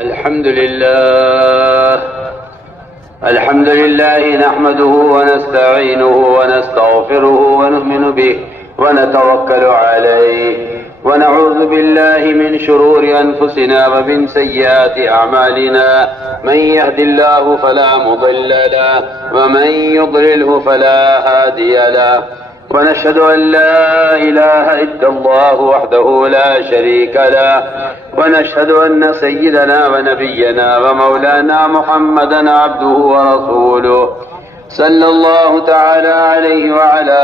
الحمد لله نحمده ونستعينه ونستغفره ونؤمن به ونتوكل عليه ونعوذ بالله من شرور أنفسنا ومن سيئات أعمالنا من يهد الله فلا مضل له ومن يضلله فلا هادي له ونشهد أن لا إله إلا الله وحده لا شريك له ونشهد أن سيدنا ونبينا ومولانا محمدا عبده ورسوله صلى الله تعالى عليه وعلى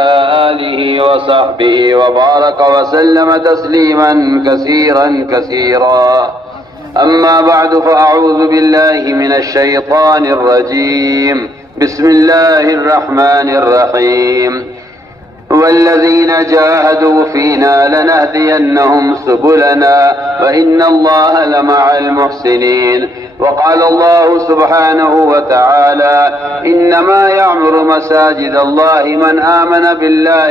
آله وصحبه وبارك وسلم تسليما كثيرا كثيرا. أما بعد فأعوذ بالله من الشيطان الرجيم. بسم الله الرحمن الرحيم. والذين جاهدوا فينا لنهدينهم سبلنا وإن الله لمع المحسنين. وقال الله سبحانه وتعالى إنما يعمر مساجد الله من آمن بالله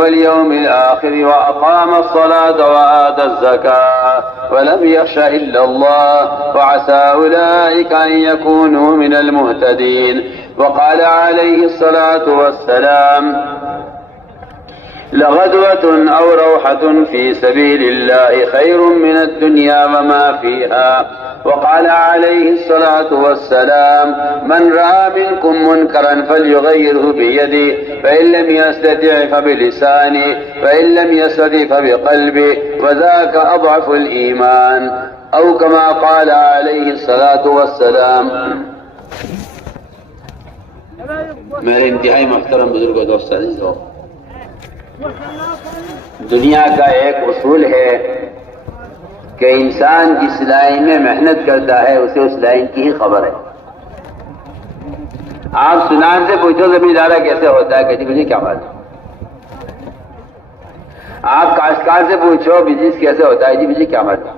واليوم الآخر وأقام الصلاة وآتى الزكاة ولم يخش إلا الله وعسى أولئك أن يكونوا من المهتدين. وقال عليه الصلاة والسلام لغدوة أو روحة في سبيل الله خير من الدنيا وما فيها. وقال عليه الصلاة والسلام من رأى منكم منكرا فليغيره بيده فإن لم يستطع فبلسانه فإن لم يستطع فبقلبه وذاك أضعف الإيمان أو كما قال عليه الصلاة والسلام. میرے انتہائی محترم بزرگوں دوست عزیزو، دنیا کا ایک اصول ہے کہ انسان جس لائن میں محنت کرتا ہے اسے اس لائن کی ہی خبر ہے. آپ سنان سے پوچھو زمیندارہ کیسے ہوتا ہے، کہتی مجھے کیا معلوم. آپ کاشتکار سے پوچھو بزنس کیسے ہوتا ہے، جی مجھے کیا معلوم.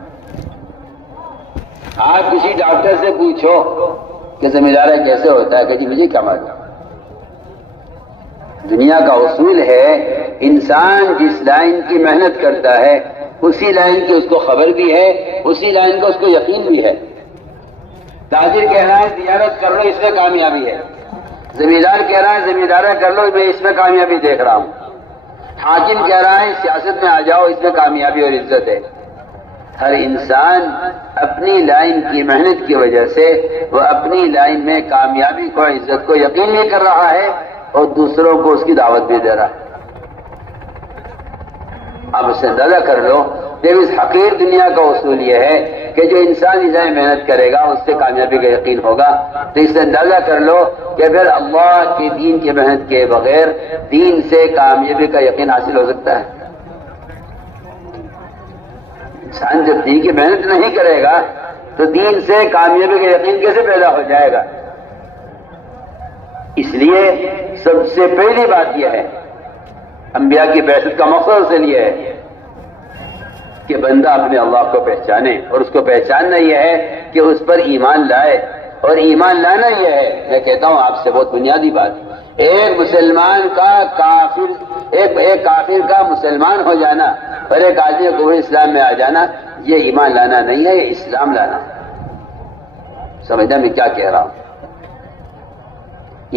آپ کسی ڈاکٹر سے پوچھو کہ زمیندارہ کیسے ہوتا ہے، کہتی مجھے کیا معلوم. دنیا کا اصول ہے انسان جس لائن کی محنت کرتا ہے اسی لائن کی اس کو خبر بھی ہے، اسی لائن کا اس کو یقین بھی ہے. تاجر کہہ رہا ہے تجارت کر لو اس میں کامیابی ہے، زمیندار کہہ رہا ہے زمیندارہ کر لو میں اس میں کامیابی دیکھ رہا ہوں، حاکم کہہ رہا ہے سیاست میں آ جاؤ اس میں کامیابی اور عزت ہے. ہر انسان اپنی لائن کی محنت کی وجہ سے وہ اپنی لائن میں کامیابی کو عزت کو یقین نہیں کر رہا ہے اور دوسروں کو اس کی دعوت بھی دے رہا ہے. اب اس سے اندازہ کر لو کہ اس حقیر دنیا کا اصول یہ ہے کہ جو انسان اس میں محنت کرے گا اس سے کامیابی کا یقین ہوگا. تو اس سے اندازہ کر لو کہ پھر اللہ کے دین کی محنت کے بغیر دین سے کامیابی کا یقین حاصل ہو سکتا ہے. انسان جب دین کی محنت نہیں کرے گا تو دین سے کامیابی کا یقین کیسے پیدا ہو جائے گا. اس لیے سب سے پہلی بات یہ ہے انبیاء کی بعثت کا مقصد سے یہ ہے کہ بندہ اپنے اللہ کو پہچانے، اور اس کو پہچاننا یہ ہے کہ اس پر ایمان لائے. اور ایمان لانا یہ ہے، میں کہتا ہوں آپ سے بہت بنیادی بات، ایک مسلمان کا کافر ایک کافر کا مسلمان ہو جانا اور ایک آدمی کو اسلام میں آ جانا یہ ایمان لانا نہیں ہے، یہ اسلام لانا ہے. سمجھنا میں کیا کہہ رہا ہوں.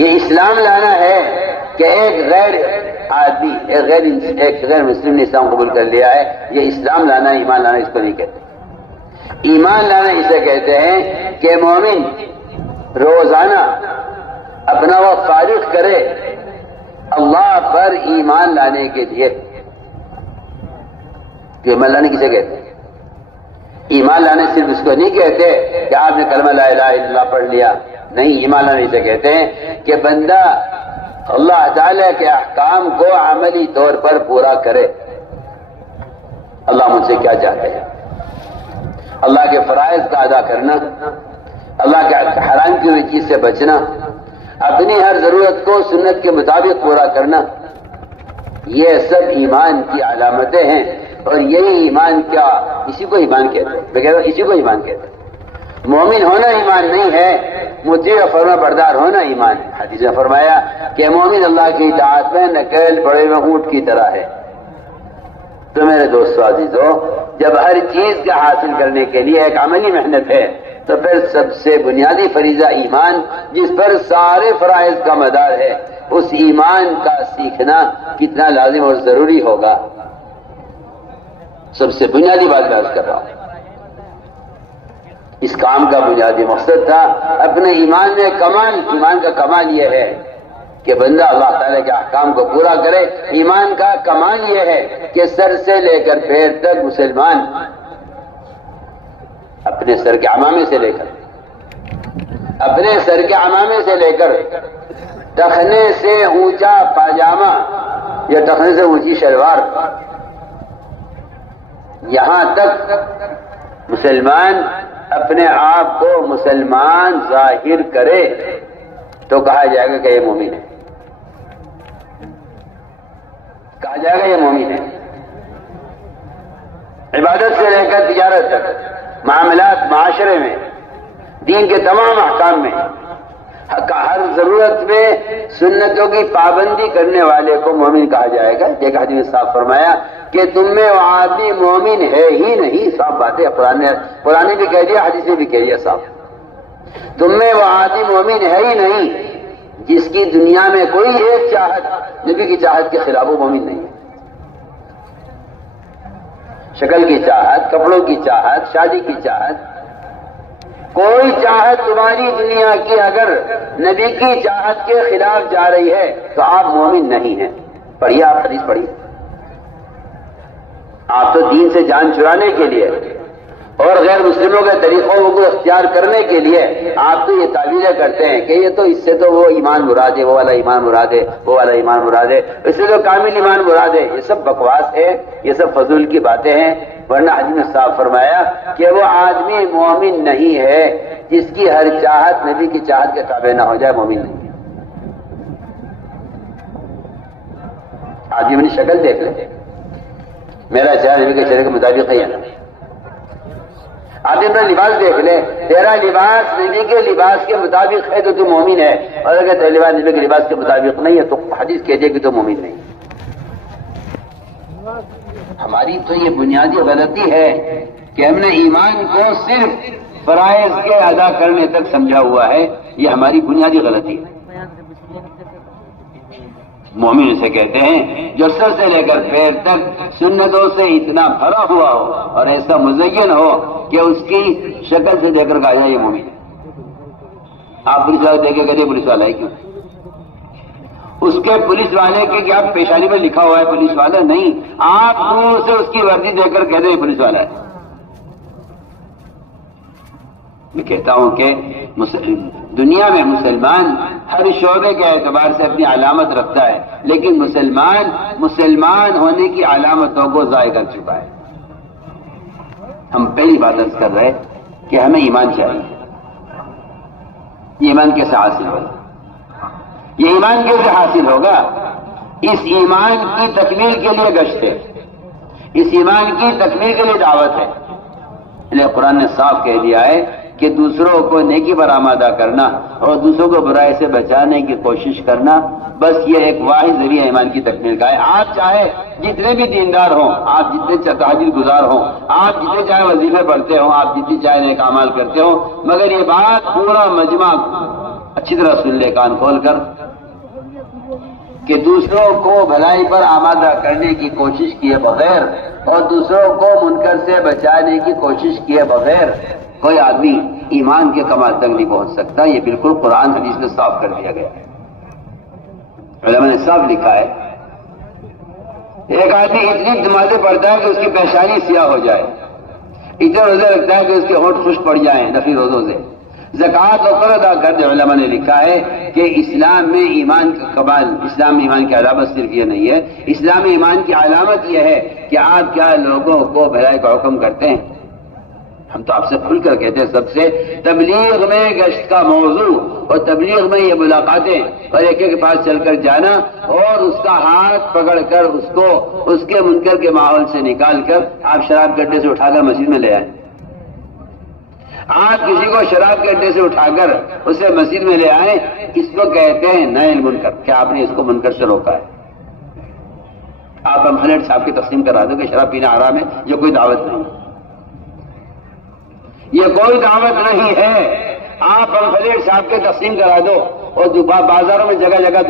یہ اسلام لانا ہے کہ ایک غیر آدمی ایک غیر مسلم نے اسلام قبول کر لیا ہے، یہ اسلام لانا ہے. ایمان لانا اس کو نہیں کہتے. ایمان لانا اسے کہتے ہیں کہ مومن روزانہ اپنا وقت فارغ کرے اللہ پر ایمان لانے کے لیے. ایمان لانے کسے کہتے ہیں؟ ایمان لانے صرف اس کو نہیں کہتے کہ آپ نے کلمہ لا الہ الا اللہ پڑھ لیا، نہیں. ایمان لانے اسے کہتے ہیں کہ بندہ اللہ تعالی کے احکام کو عملی طور پر پورا کرے. اللہ مجھ سے کیا چاہتے ہیں، اللہ کے فرائض کا ادا کرنا، اللہ کے حرام کی ہوئی چیز سے بچنا، اپنی ہر ضرورت کو سنت کے مطابق پورا کرنا، یہ سب ایمان کی علامتیں ہیں. اور یہی ایمان کیا اسی کو ایمان کہتے ہیں. میں کہتا ہوں اسی کو ایمان کہتے ہیں. مومن ہونا ایمان نہیں ہے، مطیع و فرما بردار ہونا ایمان ہے. حدیث میں فرمایا کہ مومن اللہ کی اطاعت میں نکیل پڑے ہوئے اونٹ کی طرح ہے. تو میرے دوستو عزیزو، جب ہر چیز کا حاصل کرنے کے لیے ایک عملی محنت ہے تو پھر سب سے بنیادی فریضہ ایمان، جس پر سارے فرائض کا مدار ہے، اس ایمان کا سیکھنا کتنا لازم اور ضروری ہوگا۔ سب سے بنیادی بات میں عرض کر رہا ہوں، اس کام کا بنیادی مقصد تھا اپنے ایمان میں کمال۔ ایمان کا کمال یہ ہے کہ بندہ اللہ تعالیٰ کے احکام کو پورا کرے۔ ایمان کا کمال یہ ہے کہ سر سے لے کر پیر تک مسلمان اپنے سر کے عمامے سے لے کر ٹخنے سے اونچا پاجامہ یا ٹخنے سے اونچی شلوار، یہاں تک مسلمان اپنے آپ کو مسلمان ظاہر کرے تو کہا جائے گا کہ یہ مومن ہے، کہا جائے گا یہ مومن ہے۔ عبادت سے لے کر تجارت تک، معاملات، معاشرے میں، دین کے تمام احکام میں، ہر ضرورت میں سنتوں کی پابندی کرنے والے کو مومن کہا جائے گا۔ ایک حدیث میں صاف فرمایا کہ تم میں وہ آدمی مومن ہے ہی نہیں۔ صاف بات ہے، قرآن نے بھی کہہ دیا، حدیث نے بھی کہہ دیا صاف، تم میں وہ آدمی مومن ہے ہی نہیں جس کی دنیا میں کوئی ایک چاہت نبی کی چاہت کے خلاف وہ مومن نہیں ہے۔ شکل کی چاہت، کپڑوں کی چاہت، شادی کی چاہت، کوئی چاہت تمہاری دنیا کی اگر نبی کی چاہت کے خلاف جا رہی ہے تو آپ مومن نہیں ہیں۔ پڑھیے، آپ حدیث پڑھیے۔ آپ تو دین سے جان چھڑانے کے لیے اور غیر مسلموں کے طریقوں کو اختیار کرنے کے لیے آپ تو یہ تعویلیں کرتے ہیں کہ یہ تو اس سے تو وہ ایمان مراد ہے، وہ والا ایمان مراد ہے، وہ والا ایمان مراد ہے، اس سے تو کامل ایمان مراد ہے۔ یہ سب بکواس ہے، یہ سب فضول کی باتیں ہیں، ورنہ حدیث میں صاف فرمایا کہ وہ آدمی مومن نہیں ہے جس کی ہر چاہت نبی کی چاہت کے تابع نہ ہو جائے، مومن نہیں ہے۔ آدمی اپنی شکل دیکھ لے، میرا چہرہ نبی کے چہرے کے مطابق ہے یا نہیں؟ آدمی اپنا لباس دیکھ لے، تیرا لباس نبی کے لباس کے مطابق ہے تو تو مومن ہے، اور اگر تیرا لباس نبی کے لباس کے مطابق نہیں ہے تو حدیث کہہ دے کہ تو مومن نہیں۔ ہماری تو یہ بنیادی غلطی ہے کہ ہم نے ایمان کو صرف فرائض کے ادا کرنے تک سمجھا ہوا ہے، یہ ہماری بنیادی غلطی ہے۔ مومن اسے کہتے ہیں جو سر سے لے کر پیر تک سنتوں سے اتنا بھرا ہوا ہو اور ایسا مزین ہو کہ اس کی شکل سے دیکھ کر کہا جائے یہ مومن ہے۔ آپ پولیس والے دیکھے کہتے پولیس والا ہے کیوں؟ اس کے پولیس والے کے کیا پیشانی پر لکھا ہوا ہے پولیس والا؟ نہیں، آپ دور سے اس کی وردی دیکھ کر کہتے ہیں پولیس والا ہے۔ میں کہتا ہوں کہ دنیا میں مسلمان ہر شعبے کے اعتبار سے اپنی علامت رکھتا ہے، لیکن مسلمان ہونے کی علامتوں کو ضائع کر چکا ہے۔ ہم پہلی بات عرض کر رہے کہ ہمیں ایمان چاہیے۔ یہ ایمان کیسے حاصل ہوگا؟ یہ ایمان کیسے حاصل ہوگا؟ اس ایمان کی تکمیل کے لیے گشت ہے، اس ایمان کی تکمیل کے لیے دعوت ہے۔ انہیں قرآن نے صاف کہہ دیا ہے کہ دوسروں کو نیکی پر آمادہ کرنا اور دوسروں کو برائی سے بچانے کی کوشش کرنا، بس یہ ایک واحد ذریعہ ایمان کی تکمیل کا ہے۔ آپ چاہے جتنے بھی دیندار ہوں، آپ جتنے تہجد گزار ہوں، آپ جتنے چاہے وظیفے پڑھتے ہوں، آپ جتنی چاہے نیک اعمال کرتے ہوں، مگر یہ بات پورا مجمع اچھی طرح سن لے کان کھول کر کہ دوسروں کو بھلائی پر آمادہ کرنے کی کوشش کیے بغیر اور دوسروں کو منکر سے بچانے کی کوشش کیے بغیر کوئی آدمی ایمان کے کمال تک نہیں پہنچ سکتا۔ یہ بالکل قرآن حدیث میں صاف کر دیا گیا ہے، علماء نے صاف لکھا ہے۔ ایک آدمی اتنی نمازیں پڑھتا ہے کہ اس کی پیشانی سیاہ ہو جائے، اتنا روزہ رکھتا ہے کہ اس کے ہونٹ خشک پڑ جائیں نفلی روزوں سے، زکوٰۃ اور قرض ادا کرتے، علماء نے لکھا ہے کہ اسلام میں ایمان کا کمال، اسلام میں ایمان کی علامت صرف یہ نہیں ہے، اسلام میں ایمان کی علامت یہ ہے کہ آپ کیا لوگوں کو بھلائی کا حکم کرتے ہیں۔ ہم تو آپ سے کھل کر کہتے ہیں سب سے، تبلیغ میں گشت کا موضوع اور تبلیغ میں یہ ملاقاتیں اور ایک کے پاس چل کر جانا اور اس کا ہاتھ پکڑ کر اس کو اس کے منکر کے ماحول سے نکال کر آپ شراب کے اڈے سے اٹھا کر مسجد میں لے آئیں۔ آپ کسی کو شراب کے اڈے سے اٹھا کر اسے مسجد میں لے آئیں، اس کو کہتے ہیں نہی المنکر، کہ آپ نے اس کو منکر سے روکا ہے۔ آپ پمفلیٹ صاحب کی تقسیم کرا دو کہ شراب پینا حرام ہے، یہ کوئی دعوت نہیں، یہ کوئی دعوت نہیں ہے۔ آپ پمفلیٹ صاحب کے تقسیم کرا دو اور بازاروں میں جگہ جگہ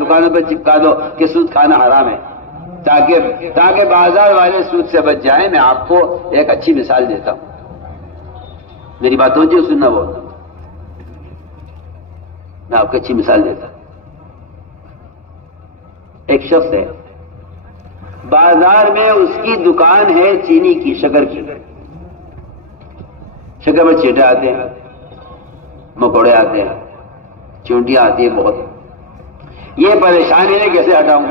دکانوں پہ چپکا دو کہ سود کھانا حرام ہے، تاکہ بازار والے سود سے بچ جائیں۔ میں آپ کو ایک اچھی مثال دیتا ہوں، میری باتوں جو سننا وہ میں آپ کو اچھی مثال دیتا ہوں۔ ایک شخص ہے، بازار میں اس کی دکان ہے چینی کی، شکر کی، شکر میں چیٹے آتے ہیں، مکوڑے آتے ہیں، چونٹیاں آتی ہیں بہت، یہ پریشانی ہے کیسے ہٹاؤں؟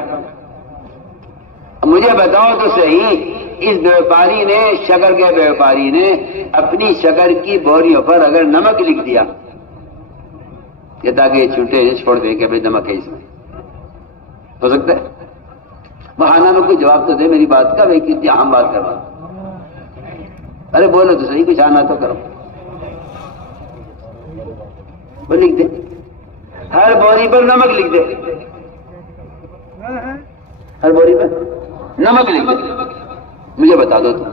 مجھے بتاؤ تو صحیح، اس بیوپاری نے، شکر کے بیوپاری نے اپنی شکر کی بوریوں پر اگر نمک لکھ دیا کہ تاکہ یہ چونٹے چھوڑ دیں کہ بھائی نمک ہے اس میں، ہو سکتا ہے؟ بہانہ میں کوئی جواب تو دے میری بات کا، بھائی کتنی اہم بات کر رہا ہوں، ارے بولو تو صحیح، کچھ آنا تو کرو، وہ لکھ دے، ہر بوری پر نمک لکھ دے، ہر بوری پر نمک لکھ دے۔ مجھے بتا دو تم،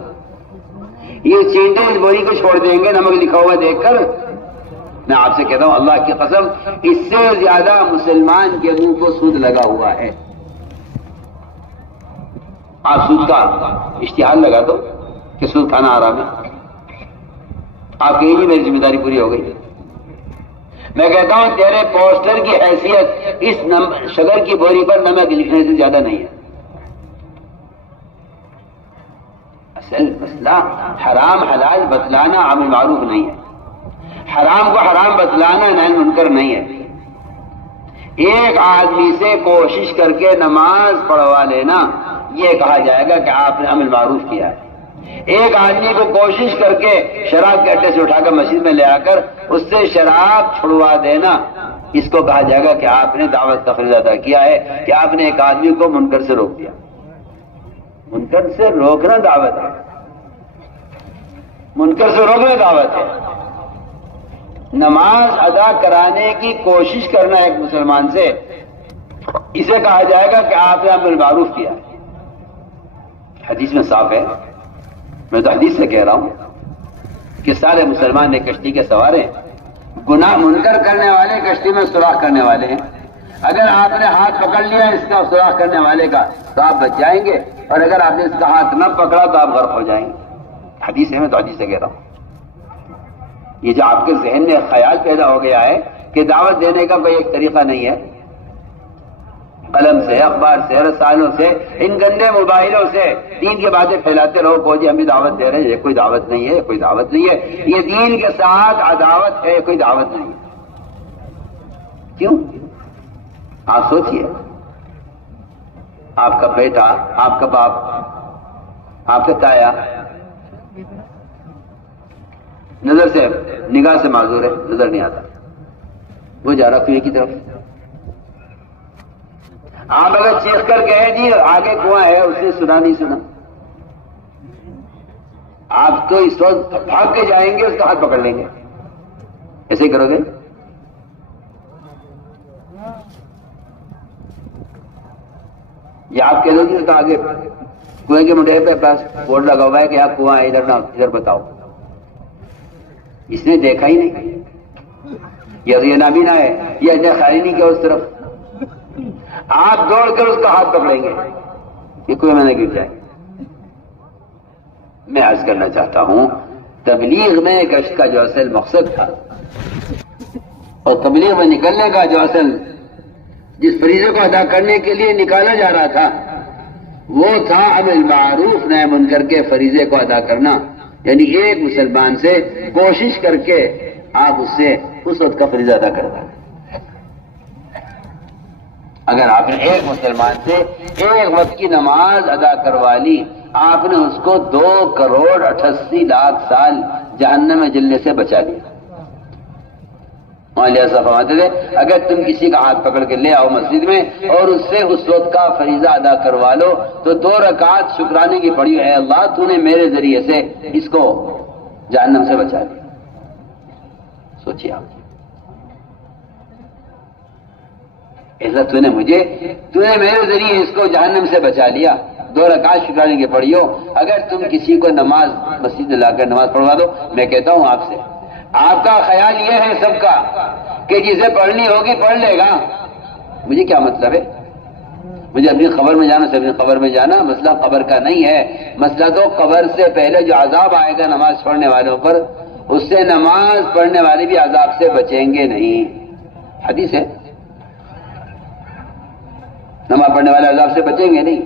یہ چینٹے اس بوری کو چھوڑ دیں گے نمک لکھا ہوا دیکھ کر؟ میں آپ سے کہتا ہوں اللہ کی قسم، اس سے زیادہ مسلمان کے منہ کو سود لگا ہوا ہے۔ آپ سود کا اشتہار لگا دو کہ سود کھانا حرام ہے، آپ کہیں گے میری ذمہ داری پوری ہو گئی۔ میں کہتا ہوں تیرے پوسٹر کی حیثیت اس شکر کی بوری پر نمک لکھنے سے زیادہ نہیں ہے۔ اصل مسئلہ حرام حلال بتلانا امر معروف نہیں ہے، حرام کو حرام بتلانا نہی منکر نہیں ہے۔ ایک آدمی سے کوشش کر کے نماز پڑھوا لینا، یہ کہا جائے گا کہ آپ نے امر معروف کیا ہے۔ ایک آدمی کو کوشش کر کے شراب کے اڈے سے اٹھا کر مسجد میں لے آ کر اس سے شراب چھڑوا دینا، اس کو کہا جائے گا کہ آپ نے دعوت کا فریضہ ادا کیا ہے، کہ آپ نے ایک آدمی کو منکر سے روک دیا۔ منکر سے روکنا دعوت ہے، منکر سے روکنا دعوت ہے۔ نماز ادا کرانے کی کوشش کرنا ایک مسلمان سے، اسے کہا جائے گا کہ آپ نے امر معروف کیا ہے۔ حدیث میں صاف ہے، میں تو حدیث سے کہہ رہا ہوں کہ سارے مسلمان نے کشتی کے سوار ہیں، گناہ منکر کرنے والے کشتی میں سوراخ کرنے والے ہیں۔ اگر آپ نے ہاتھ پکڑ لیا اس کا سوراخ کرنے والے کا تو آپ بچ جائیں گے، اور اگر آپ نے اس کا ہاتھ نہ پکڑا تو آپ غرق ہو جائیں گے۔ حدیث ہے، میں تو حدیث سے کہہ رہا ہوں۔ یہ جو آپ کے ذہن میں خیال پیدا ہو گیا ہے کہ دعوت دینے کا کوئی ایک طریقہ نہیں ہے، قلم سے، اخبار سے، رسالوں سے، ان گندے موبائلوں سے دین کی باتیں پھیلاتے رہو، کوئی جی ہم بھی دعوت دے رہے ہیں، یہ کوئی دعوت نہیں ہے، یہ کوئی دعوت نہیں ہے، یہ دین کے ساتھ عداوت ہے، کوئی دعوت نہیں ہے۔ کیوں؟ آپ سوچئے، آپ کا بیٹا، آپ کا باپ، آپ کا تایا نظر سے، نگاہ سے معذور ہے، نظر نہیں آتا، وہ جا رہا کنویں کی طرف، آپ اگر چیخ کر کہے جی آگے کنواں ہے، اس نے سنا نہیں سنا، آپ تو اس وقت بھاگ کے جائیں گے، اس کا ہاتھ پکڑ لیں گے، ایسے ہی کرو گے؟ یا آپ کہہ دو گے تو آگے کنویں کے منڈے پہ پاس بورڈ لگا ہوا ہے کہ آپ کنواں ہے، ادھر نہ ادھر بتاؤ، اس نے دیکھا ہی نہیں، یا تو یہ نابینا ہے یا اتنا خیال ہی نہیں کیا اس طرف، آپ دوڑ کر اس کا ہاتھ پکڑیں گے کہ کوئی میں نہ گر جائے۔ میں عرض کرنا چاہتا ہوں، تبلیغ میں گشت کا جو اصل مقصد تھا اور تبلیغ میں نکلنے کا جو اصل جس فریضے کو ادا کرنے کے لیے نکالا جا رہا تھا وہ تھا امر معروف نہی منکر کے فریضے کو ادا کرنا، یعنی ایک مسلمان سے کوشش کر کے آپ اس سے اس وقت کا فریضہ ادا کرنا۔ اگر آپ نے ایک مسلمان سے ایک وقت کی نماز ادا کروا لی، آپ نے اس کو 2,88,00,000 سال جہنم میں جلنے سے بچا لیا۔ فرماتے تھے اگر تم کسی کا ہاتھ پکڑ کے لے آؤ مسجد میں اور اس سے اس وقت کا فریضہ ادا کروا لو تو 2 رکعت شکرانے کی پڑی، اے اللہ تو نے میرے ذریعے سے اس کو جہنم سے بچا لیا۔ سوچیے آپ، ایسا تو نے میرے ذریعے اس کو جہنم سے بچا لیا، 2 رکعت شکرانے کی پڑھی ہو، اگر تم کسی کو نماز مسجد لا کر نماز پڑھوا دو، میں کہتا ہوں آپ سے، آپ کا خیال یہ ہے سب کا کہ جسے پڑھنی ہوگی پڑھ لے گا، مجھے کیا مطلب ہے؟ مجھے اپنی قبر میں جانا، اپنی قبر میں جانا مسئلہ قبر کا نہیں ہے، مسئلہ تو قبر سے پہلے جو عذاب آئے گا نماز پڑھنے والوں پر، اس سے نماز پڑھنے والے بھی عذاب سے بچیں گے نہیں، حدیث ہے، نماز پڑھنے والے عذاب سے بچیں گے نہیں،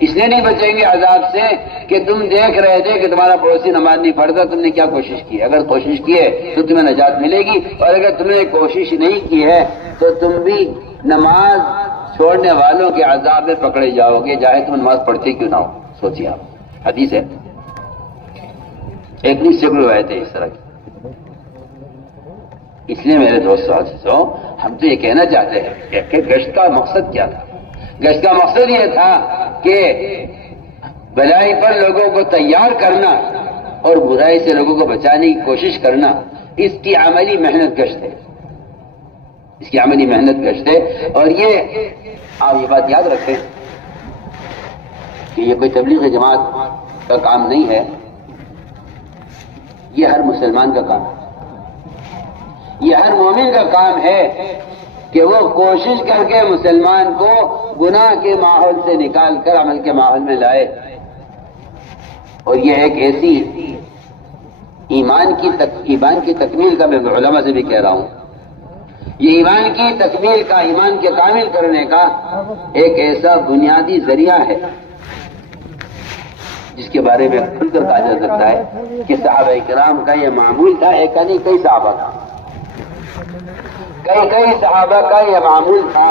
اس لیے نہیں بچیں گے عذاب سے کہ تم دیکھ رہے تھے کہ تمہارا پڑوسی نماز نہیں پڑھتا، تم نے کیا کوشش کی؟ اگر کوشش کی ہے تو تمہیں نجات ملے گی، اور اگر تم نے کوشش نہیں کی ہے تو تم بھی نماز چھوڑنے والوں کے عذاب میں پکڑے جاؤ گے، چاہے تم نماز پڑھتے کیوں نہ ہو۔ سوچیے آپ، حدیث ہے، ایک نہیں سینکڑوں روایتیں اس طرح کی۔ اس لیے میرے دوستوں، ہم تو یہ کہنا چاہتے ہیں کہ گشت کا مقصد کیا تھا؟ گشت کا مقصد یہ تھا کہ بھلائی پر لوگوں کو تیار کرنا اور برائی سے لوگوں کو بچانے کی کوشش کرنا، اس کی عملی محنت گشت ہے، اس کی عملی محنت گشت ہے۔ اور یہ آپ یہ بات یاد رکھیں کہ یہ کوئی تبلیغ جماعت کا کام نہیں ہے، یہ ہر مسلمان کا کام ہے، یہ ہر مومن کا کام ہے کہ وہ کوشش کر کے مسلمان کو گناہ کے ماحول سے نکال کر عمل کے ماحول میں لائے۔ اور یہ ایک ایسی ایمان کی تکمیل کا، میں علماء سے بھی کہہ رہا ہوں، یہ ایمان کی تکمیل کا، ایمان کے کامل کرنے کا ایک ایسا بنیادی ذریعہ ہے جس کے بارے میں کھل کر کہا جا سکتا ہے کہ صحابہ کرام کا یہ معمول تھا، ایک کا نہیں کئی صحابہ کا، کئی صحابہ کا یہ معمول تھا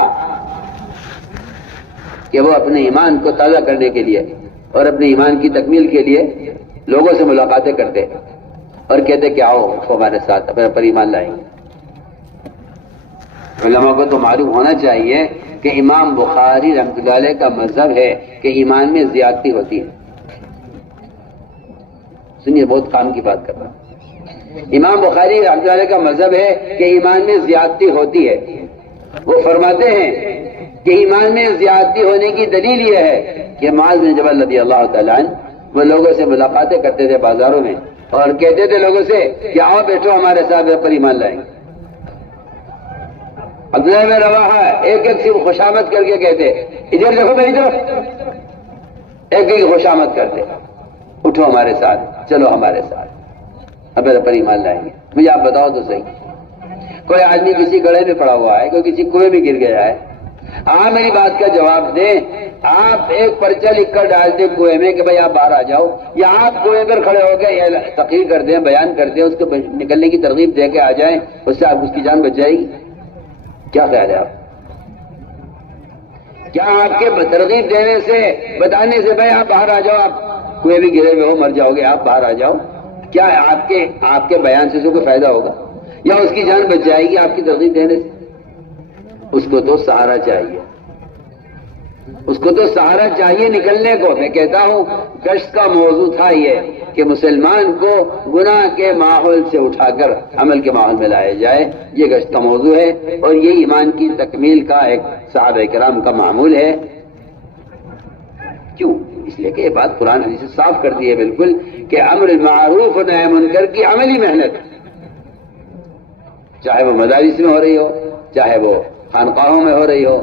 کہ وہ اپنے ایمان کو تازہ کرنے کے لیے اور اپنے ایمان کی تکمیل کے لیے لوگوں سے ملاقاتیں کرتے اور کہتے کہ آؤ ہمارے ساتھ اپنے پر ایمان لائیں گے۔ علماء کو تو معلوم ہونا چاہیے کہ امام بخاری رحمۃ اللہ علیہ کا مذہب ہے کہ ایمان میں زیادتی ہوتی ہے۔ سنیے، بہت کام کی بات کر رہا ہوں۔ امام بخاری رحمۃ اللہ علیہ کا مذہب ہے کہ ایمان میں زیادتی ہوتی ہے۔ وہ فرماتے ہیں کہ ایمان میں زیادتی ہونے کی دلیل یہ ہے کہ معاذ بن جبل رضی اللہ تعالیٰ عنہ وہ لوگوں سے ملاقاتیں کرتے تھے بازاروں میں اور کہتے تھے لوگوں سے کہ آؤ بیٹھو ہمارے ساتھ پر ایمان لائیں گے۔ عبداللہ بن رواحہ ایک سے خوشامد کر کے کہتے ادھر دیکھو میری طرف، ایک خوشامد کرتے، اٹھو ہمارے ساتھ، چلو ہمارے ساتھ اب پر ایمان لائیں گے۔ مجھے آپ بتاؤ تو صحیح، کوئی آدمی کسی گڑھے میں پڑا ہوا ہے، کوئی کسی کنویں میں گر گیا ہے، آپ میری بات کا جواب دیں، آپ ایک پرچہ لکھ کر ڈال دیں کنویں میں کہ بھائی آپ باہر آ جاؤ، یا آپ کنویں پر کھڑے ہو کے تقریر کر دیں، بیان کر دیں، اس کو نکلنے کی ترغیب دے کے آ جائیں، اس سے آپ اس کی جان بچ جائے گی؟ کیا خیال ہے آپ؟ کیا آپ کے ترغیب دینے سے، بتانے سے بھائی آپ باہر آ جاؤ، آپ کنویں بھی گرے ہوئے ہو، مر جاؤ گے، آپ باہر آ جاؤ، کیا آپ کے بیان سے کوئی فائدہ ہوگا یا اس کی جان بچ جائے گی آپ کی ترغیب دینے سے؟ اس کو تو سہارا چاہیے، اس کو تو سہارا چاہیے نکلنے کو۔ میں کہتا ہوں گشت کا موضوع تھا یہ کہ مسلمان کو گناہ کے ماحول سے اٹھا کر عمل کے ماحول میں لایا جائے، یہ گشت کا موضوع ہے، اور یہ ایمان کی تکمیل کا ایک صحابہ کرام کا معمول ہے۔ کیوں؟ اس لیے کہ یہ بات قرآن حدیث سے صاف کرتی ہے بالکل کہ امر معروف و نہی منکر کی عملی محنت، چاہے وہ مدارس میں ہو رہی ہو، چاہے وہ خانقاہوں میں ہو رہی ہو،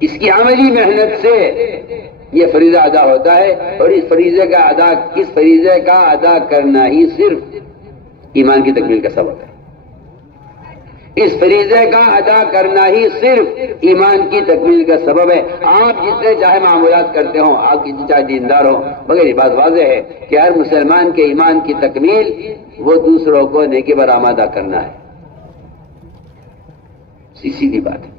اس کی عملی محنت سے یہ فریضہ ادا ہوتا ہے، اور اس فریضے کا ادا کرنا ہی صرف ایمان کی تکمیل کا سبب ہے۔ اس فریضے کا ادا کرنا ہی صرف ایمان کی تکمیل کا سبب ہے۔ آپ جتنے چاہے معمولات کرتے ہوں، آپ کتنے چاہے دیندار ہوں، مگر یہ بات واضح ہے کہ ہر مسلمان کے ایمان کی تکمیل وہ دوسروں کو نیکی پر آمادہ کرنا ہے، سیدھی بات ہے۔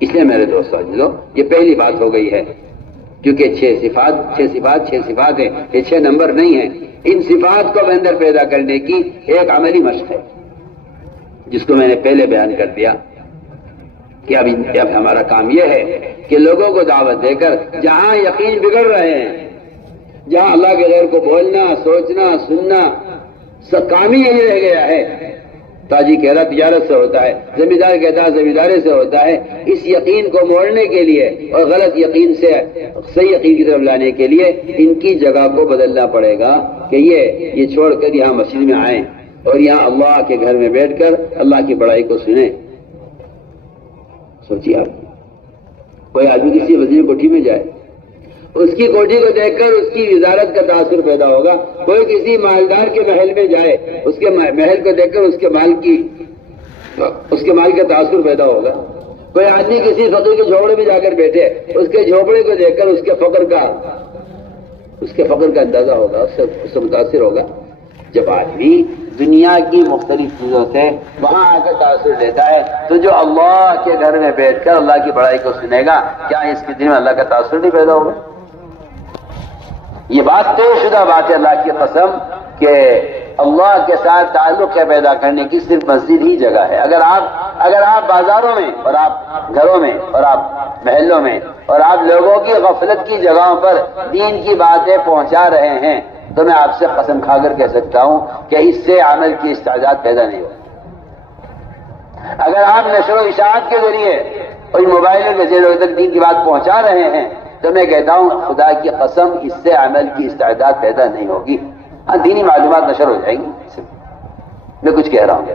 اس لیے میرے دوستو عزیزو، یہ پہلی بات ہو گئی ہے، کیونکہ چھ صفات ہیں، یہ 6 نمبر نہیں ہیں۔ ان صفات کو اندر پیدا کرنے کی ایک عملی مشق ہے جس کو میں نے پہلے بیان کر دیا کہ اب ہمارا کام یہ ہے کہ لوگوں کو دعوت دے کر جہاں یقین بگڑ رہے ہیں، جہاں اللہ کے غیر کو بولنا، سوچنا، سننا سب کام ہی یہی رہ گیا ہے تاجر کہہ رہا تجارت سے ہوتا ہے، زمیندار کہتا ہے زمینداری سے ہوتا ہے. اس یقین کو موڑنے کے لیے اور غلط یقین سے صحیح یقین کی طرف لانے کے لیے ان کی جگہ کو بدلنا پڑے گا کہ یہ چھوڑ کر یہاں مسجد میں آئیں اور یہاں اللہ کے گھر میں بیٹھ کر اللہ کی بڑائی کو سنیں. سوچیے آپ، کوئی آدمی کسی وزیر کوٹھی میں جائے، اس کی کوٹھی کو دیکھ کر اس کی وزارت کا تاثر پیدا ہوگا. کوئی کسی مالدار کے محل میں جائے، اس کے محل کو دیکھ کر اس کے مال کا تاثر پیدا ہوگا. کوئی آدمی کسی فقیر کے جھوپڑے میں جا کر بیٹھے، اس کے جھوپڑے کو دیکھ کر اس کے فقر کا اندازہ ہوگا، اس سے متاثر ہوگا. جب آدمی دنیا کی مختلف چیزوں سے وہاں آ کر تاثر لیتا ہے تو جو اللہ کے گھر میں بیٹھ کر اللہ کی بڑائی کو سنے گا، کیا اس کے دل میں اللہ کا تاثر نہیں پیدا ہوگا؟ یہ بات طے شدہ بات ہے اللہ کی قسم کہ اللہ کے ساتھ تعلق پیدا کرنے کی صرف مسجد ہی جگہ ہے. اگر آپ بازاروں میں اور آپ گھروں میں اور آپ محلوں میں اور آپ لوگوں کی غفلت کی جگہوں پر دین کی باتیں پہنچا رہے ہیں تو میں آپ سے قسم کھا کر کہہ سکتا ہوں کہ اس سے عمل کی استعداد پیدا نہیں ہوگی. اگر آپ نشر و اشاعت کے ذریعے اور موبائل میں لوگوں تک دین کی بات پہنچا رہے ہیں تو میں کہتا ہوں خدا کی قسم اس سے عمل کی استعداد پیدا نہیں ہوگی. ہاں دینی معلومات نشر ہو جائیں گی، میں کچھ کہہ رہا ہوں.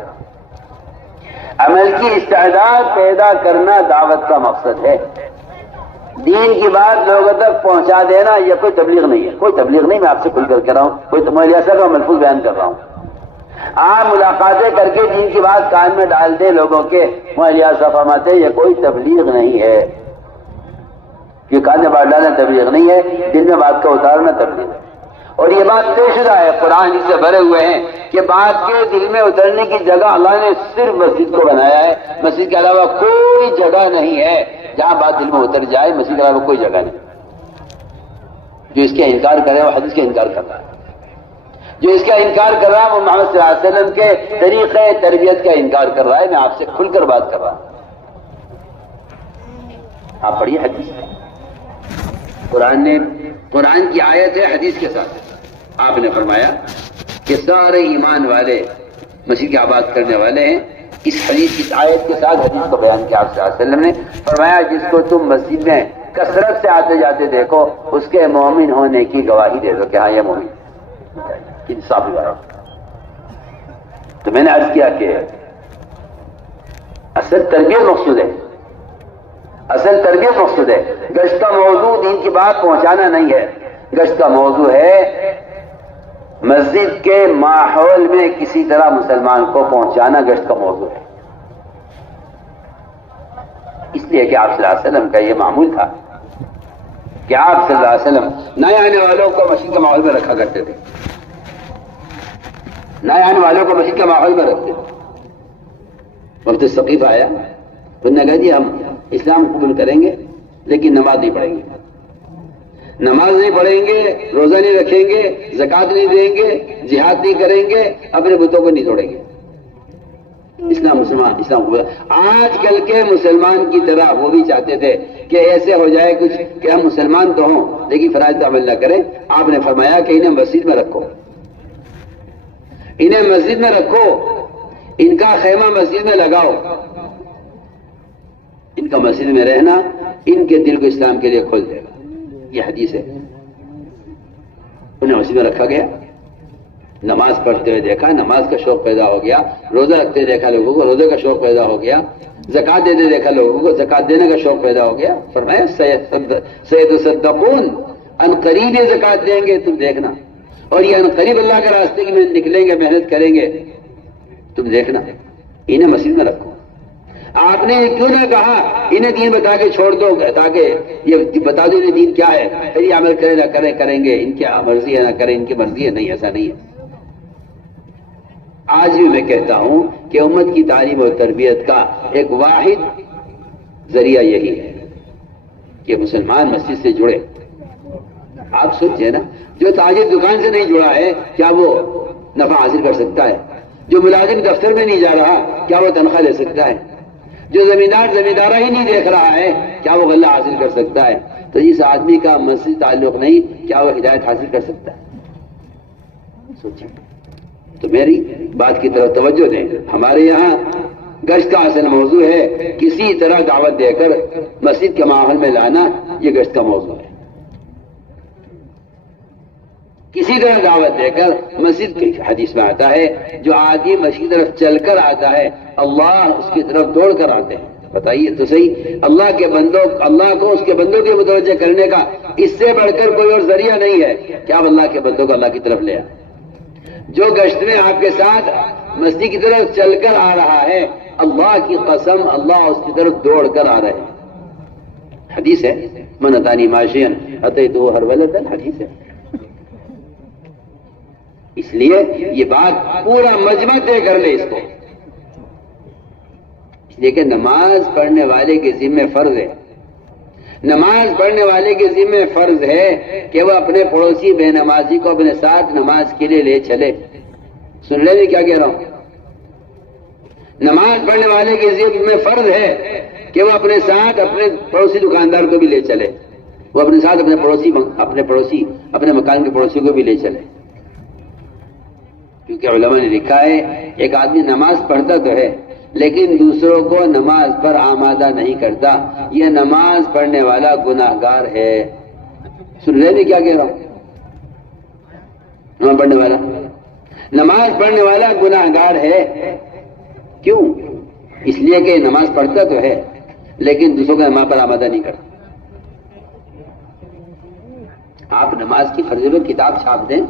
عمل کی استعداد پیدا کرنا دعوت کا مقصد ہے. دین کی بات لوگوں تک پہنچا دینا یہ کوئی تبلیغ نہیں ہے، کوئی تبلیغ نہیں. میں آپ سے کھل کر کہہ رہا ہوں، کوئی تمہارے ایسا کا ملفوظ بیان کر رہا ہوں. آپ ملاقاتیں کر کے دین کی بات کان میں ڈال دے لوگوں کے مہلیہ فرماتے یہ کوئی تبلیغ نہیں ہے. یہ کان میں بات ڈالنا تبلیغ نہیں ہے، دل میں بات کا اتارنا تبلیغ ہے. اور یہ بات طے شدہ ہے، قرآن اس سے بھرے ہوئے ہیں کہ بات کے دل میں اترنے کی جگہ اللہ نے صرف مسجد کو بنایا ہے. مسجد کے علاوہ کوئی جگہ نہیں ہے جہاں بات دل میں اتر جائے. مسجد کے علاوہ کوئی جگہ نہیں. جو اس کا انکار کرے وہ حدیث کا انکار کر رہا ہے. جو اس کا انکار کر رہا ہے وہ محمد صلی اللہ علیہ وسلم کے طریقے تربیت کا انکار کر رہا ہے. میں آپ سے کھل کر بات کر رہا ہوں. آپ پڑھیے حدیث. قرآن کی آیت ہے حدیث کے ساتھ. آپ نے فرمایا کہ سارے ایمان والے مسجد کی آباد کرنے والے ہیں. اس آیت کے ساتھ حدیث کو بیان کیا آپ صلی اللہ علیہ وسلم نے فرمایا جس کو تم مسجد میں کثرت سے آتے جاتے دیکھو اس کے مومن ہونے کی گواہی دے دو کہ ہاں یہ مومن. انصافی بات. تو میں نے عرض کیا کہ اصل تربیت مقصود ہے. اصل تربیت مقصود ہے. گشت کا موضوع دین کی بات پہنچانا نہیں ہے. گشت کا موضوع ہے مسجد کے ماحول میں کسی طرح مسلمان کو پہنچانا. گشت کا موضوع ہے. اس لیے کہ آپ صلی اللہ علیہ وسلم کا یہ معمول تھا کہ آپ صلی اللہ علیہ وسلم نئے آنے والوں کو مسجد کے ماحول میں رکھا کرتے تھے. نئے آنے والوں کو مسجد کے ماحول میں رکھتے تھے. وقت ثقیف آیا، انہوں نے کہا جی ہم اسلام قبول کریں گے لیکن نماز نہیں پڑھیں گے. نماز نہیں پڑھیں گے، روزہ نہیں رکھیں گے، زکوٰۃ نہیں دیں گے، جہاد نہیں کریں گے، اپنے بتوں کو نہیں توڑیں گے. اسلام قبول. آج کل کے مسلمان کی طرح وہ بھی چاہتے تھے کہ ایسے ہو جائے کچھ کہ ہم مسلمان تو ہوں لیکن فرائض عمل نہ کریں. آپ نے فرمایا کہ انہیں مسجد میں رکھو، انہیں مسجد میں رکھو، ان کا خیمہ مسجد میں لگاؤ. ان کا مسجد میں رہنا ان کے دل کو اسلام کے لیے کھول دے گا. یہ حدیث ہے. انہیں مسجد میں رکھا گیا، نماز پڑھتے ہوئے دیکھا، نماز کا شوق پیدا ہو گیا. روزہ رکھتے دیکھا لوگوں کو، روزے کا شوق پیدا ہو گیا. زکوٰۃ دیتے دیکھا لوگوں کو، زکوٰۃ دینے کا شوق پیدا ہو گیا. فرمایا سیتصدقون، ان قریب یہ زکوٰۃ دیں گے تم دیکھنا، اور یہ ان قریب اللہ کے راستے میں نکلیں گے، محنت کریں گے، تم دیکھنا. انہیں مسجد میں رکھو. آپ نے کیوں نہ کہا انہیں دین بتا کے چھوڑ دو تاکہ یہ بتا دو انہیں دین کیا ہے، پھر یہ عمل کریں نہ کریں، کریں گے ان کی مرضی ہے نہ کریں ان کی مرضی ہے. نہیں، ایسا نہیں ہے. آج بھی میں کہتا ہوں کہ امت کی تعلیم اور تربیت کا ایک واحد ذریعہ یہی ہے کہ مسلمان مسجد سے جڑے. آپ سوچیں نا، جو تاجر دکان سے نہیں جڑا ہے کیا وہ نفع حاصل کر سکتا ہے؟ جو ملازم دفتر میں نہیں جا رہا کیا وہ تنخواہ لے سکتا ہے؟ جو زمیندارہ ہی نہیں دیکھ رہا ہے کیا وہ غلہ حاصل کر سکتا ہے؟ تو جس آدمی کا مسجد تعلق نہیں کیا وہ ہدایت حاصل کر سکتا ہے؟ سوچیں. تو میری بات کی طرف توجہ دیں. ہمارے یہاں گشت کا اصل موضوع ہے کسی طرح دعوت دے کر مسجد کے ماحول میں لانا، یہ گشت کا موضوع ہے. کسی طرح دعوت دے کر مسجد کی حدیث میں آتا ہے جو آدمی مسجد کی طرف چل کر آتا ہے اللہ اس کی طرف دوڑ کر آتے ہیں. بتائیے تو صحیح، اللہ کو اس کے بندوں کے متوجہ کرنے کا اس سے بڑھ کر کوئی اور ذریعہ نہیں ہے کہ آپ اللہ کے بندوں کو اللہ کی طرف لے آئیں. جو گشت میں آپ کے ساتھ مسجد کی طرف چل کر آ رہا ہے، اللہ کی قسم اللہ اس کی طرف دوڑ کر آ رہے ہیں. حدیث ہے من اتانی ماشین اتیتہ ہرولۃ، حدیث ہے. اس لیے یہ بات پورا مجمع طے کر لے اس کو. لیکن نماز پڑھنے والے کے ذمہ فرض ہے، نماز پڑھنے والے کے ذمہ فرض ہے کہ وہ اپنے پڑوسی بے نمازی کو اپنے ساتھ نماز کے لیے لے چلے. سن لیں کیا کہہ رہا ہوں؟ نماز پڑھنے والے کے ذمہ فرض ہے کہ وہ اپنے ساتھ اپنے پڑوسی دکاندار کو بھی لے چلے، وہ اپنے ساتھ اپنے پڑوسی اپنے مکان کے پڑوسی کو بھی لے چلے. کیونکہ علماء نے لکھا ہے ایک آدمی نماز پڑھتا تو ہے لیکن دوسروں کو نماز پر آمادہ نہیں کرتا، یہ نماز پڑھنے والا گناہگار ہے. سن لے کیا کہہ رہا ہوں؟ نماز پڑھنے والا گناہگار ہے. کیوں؟ اس لیے کہ نماز پڑھتا تو ہے لیکن دوسروں کو نماز پر آمادہ نہیں کرتا. آپ نماز کی فرضیت کتاب چھاپ دیں،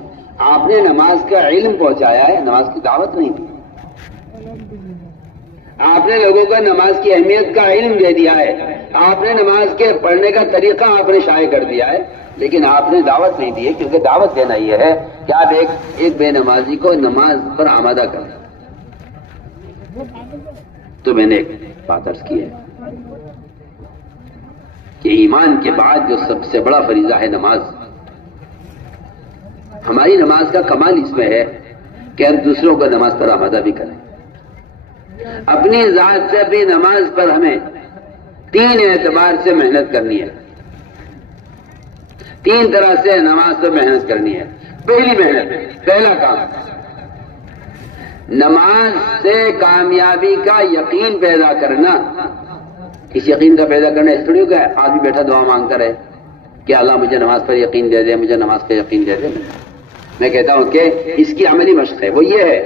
آپ نے نماز کا علم پہنچایا ہے، نماز کی دعوت نہیں دی. آپ نے لوگوں کو نماز کی اہمیت کا علم دے دیا ہے، آپ نے نماز کے پڑھنے کا طریقہ آپ نے شائع کر دیا ہے، لیکن آپ نے دعوت نہیں دی ہے. کیونکہ دعوت دینا یہ ہے کہ آپ ایک بے نمازی کو نماز پر آمادہ کریں. تو میں نے ایک بات عرض کی ہے کہ ایمان کے بعد جو سب سے بڑا فریضہ ہے نماز. ہماری نماز کا کمال اس میں ہے کہ ہم دوسروں کو نماز پر آمادہ بھی کریں. اپنی ذات سے بھی نماز پر ہمیں 3 اعتبار سے محنت کرنی ہے. 3 طرح سے نماز پر محنت کرنی ہے. پہلا کام، نماز سے کامیابی کا یقین پیدا کرنا. اس یقین کا پیدا کرنا اس طرح کا آدمی بیٹھا دعا مانگتا رہے کہ اللہ مجھے نماز پر یقین دے دے، مجھے نماز کا یقین دے دے. میں کہتا ہوں کہ اس کی عملی مشق ہے، وہ یہ ہے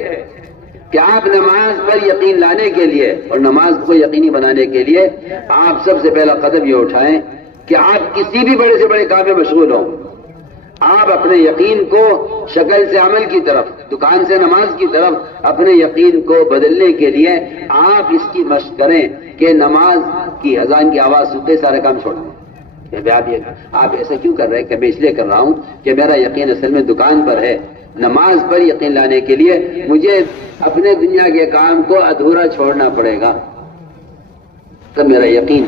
کہ آپ نماز پر یقین لانے کے لیے اور نماز کو یقینی بنانے کے لیے آپ سب سے پہلا قدم یہ اٹھائیں کہ آپ کسی بھی بڑے سے بڑے کام میں مشغول ہوں، آپ اپنے یقین کو شکل سے عمل کی طرف، دکان سے نماز کی طرف اپنے یقین کو بدلنے کے لیے آپ اس کی مشق کریں کہ نماز کی اذان کی آواز سنتے سارے کام چھوڑ دیں. آپ ایسا کیوں کر رہے ہیں؟ کہ میں اس لیے کر رہا ہوں کہ میرا یقین اصل میں دکان پر ہے. نماز پر یقین لانے کے لیے مجھے اپنے دنیا کے کام کو ادھورا چھوڑنا پڑے گا. تب میرا یقین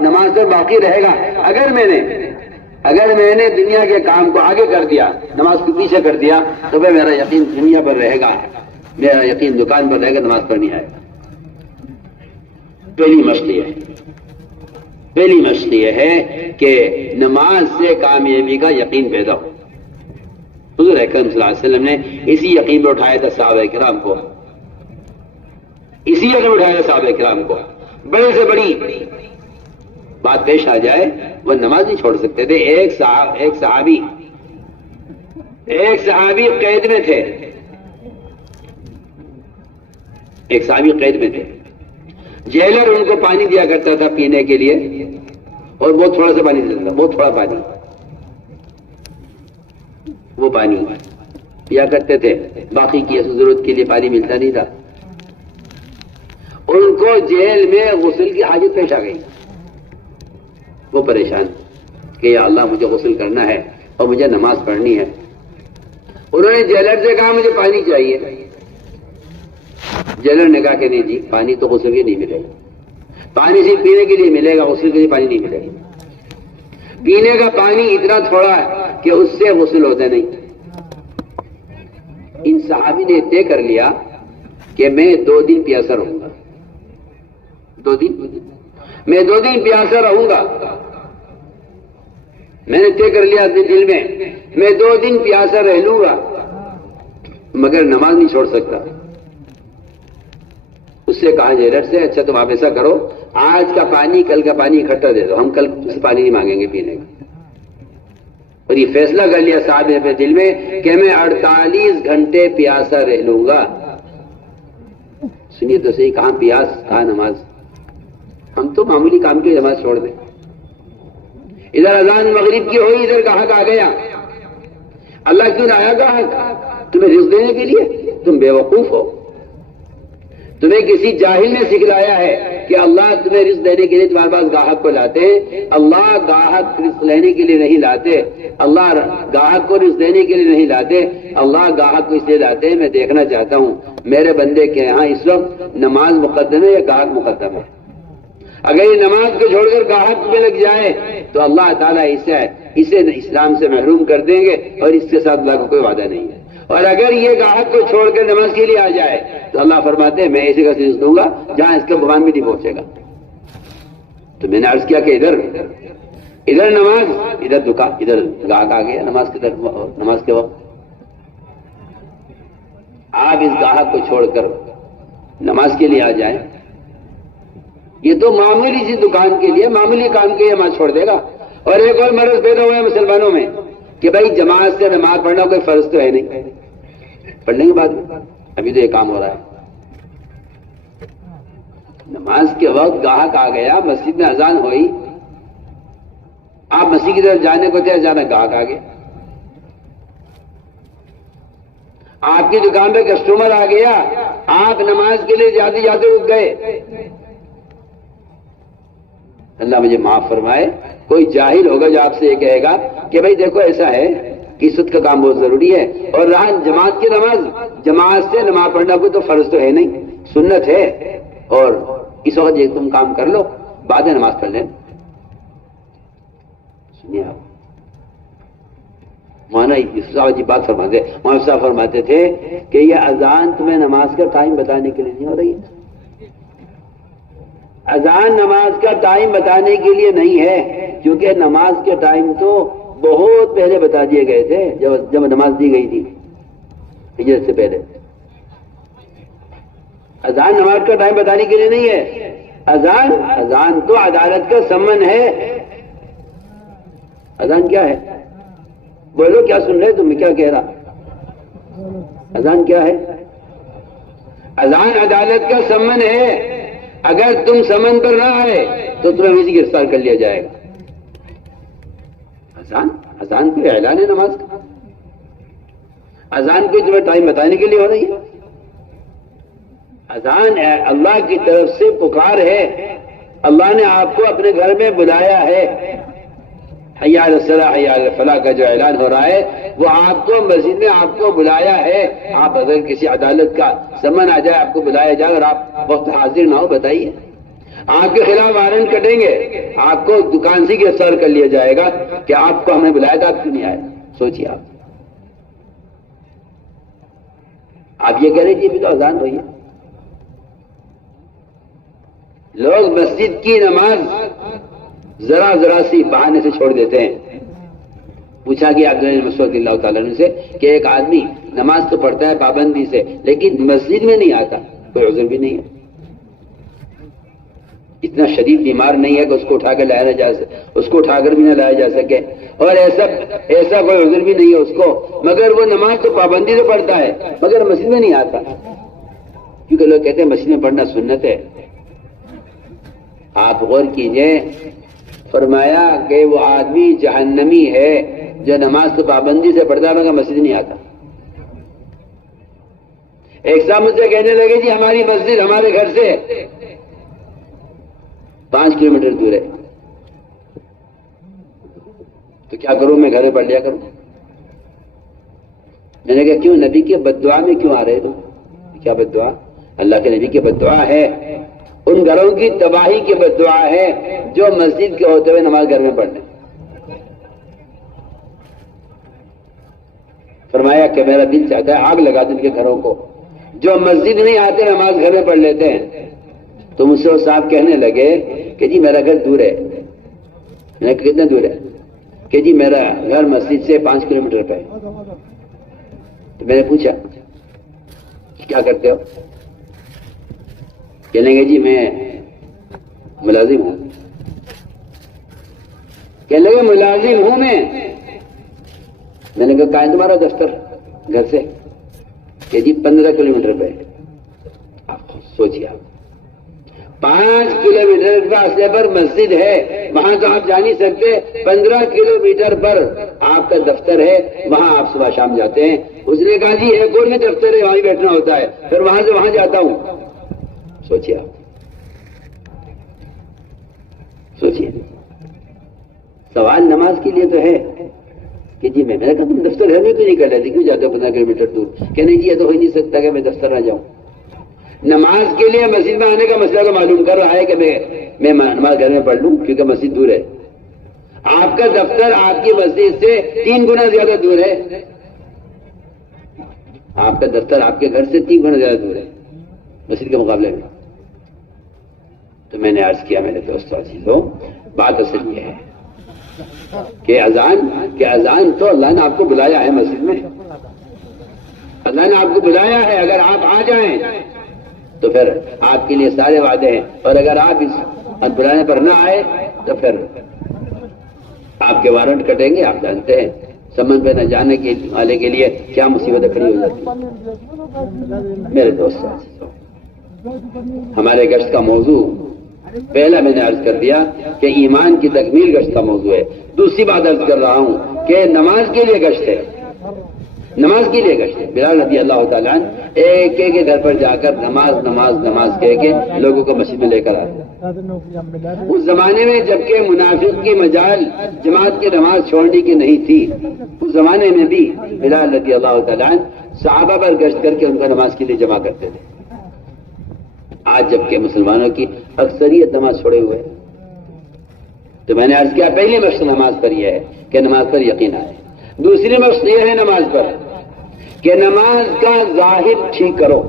نماز پر باقی رہے گا. اگر میں نے دنیا کے کام کو آگے کر دیا، نماز کو پیچھے کر دیا، تو پھر میرا یقین دنیا پر رہے گا، میرا یقین دکان پر رہے گا، نماز پر نہیں آئے گا. پہلی مشق یہ ہے کہ نماز سے کامیابی کا یقین پیدا ہو. حضور اکرم صلی اللہ علیہ وسلم نے اسی یقین پر اٹھایا تھا صحابہ کرام کو. بڑے سے بڑی بات پیش آ جائے وہ نماز نہیں چھوڑ سکتے تھے. ایک صحابی قید میں تھے. جیلر ان کو پانی دیا کرتا تھا پینے کے لیے اور بہت تھوڑا سا پانی دیتا تھا، بہت تھوڑا پانی. وہ پانی پیا کرتے تھے، باقی کی ضرورت کے لیے پانی ملتا نہیں تھا. ان کو جیل میں غسل کی حاجت پیش آ گئی. وہ پریشان کہ یا اللہ مجھے غسل کرنا ہے اور مجھے نماز پڑھنی ہے. انہوں نے جیلر سے کہا مجھے پانی چاہیے. جیلر نے کہا کہ نہیں جی، پانی تو غسل کے نہیں ملے گا، پانی صرف پینے کے لیے ملے گا، غسل کے لیے پانی نہیں ملے گا. پینے کا پانی اتنا تھوڑا ہے کہ اس سے غسل ہوتا نہیں. ان صحابی نے طے کر لیا کہ میں 2 دن پیاسا رہوں گا. 2 دن پیاسا رہوں گا. میں نے طے کر لیا اپنے دل میں 2 دن پیاسا رہ لوں گا. مگر نماز نہیں چھوڑ سکتا. اس سے کہا جیلر سے اچھا تم آپ ایسا کرو، آج کا پانی کل کا پانی اکٹھا دے دو، ہم کل سے پانی نہیں مانگیں گے پینے کا. اور یہ فیصلہ کر لیا صاحب نے اپنے دل میں کہ میں 48 گھنٹے پیاسا رہ لوں گا. سنیے تو صحیح، کہاں پیاس کہاں نماز. ہم تو معمولی کام کی نماز چھوڑ دیں. ادھر اذان مغرب کی ہوئی، ادھر گاہک آ گیا. اللہ کیوں لایا گاہک؟ تمہیں رزق دینے کے لیے. تم بے وقوف ہو. تمہیں کسی جاہل نے سکھلایا ہے کہ اللہ تمہیں رزق دینے کے لیے تمہارے پاس گاہک کو لاتے ہیں. اللہ گاہک رزق لینے کے لیے نہیں لاتے. اللہ گاہک کو رزق دینے کے لیے نہیں لاتے. اللہ گاہک کو اس لیے لاتے ہیں میں دیکھنا چاہتا ہوں میرے بندے کے یہاں اس وقت نماز مقدم ہے یا گاہک مقدم ہے. اگر یہ نماز کو چھوڑ کر گاہک میں لگ جائے تو اللہ تعالیٰ اسے اسلام سے محروم کر دیں گے اور اس کے ساتھ اللہ کا کوئی وعدہ نہیں ہے. اور اگر یہ گاہک کو چھوڑ کر نماز کے لیے آ جائے تو اللہ فرماتے ہیں میں ایسے کا رزق دوں گا جہاں اس کا بھگوان بھی نہیں پہنچے گا. تو میں نے عرض کیا کہ ادھر نماز، ادھر دکان، ادھر گاہک آ گیا نماز کے وقت. آپ اس گاہک کو چھوڑ کر نماز کے لیے آ جائیں. یہ تو معمولی سی دکان کے لیے معمولی کام کے لیے نماز چھوڑ دے گا. اور ایک اور مرض پیدا ہوا ہے مسلمانوں میں کہ بھائی جماعت سے نماز پڑھنا کوئی فرض تو ہے نہیں، پڑھ لیں گے بعد میں، ابھی تو یہ کام ہو رہا ہے. نماز کے وقت گاہک آ گیا، مسجد میں اذان ہوئی، آپ مسجد کی طرف جانے کو تھے، اچانک گاہک آ گیا. آپ کی دکان پہ کسٹمر آ گیا، آپ نماز کے لیے جاتے جاتے رک گئے. اللہ مجھے معاف فرمائے، کوئی جاہل ہوگا جو آپ سے یہ کہے گا کہ بھائی دیکھو ایسا ہے کہ سود کا کام بہت ضروری ہے، اور رہا جماعت کی نماز، جماعت سے نماز پڑھنا کوئی تو فرض تو ہے نہیں، سنت ہے، اور اس وقت یہ تم کام کر لو بعد میں نماز پڑھ لیں. سنیے آپ مولانا یوسف صاحب جی بات فرماتے، مولانا صاحب فرماتے تھے کہ یہ اذان تمہیں نماز کا ٹائم بتانے کے لیے نہیں ہو رہی ہے. اذان نماز کا ٹائم بتانے کے لیے نہیں ہے، کیونکہ نماز کے ٹائم تو بہت پہلے بتا دیے گئے تھے جب نماز دی گئی تھی ہجرت سے پہلے. اذان نماز کا ٹائم بتانے کے لیے نہیں ہے. اذان تو عدالت کا سمن ہے. اذان کیا ہے؟ بولو کیا سن رہے تم، میں کیا کہہ رہا؟ اذان کیا ہے؟ اذان عدالت کا سمن ہے. اگر تم سمن پر نہ آئے تو تمہیں ویسے گرفتار کر لیا جائے گا. اذان کوئی اعلان ہے نماز کا. اذان کوئی تمہیں ٹائم بتانے کے لیے ہو رہی ہے. اذان اللہ کی طرف سے پکار ہے. اللہ نے آپ کو اپنے گھر میں بلایا ہے. حی علی الصلاۃ حی علی الفلاح کا جو اعلان ہو رہا ہے وہ آپ کو مسجد میں آپ کو بلایا ہے. آپ اگر کسی عدالت کا سمن آ جائے، آپ کو بلایا جائے اور آپ وقت حاضر نہ ہو، بتائیے آپ کے خلاف وارنٹ کٹیں گے، آپ کو دکان سے گرفتار کر لیا جائے گا کہ آپ کو ہم نے بلایا تھا، آپ کیوں نہیں آئے. سوچیے آپ یہ کہہ رہے کہ ابھی تو اذان ہوئی ہے. لوگ مسجد کی نماز ذرا سی بہانے سے چھوڑ دیتے ہیں. پوچھا گیا عبداللہ بن مسعود رضی اللہ تعالیٰ عنہ سے کہ ایک آدمی نماز تو پڑھتا ہے پابندی سے لیکن مسجد میں نہیں آتا، کوئی عذر بھی نہیں ہے؟ اتنا شدید بیمار نہیں ہے کہ اس کو اٹھا کے لایا نہ جا سکے، اس کو اٹھا کر بھی نہ لایا جا سکے، اور ایسا کوئی عذر بھی نہیں ہے اس کو، مگر وہ نماز تو پابندی سے پڑھتا ہے مگر مسجد میں نہیں آتا، کیونکہ لوگ کہتے ہیں مسجد میں پڑھنا سنت ہے. آپ غور کیجئے، فرمایا کہ وہ آدمی جہنمی ہے جو نماز تو پابندی سے پڑھتا ہے مگر مسجد نہیں آتا. ایک صاحب مجھ سے کہنے لگے جی ہماری مسجد ہمارے گھر سے 5 کلومیٹر دور ہے، تو کیا کروں، میں گھر میں پڑھ لیا کروں. میں نے کہا کیوں، نبی کے بددعا میں کیوں آ رہے تم؟ کیا بددعا؟ اللہ کے نبی کی بددعا ہے، ان گھروں کی تباہی کی بددعا ہے جو مسجد کے ہوتے ہوئے نماز گھر میں پڑھنے. فرمایا کہ میرا دل چاہتا ہے آگ لگا دوں ان کے گھروں کو جو مسجد نہیں آتے نماز گھر میں پڑھ لیتے ہیں. تو مجھ سے وہ صاحب کہنے لگے کہ جی میرا گھر دور ہے. میں نے کہا کتنا دور ہے؟ کہ جی میرا گھر مسجد سے 5 کلومیٹر پہ ہے. تو میں نے پوچھا کیا کرتے ہو؟ کہنے گے جی میں ملازم ہوں. کہنے لگے ملازم ہوں میں نے کہا کہاں ہے تمہارا دفتر گھر سے؟ کہ جی 15 کلومیٹر پہ. آپ سوچیے، آپ 5 کلومیٹر فاصلے پر مسجد ہے، وہاں تو آپ جا نہیں سکتے. 15 کلومیٹر پر آپ کا دفتر ہے، وہاں آپ صبح شام جاتے ہیں. اس نے کہا جی ایک اور میں دفتر ہے، وہاں بیٹھنا ہوتا ہے، پھر وہاں سے وہاں جاتا ہوں. سوچیے آپ، سوچیے. سوال نماز کے لیے تو ہے کہ جی میں نے کہا تم دفتر ہے میں کیوں نہیں کر لیتے، کیوں جاتے ہو 15 کلومیٹر دور؟ کہ نہیں جی یہ تو ہو ہی نہیں سکتا کہ میں دفتر نہ جاؤں. نماز کے لیے مسجد میں آنے کا مسئلہ تو معلوم کر رہا ہے کہ میں نماز گھر میں پڑھ لوں کیونکہ مسجد دور ہے. آپ کا دفتر آپ کی مسجد سے 3 گنا زیادہ دور ہے. آپ کا دفتر آپ کے گھر سے 3 گنا زیادہ دور ہے مسجد کے مقابلے میں. تو میں نے عرض کیا میرے دوستوں عزیزوں، بات اصل یہ ہے کہ اذان تو اللہ نے آپ کو بلایا ہے مسجد میں. اللہ نے آپ کو بلایا ہے، اگر آپ آ جائیں تو پھر آپ کے لیے سارے وعدے ہیں، اور اگر آپ اس بلانے پر نہ آئے تو پھر آپ کے وارنٹ کٹیں گے. آپ جانتے ہیں سمن پہ نہ جانے کے والے کے لیے کیا مصیبتیں کھڑی ہو جاتی. میرے دوست ہمارے گشت کا موضوع پہلا میں نے عرض کر دیا کہ ایمان کی تکمیل گشت کا موضوع ہے. دوسری بات عرض کر رہا ہوں کہ نماز کے لیے گشت ہے، نماز کے لیے گشت ہے. بلال رضی اللہ تعالیٰ ایک ایک گھر پر جا کر نماز نماز نماز کہہ کے لوگوں کو مسجد میں لے کر آتے. اس زمانے میں جبکہ منافق کی مجال جماعت کی نماز چھوڑنے کی نہیں تھی، اس زمانے میں بھی بلال رضی اللہ تعالیٰ صحابہ پر گشت کر کے ان کو نماز کے لیے جمع کرتے تھے. آج جبکہ مسلمانوں کی اکثریت نماز چھوڑے ہوئے، تو میں نے عرض کیا پہلی مشق نماز پر یہ ہے کہ نماز پر یقین آئے. دوسری مشق یہ ہے نماز پر کہ نماز کا ظاہر ٹھیک کرو.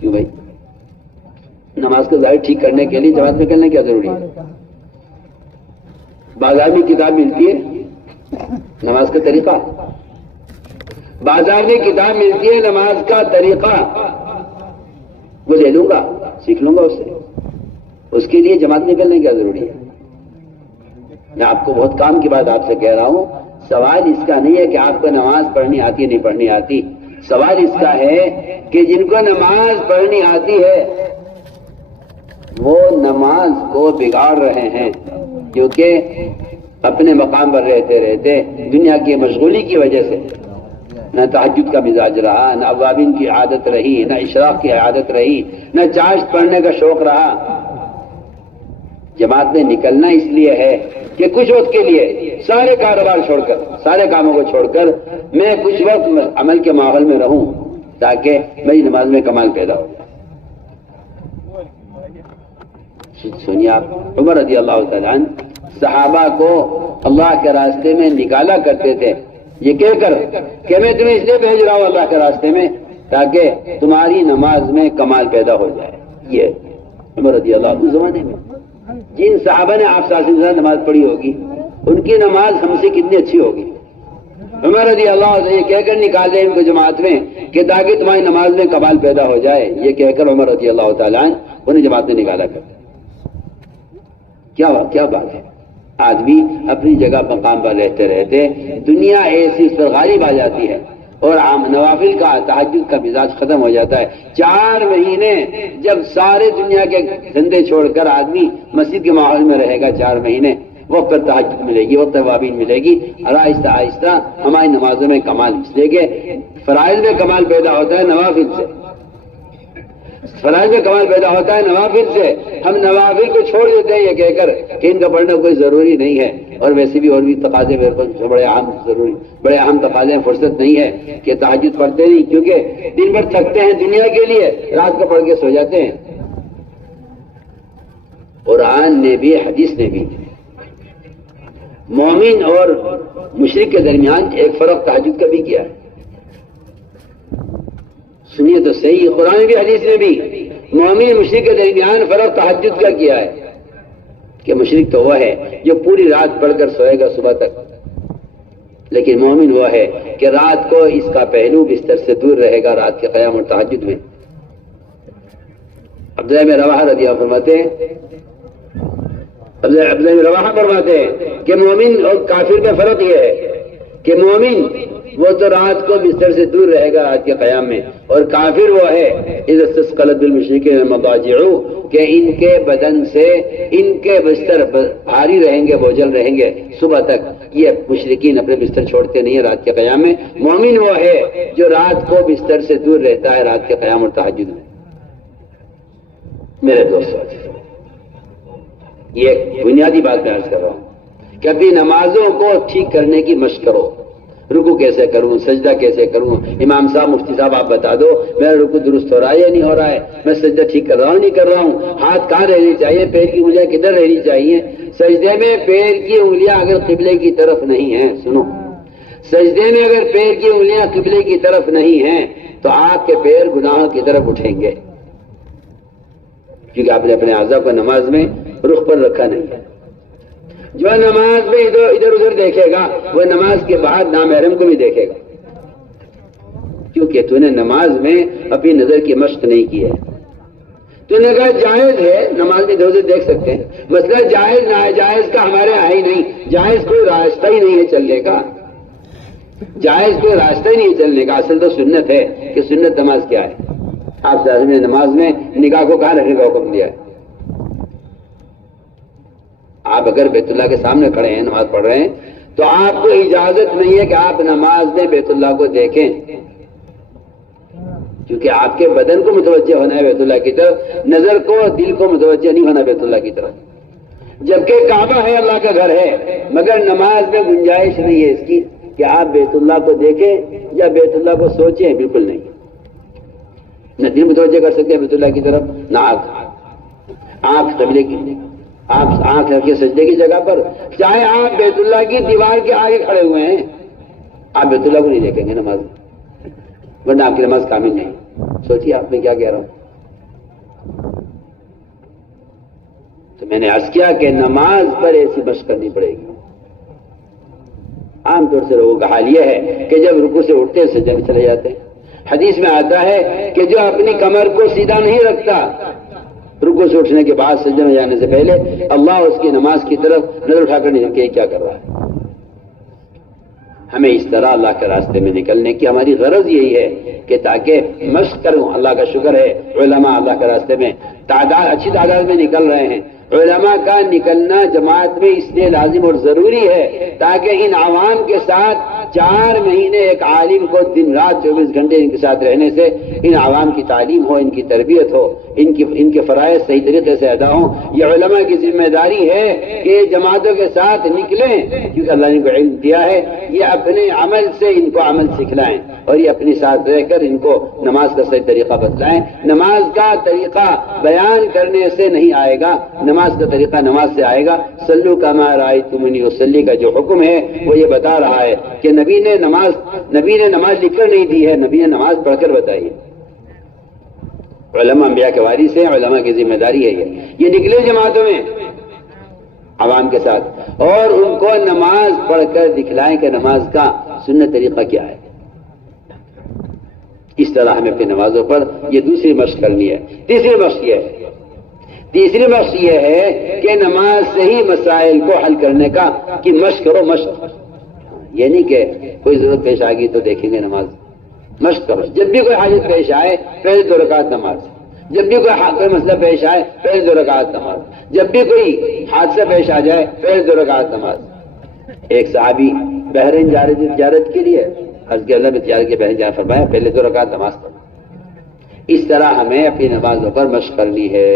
کیوں بھائی؟ نماز کا ظاہر ٹھیک کرنے کے لیے جماعت میں کرنا کیا ضروری ہے؟ بازار میں کتاب ملتی ہے نماز کا طریقہ، بازار میں کتاب ملتی ہے نماز کا طریقہ، وہ لے لوں گا سیکھ لوں گا اس سے. اس کے لیے جماعت میں کرنا کیا ضروری ہے؟ میں آپ کو بہت کام کی بات آپ سے کہہ رہا ہوں. سوال اس کا نہیں ہے کہ آپ کو نماز پڑھنی آتی نہیں پڑھنی آتی. سوال اس کا ہے کہ جن کو نماز پڑھنی آتی ہے وہ نماز کو بگاڑ رہے ہیں، کیونکہ اپنے مقام پر رہتے رہتے دنیا کی مشغولی کی وجہ سے نہ تہجد کا مزاج رہا، نہ اوابین کی عادت رہی، نہ اشراق کی عادت رہی، نہ چاشت پڑھنے کا شوق رہا. جماعت میں نکلنا اس لیے ہے کہ کچھ وقت کے لیے سارے کاروبار چھوڑ کر، سارے کاموں کو چھوڑ کر میں کچھ وقت عمل کے ماحول میں رہوں تاکہ میری نماز میں کمال پیدا ہو جائے. سنیے آپ، عمر رضی اللہ تعالیٰ عنہ صحابہ کو اللہ کے راستے میں نکالا کرتے تھے یہ کہہ کر کہ میں تمہیں اس لیے بھیج رہا ہوں اللہ کے راستے میں تاکہ تمہاری نماز میں کمال پیدا ہو جائے. یہ عمر رضی اللہ عنہ زمانے میں جن صحابہ نے آپ صلی اللہ علیہ وسلم نماز پڑھی ہوگی ان کی نماز ہم سے کتنی اچھی ہوگی. عمر رضی اللہ عنہ یہ کہہ کر نکال دیں ان کو جماعت میں کہ تاکہ تمہاری نماز میں کمال پیدا ہو جائے، یہ کہہ کر عمر رضی اللہ تعالیٰ عنہ انہیں جماعت میں نکالا کرتے. کیا بات ہے؟ آدمی اپنی جگہ مقام پر رہتے رہتے دنیا ایسی اس پر غالب آ جاتی ہے اور عام نوافل کا تہجد کا مزاج ختم ہو جاتا ہے. 4 مہینے جب سارے دنیا کے دھندے چھوڑ کر آدمی مسجد کے ماحول میں رہے گا 4 مہینے، وقت پر تہجد ملے گی، وقت اوابین ملے گی، اور آہستہ آہستہ ہماری نمازوں میں کمال اس لیے کہ فرائض میں کمال پیدا ہوتا ہے نوافل سے. فرائض میں کمال پیدا ہوتا ہے نوافل سے. ہم نوافل کو چھوڑ دیتے ہیں یہ کہہ کر کہ ان کا پڑھنا کوئی ضروری نہیں ہے، اور ویسے بھی اور بھی تقاضے میرے پاس بڑے اہم تقاضے ہیں، فرصت نہیں ہے کہ تہجد پڑھتے نہیں کیونکہ دن بھر تھکتے ہیں دنیا کے لیے، رات کو پڑھ کے سو جاتے ہیں. قرآن نے بھی حدیث نے بھی مومن اور مشرک کے درمیان ایک فرق تہجد کا بھی کیا ہے. سنیے تو صحیح، قرآن بھی حدیث نے بھی مومن مشرک کے درمیان فرق تہجد کا کیا ہے کہ مشرک تو وہ ہے جو پوری رات پڑھ کر سوئے گا صبح تک، لیکن مومن وہ ہے کہ رات کو اس کا پہلو بستر سے دور رہے گا رات کے قیام اور تہجد میں. عبداللہ بن رواحہ رضی اللہ عنہ فرماتے ہیں عبداللہ بن رواحہ فرماتے ہیں کہ مومن اور کافر کا فرق یہ ہے کہ مومن وہ تو رات کو بستر سے دور رہے گا رات کے قیام میں، اور کافر وہ ہے اذا استثقلت بالمشرکین المضاجع کہ ان کے بدن سے ان کے بستر بھاری رہیں گے، بوجھل رہیں گے صبح تک. یہ مشرکین اپنے بستر چھوڑتے نہیں ہیں رات کے قیام میں. مومن وہ ہے جو رات کو بستر سے دور رہتا ہے رات کے قیام اور تہجد میں. میرے دوستو، یہ ایک بنیادی بات میں عرض کر رہا ہوں کہ اپنی نمازوں کو ٹھیک کرنے کی مشق کرو. رکو کیسے کروں، سجدہ کیسے کروں، امام صاحب مفتی صاحب آپ بتا دو میرا رکو درست ہو رہا ہے یا نہیں ہو رہا ہے، میں سجدہ ٹھیک کر رہا ہوں نہیں کر رہا ہوں، ہاتھ کہاں رہنی چاہیے، پیر کی انگلیاں کدھر رہنی چاہیے. سجدے میں پیر کی انگلیاں اگر قبلے کی طرف نہیں ہیں، سنو، سجدے میں اگر پیر کی انگلیاں قبلے کی طرف نہیں ہیں تو آپ کے پیر گناہوں کی طرف اٹھیں گے، کیونکہ آپ نے اپنے اعضاء کو نماز میں رخ پر رکھا نہیں ہے. جو نماز میں ادھر ادھر دیکھے گا وہ نماز کے بعد نامحرم کو بھی دیکھے گا، کیونکہ تو نے نماز میں اپنی نظر کی مشق نہیں کی ہے. تو نے کہا جائز ہے نماز میں ادھر ادھر دیکھ سکتے ہیں، مسئلہ جائز ناجائز کا ہمارے ہے ہی نہیں. جائز کوئی راستہ ہی نہیں ہے چلنے کا، جائز کوئی راستہ ہی نہیں ہے چلنے کا. اصل تو سنت ہے کہ سنت نماز کیا ہے. آپ نے نماز میں نگاہ کو کہاں رکھنے کا حکم دیا ہے؟ آپ اگر بیت اللہ کے سامنے کھڑے ہیں نماز پڑھ رہے ہیں تو آپ کو اجازت نہیں ہے کہ آپ نماز میں بیت اللہ کو دیکھیں، کیونکہ آپ کے بدن کو متوجہ ہونا ہے بیت اللہ کی طرف، نظر کو دل کو متوجہ نہیں ہونا بیت اللہ کی طرف. جبکہ کعبہ ہے، اللہ کا گھر ہے، مگر نماز میں گنجائش نہیں ہے اس کی کہ آپ بیت اللہ کو دیکھیں یا بیت اللہ کو سوچیں، بالکل نہیں. نہ دل متوجہ کر سکتے ہیں بیت اللہ کی طرف، نہ آنکھ قبلے کی. آپ آنکھ رکھے سجدے کی جگہ پر، چاہے آپ بیت اللہ کی دیوار کے آگے کھڑے ہوئے ہیں، آپ بیت اللہ کو نہیں دیکھیں گے نماز میں، ورنہ آپ کی نماز کامل نہیں. سوچیے آپ میں کیا کہہ رہا ہوں. تو میں نے عرض کیا کہ نماز پر ایسی مشق کرنی پڑے گی. عام طور سے لوگوں کا حال یہ ہے کہ جب رکوع سے اٹھتے ہیں سجدے میں چلے جاتے ہیں. حدیث میں آتا ہے کہ جو اپنی کمر کو سیدھا نہیں رکھتا رکوع سے اٹھنے کے بعد سجدے میں جانے سے پہلے، اللہ اس کی نماز کی طرف نظر اٹھا کر نہیں دیکھے کیا کر رہا ہے. ہمیں اس طرح اللہ کے راستے میں نکلنے کی ہماری غرض یہی ہے کہ تاکہ مشق کروں. اللہ کا شکر ہے علماء اللہ کے راستے میں اچھی تعداد میں نکل رہے ہیں. علماء کا نکلنا جماعت میں اس لیے لازم اور ضروری ہے تاکہ ان عوام کے ساتھ 4 مہینے ایک عالم کو دن رات 24 گھنٹے ان کے ساتھ رہنے سے ان عوام کی تعلیم ہو، ان کی تربیت ہو، ان کے فرائض صحیح طریقے سے ادا ہوں. یہ علماء کی ذمہ داری ہے کہ جماعتوں کے ساتھ نکلیں، کیونکہ اللہ نے ان کو علم دیا ہے. یہ اپنے عمل سے ان کو عمل سکھلائیں اور یہ اپنی ساتھ رہ کر ان کو نماز کا صحیح طریقہ بتلائیں. نماز کا طریقہ بیان کرنے سے نہیں آئے گا، نماز کا طریقہ نماز سے آئے گا. صلو کما رأیتمونی اصلی کا جو حکم ہے وہ یہ بتا رہا ہے کہ نبی نے نماز لکھ کر نہیں دی ہے، نبی نے نماز پڑھ کر بتائی ہے. علماء انبیاء کے وارث ہیں، علماء کی ذمہ داری ہے یہ نکلے جماعتوں میں عوام کے ساتھ اور ان کو نماز پڑھ کر دکھلائیں کہ نماز کا سنت طریقہ کیا ہے. اس طرح ہمیں اپنی نمازوں پر یہ دوسری مشق کرنی ہے. تیسری مشق یہ ہے کہ نماز سے ہی مسائل کو حل کرنے کی مشق کرو. مشق یہ نہیں کہ کوئی ضرورت پیش آ گئی تو دیکھیں گے نماز. مشق کرو. جب بھی کوئی حاجت پیش آئے پہلے 2 رکعت نماز، جب بھی کوئی مسئلہ پیش آئے پہلے 2 رکعت نماز، جب بھی کوئی حادثہ پیش آ جائے پہلے 2 رکعت نماز. ایک صحابی بحرین جا رہے تھے تجارت کے لیے، حضرت کے اللہ میں تجارت کے بحرین جانا فرمایا پہلے 2 رکعت نماز پڑھو. اس طرح ہمیں اپنی نمازوں پر مشق کرنی ہے.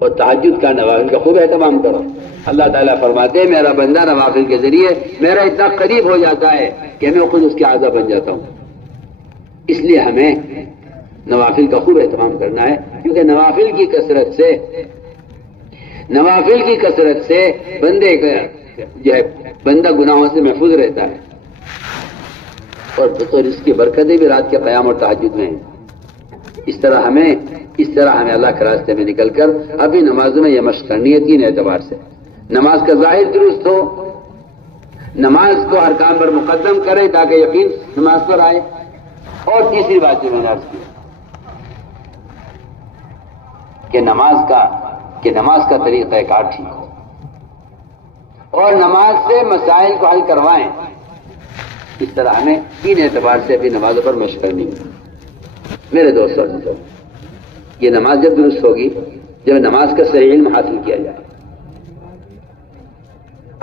اور تہجد کا نوافل کا خوب اہتمام کرو. اللہ تعالیٰ فرماتے ہیں میرا بندہ نوافل کے ذریعے میرا اتنا قریب ہو جاتا ہے کہ میں خود اس کے اعضا بن جاتا ہوں. اس لیے ہمیں نوافل کا خوب اہتمام کرنا ہے، کیونکہ نوافل کی کثرت سے بندے کا جو ہے بندہ گناہوں سے محفوظ رہتا ہے اور اس کی برکتیں بھی رات کے قیام اور تہجد میں ہیں. اس طرح ہمیں اللہ کے راستے میں نکل کر ابھی نمازوں میں یہ مشق کرنی ہے 3 اعتبار سے. نماز کا ظاہر درست ہو، نماز کو ہر کام پر مقدم کرے تاکہ یقین نماز پر آئے. اور تیسری بات جو میں نے عرض کی کہ نماز کا طریقہ کار ٹھیک ہو اور نماز سے مسائل کو حل کروائیں. اس طرح ہمیں تین اعتبار سے اپنی نمازوں پر مشق کرنی ہے. میرے دوستوں، یہ نماز جب درست ہوگی جب نماز کا صحیح علم حاصل کیا جائے.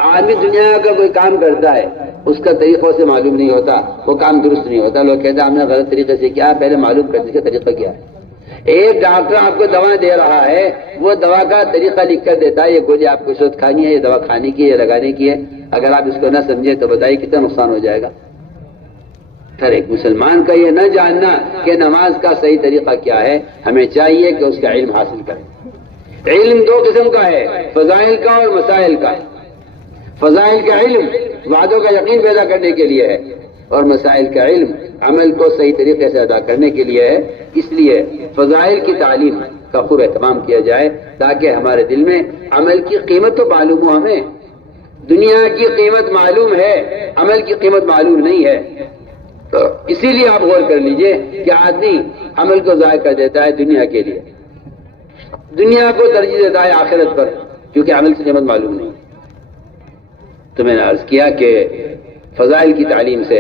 آدمی دنیا کا کوئی کام کرتا ہے، اس کا طریقوں سے معلوم نہیں ہوتا، وہ کام درست نہیں ہوتا. لوگ کہتے ہیں ہم نے غلط طریقے سے کیا، پہلے معلوم کرتے اس کا طریقہ کیا ہے. ایک ڈاکٹر آپ کو دوا دے رہا ہے، وہ دوا کا طریقہ لکھ کر دیتا ہے، یہ گولی آپ کو اس وقت کھانی ہے، یہ دوا کھانے کی ہے، یہ لگانے کی ہے. اگر آپ اس کو نہ سمجھے تو بتائیے کتنا نقصان ہو جائے گا. ہر ایک مسلمان کا یہ نہ جاننا کہ نماز کا صحیح طریقہ کیا ہے، ہمیں چاہیے کہ اس کا علم حاصل کریں. علم دو قسم کا ہے، فضائل کا اور مسائل کا. فضائل کا علم وعدوں کا یقین پیدا کرنے کے لیے ہے اور مسائل کا علم عمل کو صحیح طریقے سے ادا کرنے کے لیے ہے. اس لیے فضائل کی تعلیم کا خوب اہتمام کیا جائے تاکہ ہمارے دل میں عمل کی قیمت تو معلوم ہو. ہمیں دنیا کی قیمت معلوم ہے، عمل کی قیمت معلوم نہیں ہے. تو اسی لیے آپ غور کر لیجئے کہ آدمی عمل کو ضائع کر دیتا ہے دنیا کے لیے، دنیا کو ترجیح دیتا ہے آخرت پر، کیونکہ عمل کی قیمت معلوم نہیں. تو میں نے عرض کیا کہ فضائل کی تعلیم سے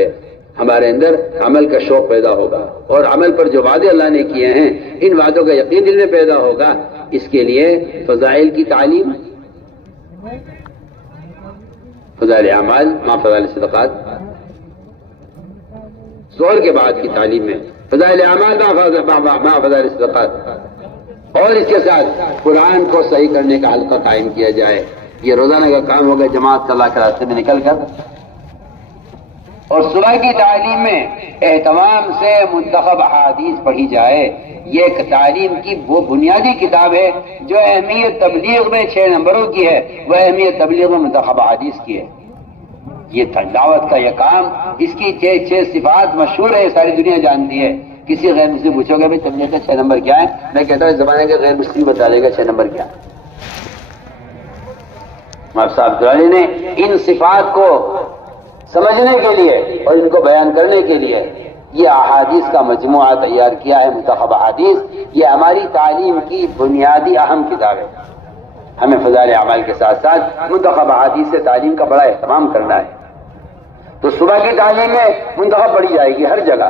ہمارے اندر عمل کا شوق پیدا ہوگا اور عمل پر جو وعدے اللہ نے کیے ہیں ان وعدوں کا یقین دل میں پیدا ہوگا. اس کے لیے فضائل کی تعلیم، فضائل اعمال مع فضائل صدقات، ظہر کے بعد کی تعلیم میں فضائل اعمال مع فضائل صدقات، اور اس کے ساتھ قرآن کو صحیح کرنے کا حلقہ قائم کیا جائے. یہ روزانہ کا کام ہوگا جماعت کا اللہ کے راستے میں نکل کر. اور صبح کی تعلیم میں اہتمام سے منتخب احادیث پڑھی جائے. یہ ایک تعلیم کی وہ بنیادی کتاب ہے جو اہمیت تبلیغ میں 6 نمبروں کی ہے، وہ اہمیت تبلیغ میں منتخب احادیث کی ہے. یہ دعوت کا یہ کام، اس کی 6 صفات مشہور ہے، ساری دنیا جانتی ہے. کسی غیر مسلم پوچھو گے بھائی تبلیغ کا 6 نمبر کیا ہے، میں کہتا ہوں اس زمانے کے غیر مسلم بتا دے گا 6 نمبر کیا ہے. مولانا صاحب درالی نے ان صفات کو سمجھنے کے لیے اور ان کو بیان کرنے کے لیے یہ احادیث کا مجموعہ تیار کیا ہے، منتخب احادیث. یہ ہماری تعلیم کی بنیادی اہم کتاب ہے. ہمیں فضائل اعمال کے ساتھ ساتھ منتخب احادیث سے تعلیم کا بڑا اہتمام کرنا ہے. تو صبح کی تعلیم میں منتخب پڑھی جائے گی ہر جگہ،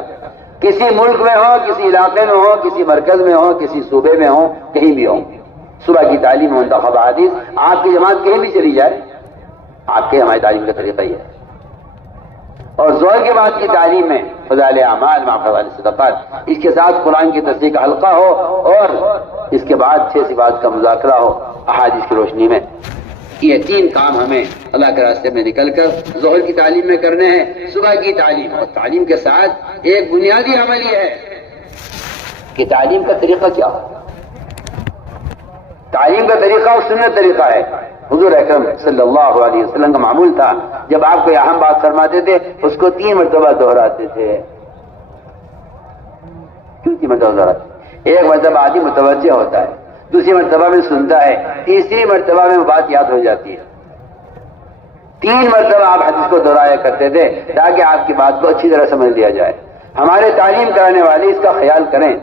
کسی ملک میں ہو، کسی علاقے میں ہو، کسی مرکز میں ہو، کسی صوبے میں ہو، کہیں بھی ہو. صبح کی تعلیم منتخب احادیث. آپ کی جماعت کہیں بھی چلی جائے، آپ کے ہماری تعلیم کا طریقہ ہی ہے. اور ظہر کے بعد کی تعلیم میں فضائل اعمال مع فضائل صدقات، اس کے ساتھ قرآن کی تصدیق کا حلقہ ہو اور اس کے بعد 6 صفات کا مذاکرہ ہو احادیث کی روشنی میں. یہ 3 کام ہمیں اللہ کے راستے میں نکل کر ظہر کی تعلیم میں کرنے ہیں. صبح کی تعلیم اور تعلیم کے ساتھ ایک بنیادی عمل یہ ہے کہ تعلیم کا طریقہ کیا ہو. تعلیم کا طریقہ اور سنت طریقہ ہے. حضور اکرم صلی اللہ علیہ وسلم کا معمول تھا جب آپ کوئی اہم بات فرماتے تھے اس کو 3 مرتبہ دہراتے تھے. کیوں 3 مرتبہ دہراتے؟ ایک مرتبہ آدمی متوجہ ہوتا ہے، دوسری مرتبہ میں سنتا ہے، تیسری مرتبہ میں بات یاد ہو جاتی ہے. 3 مرتبہ آپ حدیث کو دہرایا کرتے تھے تاکہ آپ کی بات کو اچھی طرح سمجھ لیا جائے. ہمارے تعلیم کرانے والے اس کا خیال کریں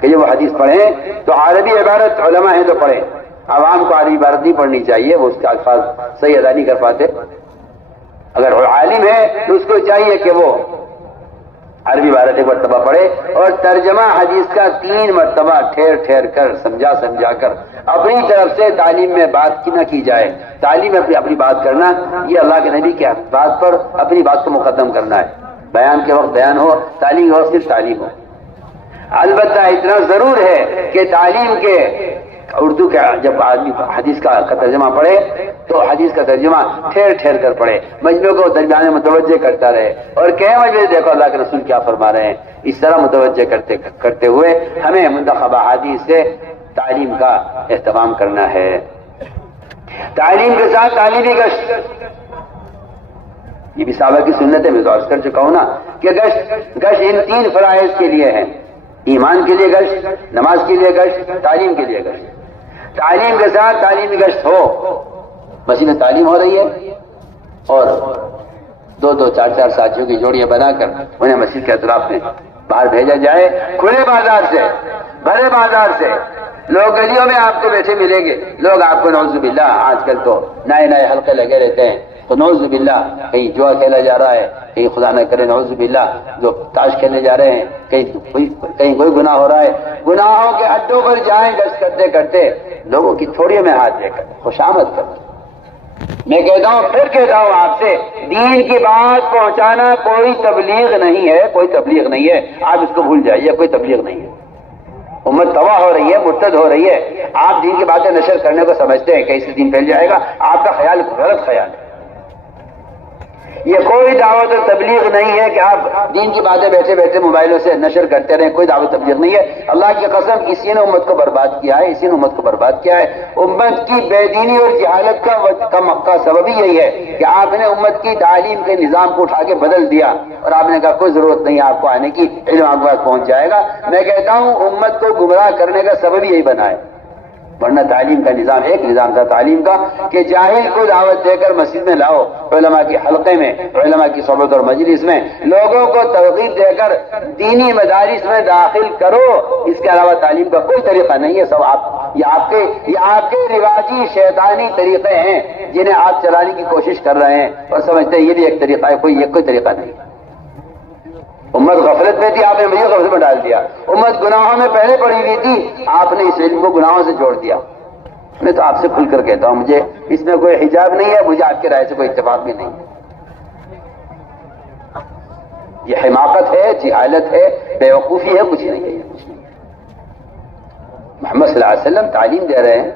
کہ جب وہ حدیث پڑھیں تو عربی عبارت علماء ہیں تو پڑھیں. عوام کو عربی عبارت نہیں پڑھنی چاہیے، وہ اس کے الفاظ صحیح ادا نہیں کر پاتے. اگر وہ عالم ہے تو اس کو چاہیے کہ وہ عربی عبارت 1 مرتبہ پڑھے اور ترجمہ حدیث کا 3 مرتبہ ٹھہر کر سمجھا کر اپنی طرف سے تعلیم میں بات نہ کی جائے. تعلیم میں اپنی بات کرنا، یہ اللہ کے نبی کے بات پر اپنی بات کو مقدم کرنا ہے. بیان کے وقت بیان ہو، تعلیم کے وقت صرف تعلیم ہو. البتہ اتنا ضرور ہے کہ تعلیم کے اردو کا جب آدمی حدیث کا ترجمہ پڑھے تو حدیث کا ترجمہ ٹھہر کر پڑھے، مجموعے کو درمیان میں متوجہ کرتا رہے اور کہے مجموعے دیکھو اللہ کے رسول کیا فرما رہے ہیں. اس طرح متوجہ کرتے ہوئے ہمیں منتخب احادیث سے تعلیم کا اہتمام کرنا ہے. تعلیم کے ساتھ تعلیمی گشت، یہ بھی صحابہ کی سنت ہے. میں تو عرض کر چکا ہوں نا کہ گشت ان 3 فرائض کے لیے ہے: ایمان کے لیے گشت، نماز کے لیے گشت، تعلیم کے لیے گشت. تعلیم کے ساتھ تعلیمی گشت ہو. مسجد میں تعلیم ہو رہی ہے اور دو دو چار چار ساتھیوں کی جوڑیاں بنا کر انہیں مسجد کے اطراف میں باہر بھیجا جائے، کھلے بازار سے، بڑے بازار سے، لوگ گلیوں میں آپ کو بیٹھے ملیں گے، لوگ آپ کو نعوذ باللہ، آج کل تو نئے نئے حلقے لگے رہتے ہیں، تو نعوذ باللہ کہیں جوا کھیلا جا رہا ہے، کہیں خدا نہ کرے نعوذ باللہ جو تاش کھیلنے جا رہے ہیں، کہیں کوئی گناہ ہو رہا ہے، گناہوں کے اڈوں پر جائیں گشت کرتے کرتے لوگوں کی تھوڑیوں میں ہاتھ دے کر خوشامد کرو۔ میں کہتا ہوں، پھر کہتا ہوں آپ سے، دین کی بات پہنچانا کوئی تبلیغ نہیں ہے، کوئی تبلیغ نہیں ہے، آپ اس کو بھول جائیے، کوئی تبلیغ نہیں ہے۔ امت تباہ ہو رہی ہے، مرتد ہو رہی ہے، آپ دین کی باتیں نشر کرنے کو سمجھتے ہیں کہ اس سے دین پھیل جائے گا، آپ کا خیال غلط خیال ہے۔ یہ کوئی دعوت اور تبلیغ نہیں ہے کہ آپ دین کی باتیں بیٹھے بیٹھے موبائلوں سے نشر کرتے رہیں، کوئی دعوت تبلیغ نہیں ہے۔ اللہ کی قسم، اسی نے امت کو برباد کیا ہے، اسی نے امت کو برباد کیا ہے۔ امت کی بے دینی اور جہالت کا سبب ہی یہی ہے کہ آپ نے امت کی تعلیم کے نظام کو اٹھا کے بدل دیا اور آپ نے کہا کوئی ضرورت نہیں ہے آپ کو آنے کی، علم آپ کے پاس پہنچ جائے گا۔ میں کہتا ہوں امت کو گمراہ کرنے کا سبب یہی بنا ہے، ورنہ تعلیم کا نظام ایک نظام تھا تعلیم کا کہ جاہل کو دعوت دے کر مسجد میں لاؤ، علماء کے حلقے میں، علماء کی صحبت اور مجلس میں لوگوں کو ترغیب دے کر دینی مدارس میں داخل کرو، اس کے علاوہ تعلیم کا کوئی طریقہ نہیں ہے۔ سب یہ آپ کے رواجی شیطانی طریقے ہیں جنہیں آپ چلانے کی کوشش کر رہے ہیں اور سمجھتے ہیں یہ بھی ایک طریقہ ہے، کوئی طریقہ نہیں۔ امت غفلت میں تھی، آپ نے مجھے غفلت میں ڈال دیا۔ امت گناہوں میں پہلے پڑی ہوئی تھی، آپ نے اس علم کو گناہوں سے جوڑ دیا۔ میں تو آپ سے کھل کر کہتا ہوں، مجھے اس میں کوئی حجاب نہیں ہے، مجھے آپ کی رائے سے کوئی اتفاق بھی نہیں ہے۔ یہ حماقت ہے، جہالت ہے، بیوقوفی ہے، کچھ نہیں ہے۔ محمد صلی اللہ علیہ وسلم تعلیم دے رہے ہیں،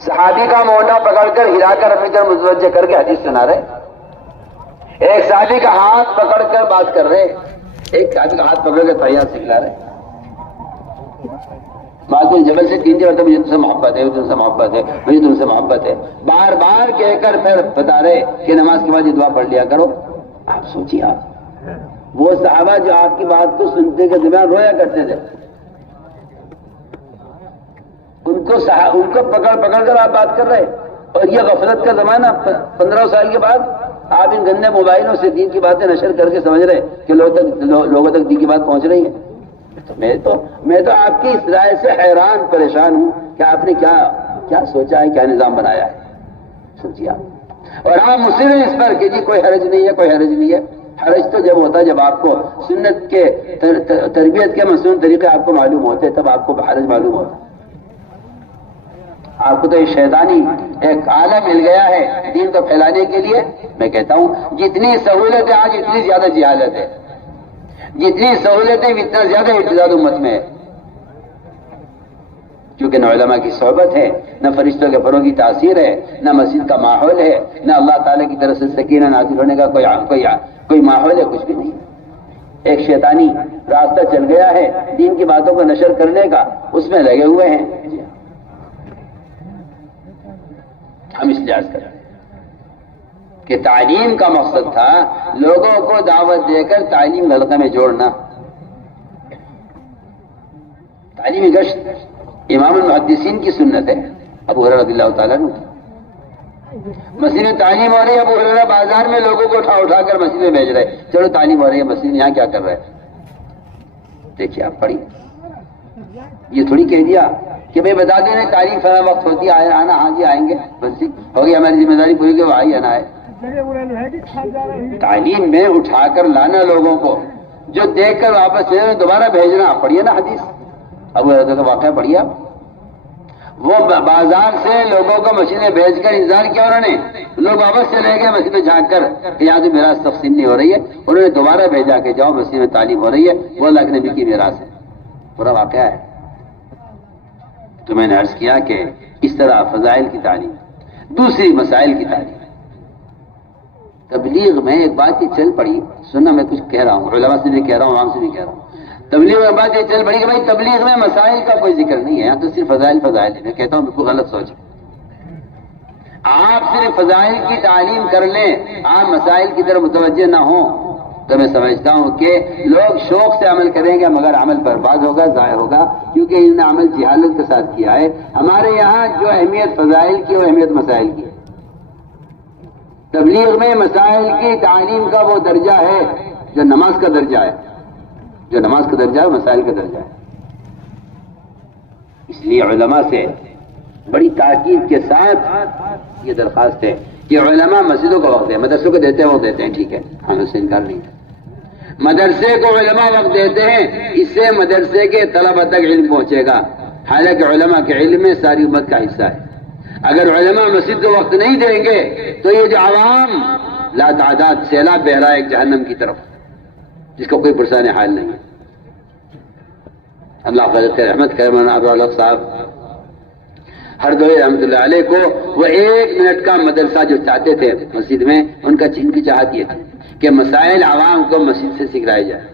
صحابی کا مونڈا پکڑ کر ہلا کر اپنی طرف متوجہ کر کے حدیث سنا رہے، ایک صحابی کا ہاتھ پکڑ کر بات کر رہے، ایک صحابی کا ہاتھ پکڑ کر تحیات سکھلا رہے، معذ الجبل سے 3 مرتبہ مجھے تم سے محبت ہے، مجھے تم سے محبت ہے، مجھے تم سے محبت ہے، بار بار کہہ کر پھر بتا رہے کہ نماز کے بعد یہ دعا پڑھ لیا کرو۔ آپ سوچیے، آپ وہ صحابہ جو آپ کی بات کو سنتے کے درمیان رویا کرتے تھے، ان کو پکڑ کر آپ بات کر رہے، اور یہ غفلت کا زمانہ 15 سال کے بعد آپ ان گندے موبائلوں سے دین کی باتیں نشر کر کے سمجھ رہے کہ لوگوں تک دین کی بات پہنچ رہی ہے۔ تو میں تو آپ کی اس رائے سے حیران پریشان ہوں کہ آپ نے کیا سوچا ہے، کیا نظام بنایا ہے، سوچیے آپ۔ اور آپ مسلم ہیں اس پر کہ جی کوئی حرج نہیں ہے، کوئی حرج نہیں ہے۔ حرج تو جب ہوتا ہے جب آپ کو سنت کے تربیت کے مصنون طریقے آپ کو معلوم ہوتے تب آپ کو حرج معلوم ہوتا۔ آپ کو تو یہ شیطانی ایک آلہ مل گیا ہے دین کو پھیلانے کے لیے۔ میں کہتا ہوں جتنی سہولت ہے آج اتنی زیادہ جہالت ہے، جتنی سہولتیں اتنا زیادہ ارتداد امت میں ہے، کیونکہ نہ علماء کی صحبت ہے، نہ فرشتوں کے پروں کی تاثیر ہے، نہ مسجد کا ماحول ہے، نہ اللہ تعالیٰ کی طرف سے سکینہ نازل ہونے کا کوئی ماحول ہے، کچھ بھی نہیں۔ ایک شیطانی راستہ چل گیا ہے دین کی باتوں کو نشر کرنے کا، اس میں لگے ہوئے ہیں۔ ہم اس لحاظ کریں کہ تعلیم کا مقصد تھا لوگوں کو دعوت دے کر تعلیم حلقے میں جوڑنا۔ تعلیمی گشت امام المحدثین کی سنت ہے، ابو ہریرہ رضی اللہ تعالیٰ عنہ کی۔ مسجد میں تعلیم ہو رہی ہے، ابو ہریرہ بازار میں لوگوں کو اٹھا کر مسجد میں بھیج رہے، چلو تعلیم ہو رہی ہے مسجد میں، یہاں کیا کر رہے ہیں؟ دیکھیے آپ پڑھیے، یہ تھوڑی کہہ دیا کہ بھائی بتا دیں تعلیم فلاں وقت ہوتی ہے، آنا، ہاں جی آئیں گے، بس ہو گئی ہماری ذمہ داری پوری کہ وہ آئی آنا ہے۔ تعلیم میں اٹھا کر لانا لوگوں کو، جو دیکھ کر واپس لے دوبارہ بھیجنا۔ پڑھیے نا حدیث، ابو ہریرہ کا واقعہ پڑھیے آپ۔ وہ بازار سے لوگوں کو مسجد میں بھیج کر انتظار کیا انہوں نے، لوگ واپس چلے گئے مسجد میں جھانک کر کہ یہاں تو میراث تقسیم نہیں ہو رہی ہے، انہوں نے دوبارہ بھیجا کہ جاؤ مسجد میں تعلیم ہو رہی ہے، وہ اللہ کے نبی کی میراث ہے۔ پورا واقعہ ہے۔ تو میں نے عرض کیا کہ اس طرح فضائل کی تعلیم، دوسری مسائل کی تعلیم، تبلیغ میں ایک بات یہ چل پڑی، سننا میں کچھ کہہ رہا ہوں، علماء سے بھی کہہ رہا ہوں، عوام سے بھی کہہ رہا ہوں، تبلیغ میں بات یہ چل پڑی کہ بھائی تبلیغ میں مسائل کا کوئی ذکر نہیں ہے، یہاں تو صرف فضائل ہے۔ میں کہتا ہوں بالکل غلط سوچ، آپ صرف فضائل کی تعلیم کر لیں، آپ مسائل کی طرف متوجہ نہ ہوں تو میں سمجھتا ہوں کہ لوگ شوق سے عمل کریں گے مگر عمل برباد ہوگا، ضائع ہوگا، کیونکہ انہوں نے عمل جہالت کے ساتھ کیا ہے۔ ہمارے یہاں جو اہمیت فضائل کی وہ اہمیت مسائل کی ہے۔ تبلیغ میں مسائل کی تعلیم کا وہ درجہ ہے جو نماز کا درجہ ہے، جو نماز کا درجہ ہے مسائل کا درجہ ہے۔ اس لیے علماء سے بڑی تاکید کے ساتھ یہ درخواست ہے کہ علماء مسجدوں کا وقت دیں، مدرسوں کو دیتے ہیں وہ دیتے ہیں، ٹھیک ہے، ہم اس سے انکار نہیں ہے۔ مدرسے کو علماء وقت دیتے ہیں، اس سے مدرسے کے طلبہ تک علم پہنچے گا، حالانکہ علماء کے علم میں ساری امت کا حصہ ہے۔ اگر علماء مسجد کو وقت نہیں دیں گے تو یہ جو عوام لا تعداد سیلاب بہ رہا ہے ایک جہنم کی طرف، جس کو کوئی پرسان حال نہیں ہے۔ اللہ فضل رحمت کرے مولانا ابوالحق صاحب ہردوئی رحمۃ اللہ علیہ کو وہ 1 منٹ کا مدرسہ جو چاہتے تھے مسجد میں، ان کا کی چاہت یہ تھی کہ مسائل عوام کو مسجد سے سکھلائے جائے۔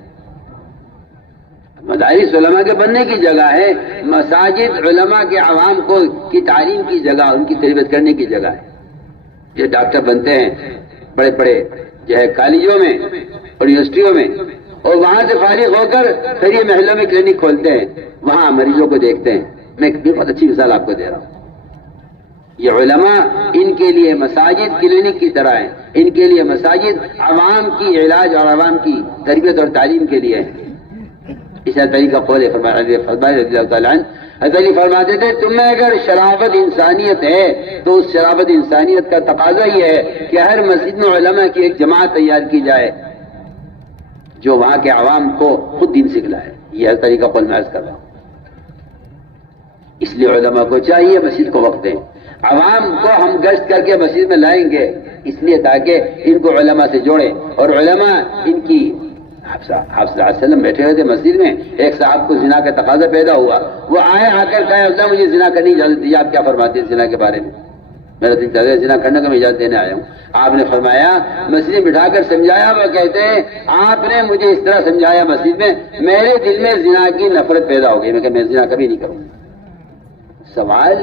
مدارس علماء کے بننے کی جگہ ہے، مساجد علماء کے عوام کو کی تعلیم کی جگہ، ان کی تربیت کرنے کی جگہ ہے۔ یہ ڈاکٹر بنتے ہیں بڑے بڑے جو ہے کالجوں میں اور یونیورسٹیوں میں، اور وہاں سے فارغ ہو کر پھر یہ محلوں میں کلینک کھولتے ہیں، وہاں مریضوں کو دیکھتے ہیں۔ میں ایک بہت اچھی مثال آپ کو دے رہا ہوں۔ یہ علماء، ان کے لیے مساجد کلینک کی طرح ہیں، ان کے لیے مساجد عوام کی علاج اور عوام کی تربیت اور تعلیم کے لیے ہیں۔ اس طریقہ قول فرمایا رضی اللہ تعالیٰ عنہ، حضرت علی فرماتے تھے تم میں اگر شرافت انسانیت ہے تو اس شرافت انسانیت کا تقاضا یہ ہے کہ ہر مسجد میں علماء کی ایک جماعت تیار کی جائے جو وہاں کے عوام کو خود دین سکھلائے۔ یہ ہر طریقہ قول میں عرض کر رہا ہوں۔ اس لیے علماء کو چاہیے مسجد کو وقت دیں، عوام کو ہم گشت کر کے مسجد میں لائیں گے اس لیے تاکہ ان کو علماء سے جوڑیں، اور علماء ان کی آپ صلی اللہ علیہ وسلم بیٹھے ہوئے تھے مسجد میں، ایک صاحب کو زنا کا تقاضا پیدا ہوا، وہ آئے آ کر کہا اللہ مجھے زنا کرنے کی اجازت دی، آپ کیا فرماتے ہیں زنا کے بارے میں؟ میرا دل چاہتا ہے زنا کرنے کا میں اجازت دینے آیا ہوں۔ آپ نے فرمایا مسجد میں بٹھا کر سمجھایا، وہ کہتے ہیں آپ نے مجھے اس طرح سمجھایا مسجد میں، میرے دل میں زنا کی نفرت پیدا ہو گئی، میں کہ میں زنا کبھی نہیں کروں۔ سوال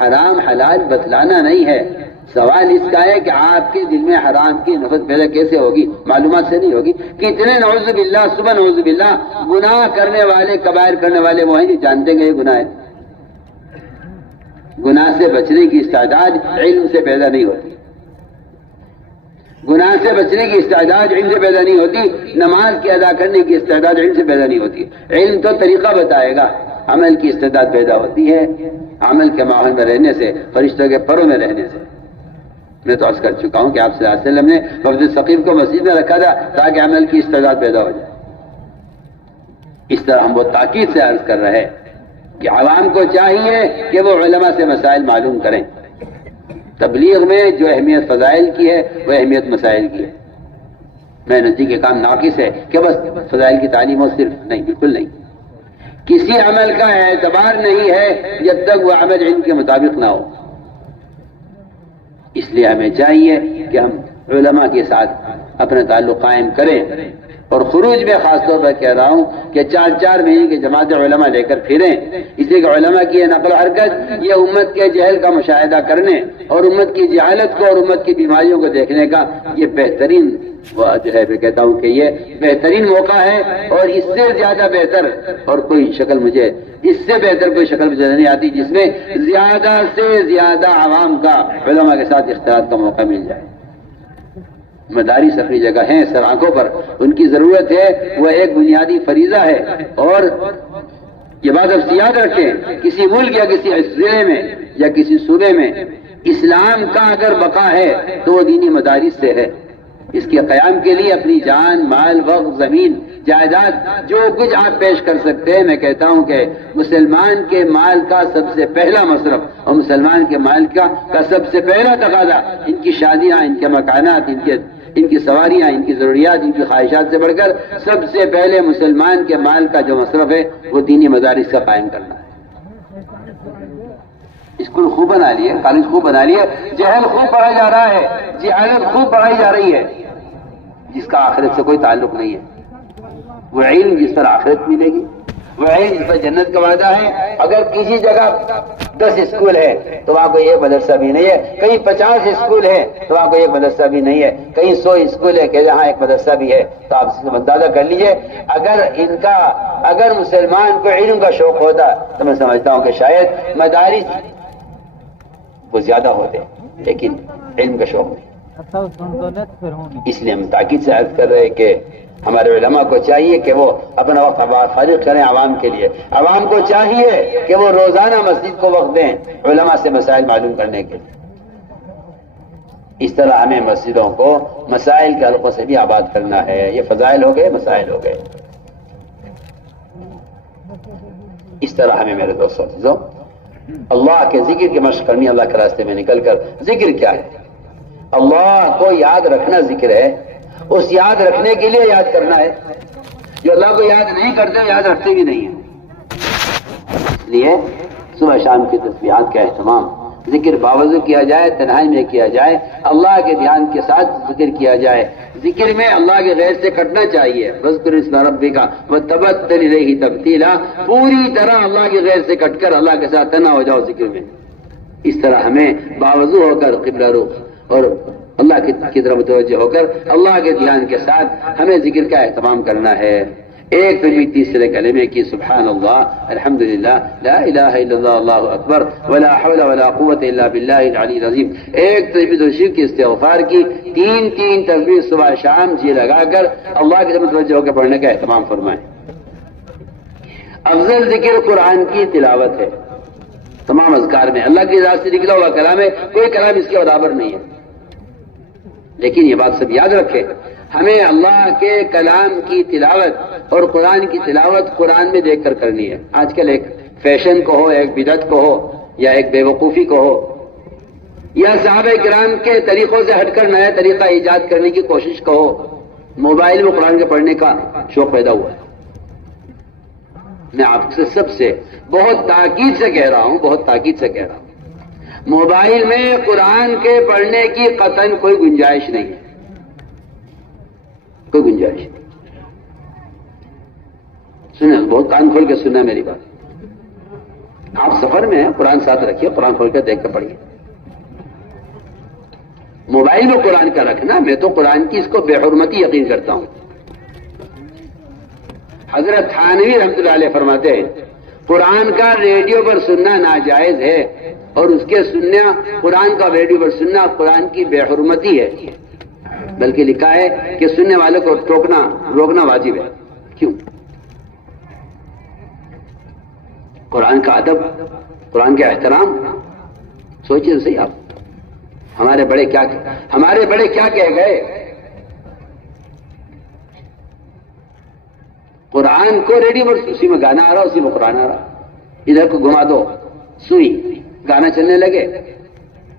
حرام حلال بتلانا نہیں ہے، سوال اس کا ہے کہ آپ کے دل میں حرام کی نفرت پیدا کیسے ہوگی؟ معلومات سے نہیں ہوگی۔ کتنے نعوذ باللہ صبح نعوذ باللہ گناہ کرنے والے، کبائر کرنے والے وہ ہیں جو جانتے ہیں یہ گناہ ہے۔ گناہ سے بچنے کی استعداد علم سے پیدا نہیں ہوتی، گناہ سے بچنے کی استعداد علم سے پیدا نہیں ہوتی، نماز کی ادا کرنے کی استعداد علم سے پیدا نہیں ہوتی۔ علم تو طریقہ بتائے گا، عمل کی استعداد پیدا ہوتی ہے عمل کے ماحول میں رہنے سے، فرشتوں کے پروں میں رہنے سے۔ میں تو عرض کر چکا ہوں کہ آپ صلی اللہ علیہ وسلم نے وفد ثقیف کو مسجد میں رکھا تھا تاکہ عمل کی استعداد پیدا ہو جائے۔ اس طرح ہم وہ تاکید سے عرض کر رہے کہ عوام کو چاہیے کہ وہ علماء سے مسائل معلوم کریں۔ تبلیغ میں جو اہمیت فضائل کی ہے وہ اہمیت مسائل کی ہے۔ میں نزدیک یہ کام ناقص ہے کہ بس فضائل کی تعلیم ہو، صرف نہیں، بالکل نہیں۔ کسی عمل کا اعتبار نہیں ہے جب تک وہ عمل علم کے مطابق نہ ہو۔ اس لیے ہمیں چاہیے کہ ہم علماء کے ساتھ اپنا تعلق قائم کریں، اور خروج میں خاص طور پر کہہ رہا ہوں کہ 4 مہینے کی جماعت علماء لے کر پھریں، اس لیے کہ علماء کی یہ نقل و حرکت یہ امت کے جہل کا مشاہدہ کرنے اور امت کی جہالت کو اور امت کی بیماریوں کو دیکھنے کا یہ بہترین جو ہے، میں کہتا ہوں کہ یہ بہترین موقع ہے، اور اس سے زیادہ بہتر اور کوئی شکل مجھے اس سے بہتر کوئی شکل مجھے نہیں آتی جس میں زیادہ سے زیادہ عوام کا علماء کے ساتھ اختلاط کا موقع مل جائے۔ مدارس اپنی جگہ ہیں سر آنکھوں پر، ان کی ضرورت ہے، وہ ایک بنیادی فریضہ ہے۔ اور یہ بات اب یاد رکھیں، کسی ملک یا کسی ضلع میں یا کسی صوبے میں اسلام کا اگر بقا ہے تو وہ دینی مدارس سے ہے۔ اس کے قیام کے لیے اپنی جان، مال، وقت، زمین، جائیداد جو کچھ آپ پیش کر سکتے ہیں، میں کہتا ہوں کہ مسلمان کے مال کا سب سے پہلا مصرف اور مسلمان کے مال کا سب سے پہلا تقاضا ان کی شادیاں، ان کے مکانات، ان کی سواریاں، ان کی ضروریات، ان کی خواہشات سے بڑھ کر سب سے پہلے مسلمان کے مال کا جو مصرف ہے وہ دینی مدارس کا قائم کرنا ہے۔ اسکول خوب بنا لیے، کالج خوب بنا لیے، جہل خوب پڑھا جا رہا ہے، جہالت خوب پڑھائی جا رہی ہے، جس کا آخرت سے کوئی تعلق نہیں ہے۔ وہ علم جس پر آخرت ملے گی، وہ علم جس پر جنت کا وعدہ ہے، اگر کسی جگہ 10 اسکول ہے تو وہاں کوئی ایک مدرسہ بھی نہیں ہے، کہیں 50 اسکول ہے تو وہاں کوئی ایک مدرسہ بھی نہیں ہے، کہیں 100 اسکول ہے کہ جہاں ایک مدرسہ بھی ہے، تو آپ اس کا اندازہ کر لیجئے۔ اگر مسلمان کو علم کا شوق ہوتا تو میں سمجھتا ہوں کہ شاید مدارس وہ زیادہ ہوتے، لیکن علم کا شوق نہیں۔ اس لیے ہم تاکید سے عرض کر رہے ہیں کہ ہمارے علماء کو چاہیے کہ وہ اپنا وقت فارغ کریں عوام کے لیے. عوام کو چاہیے کہ وہ روزانہ مسجد کو وقت دیں علماء سے مسائل معلوم کرنے کے لیے. اس طرح ہمیں مسجدوں کو مسائل کے حلقوں سے بھی آباد کرنا ہے. یہ فضائل ہو گئے، مسائل ہو گئے. اس طرح ہمیں میرے دوستوں عزیزوں اللہ کے ذکر کی مشق کرنی. اللہ کے راستے میں نکل کر ذکر کیا ہے؟ اللہ کو یاد رکھنا ذکر ہے. اس یاد رکھنے کے لیے یاد کرنا ہے. جو اللہ کو یاد نہیں کرتے یاد رکھتے بھی نہیں ہیں. اس لیے صبح شام کی تسبیحات کا اہتمام ذکر باوضو کیا جائے، تنہائی میں کیا جائے، اللہ کے دھیان کے ساتھ ذکر کیا جائے. ذکر میں اللہ کے غیر سے کٹنا چاہیے. وذکر اسم ربک وتبتل الیہ تبتیلا. پوری طرح اللہ کے غیر سے کٹ کر اللہ کے ساتھ تنہا ہو جاؤ ذکر میں. اس طرح ہمیں باوضو ہو کر قبلہ رخ اور اللہ کی طرف متوجہ ہو کر اللہ کے دھیان کے ساتھ ہمیں ذکر کا اہتمام کرنا ہے. ایک تجوید تیسرے کلمے کی سبحان اللہ، الحمدللہ، لا الہ الا اللہ، اللہ اکبر، ولا حول ولا قوت الا باللہ العلی العظیم. ایک تجوید الشرک کی استغفار کی. تین تکبیر صبح شام جی لگا کر اللہ کی طرف متوجہ ہو کر پڑھنے کا اہتمام فرمائیں. افضل ذکر قرآن کی تلاوت ہے. تمام اذکار میں اللہ کی ذات سے نکلا ہوا کلام ہے، کوئی کلام اس کے برابر نہیں ہے. لیکن یہ بات سب یاد رکھے، ہمیں اللہ کے کلام کی تلاوت اور قرآن کی تلاوت قرآن میں دیکھ کر کرنی ہے. آج کل ایک فیشن کو ہو، ایک بدعت کو ہو، یا ایک بے وقوفی کو ہو، یا صحابہ کرام کے طریقوں سے ہٹ کر نیا طریقہ ایجاد کرنے کی کوشش کو ہو، موبائل میں قرآن کے پڑھنے کا شوق پیدا ہوا ہے. میں آپ سے سب سے بہت تاکید سے کہہ رہا ہوں، موبائل میں قرآن کے پڑھنے کی قطعاً کوئی گنجائش نہیں ہے. کوئی گنجائش نہیں. سنیں، بہت کان کھول کے سننا میری بات. آپ سفر میں ہیں، قرآن ساتھ رکھیے، قرآن کھول کے دیکھ کر پڑھیے. موبائل میں قرآن کا رکھنا، میں تو قرآن کی اس کو بے حرمتی یقین کرتا ہوں. حضرت تھانوی رحمۃ اللہ علیہ فرماتے ہیں قرآن کا ریڈیو پر سننا ناجائز ہے، اور اس کے سننا، قرآن کا ریڈیو پر سننا قرآن کی بے حرمتی ہے. بلکہ لکھا ہے کہ سننے والوں کو روکنا واجب ہے. کیوں؟ قرآن کا ادب، قرآن کا احترام. سوچیے صحیح آپ، ہمارے بڑے کیا کہہ گئے. قرآن کو ریڈیو پر اسی میں گانا آ رہا، اسی میں قرآن آ رہا. ادھر کو گھما دو سوئی، گانا چلنے لگے.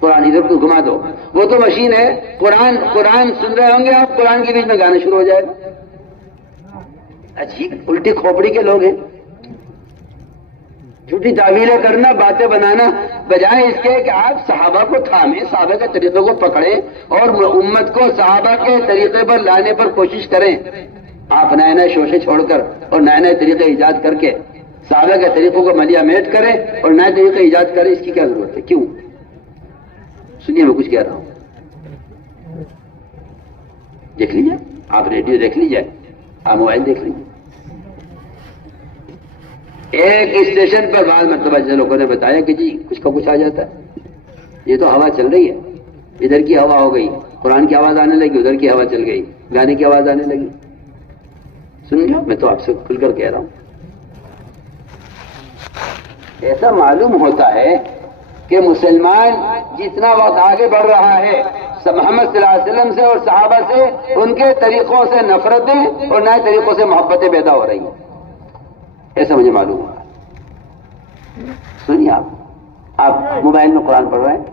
قرآن ادھر کو گھما دو، وہ تو مشین ہے. قرآن سن رہے ہوں گے آپ، قرآن کے بیچ میں گانا شروع ہو جائے گا. عجیب الٹی کھوپڑی کے لوگ ہیں. جھوٹی تعویلیں کرنا، باتیں بنانا، بجائے اس کے کہ آپ صحابہ کو تھامیں، صحابہ کے طریقے کو پکڑیں اور امت کو صحابہ کے طریقے پر لانے پر کوشش کریں. آپ نئے شوشے چھوڑ کر اور نئے طریقے ایجاد کر کے صحابہ کے طریقوں کو ملیا میٹ کریں اور نئے طریقے ایجاد کریں. اس کی کیا ضرورت ہے؟ کیوں؟ سنیے، میں کچھ کہہ رہا ہوں. دیکھ لیجیے، آپ ریڈیو دیکھ لیجیے، آپ موبائل دیکھ لیجیے. ایک اسٹیشن پر بعض مرتبہ لوگوں نے بتایا کہ جی کچھ کا کچھ آ جاتا ہے. یہ تو ہوا چل رہی ہے، ادھر کی ہوا ہو گئی، قرآن کی آواز آنے لگی، ادھر کی ہوا چل گئی، گانے کی آواز آنے لگی. سن لو، میں تو آپ سے کھل کر کہہ رہا ہوں. ایسا معلوم ہوتا ہے کہ مسلمان جتنا وقت آگے بڑھ رہا ہے محمد صلی اللہ علیہ وسلم سے اور صحابہ سے، ان کے طریقوں سے نفرتیں اور نئے طریقوں سے محبتیں پیدا ہو رہی ہیں. ایسا مجھے معلوم ہوا. سنیے، آپ موبائل میں قرآن پڑھ رہے ہیں.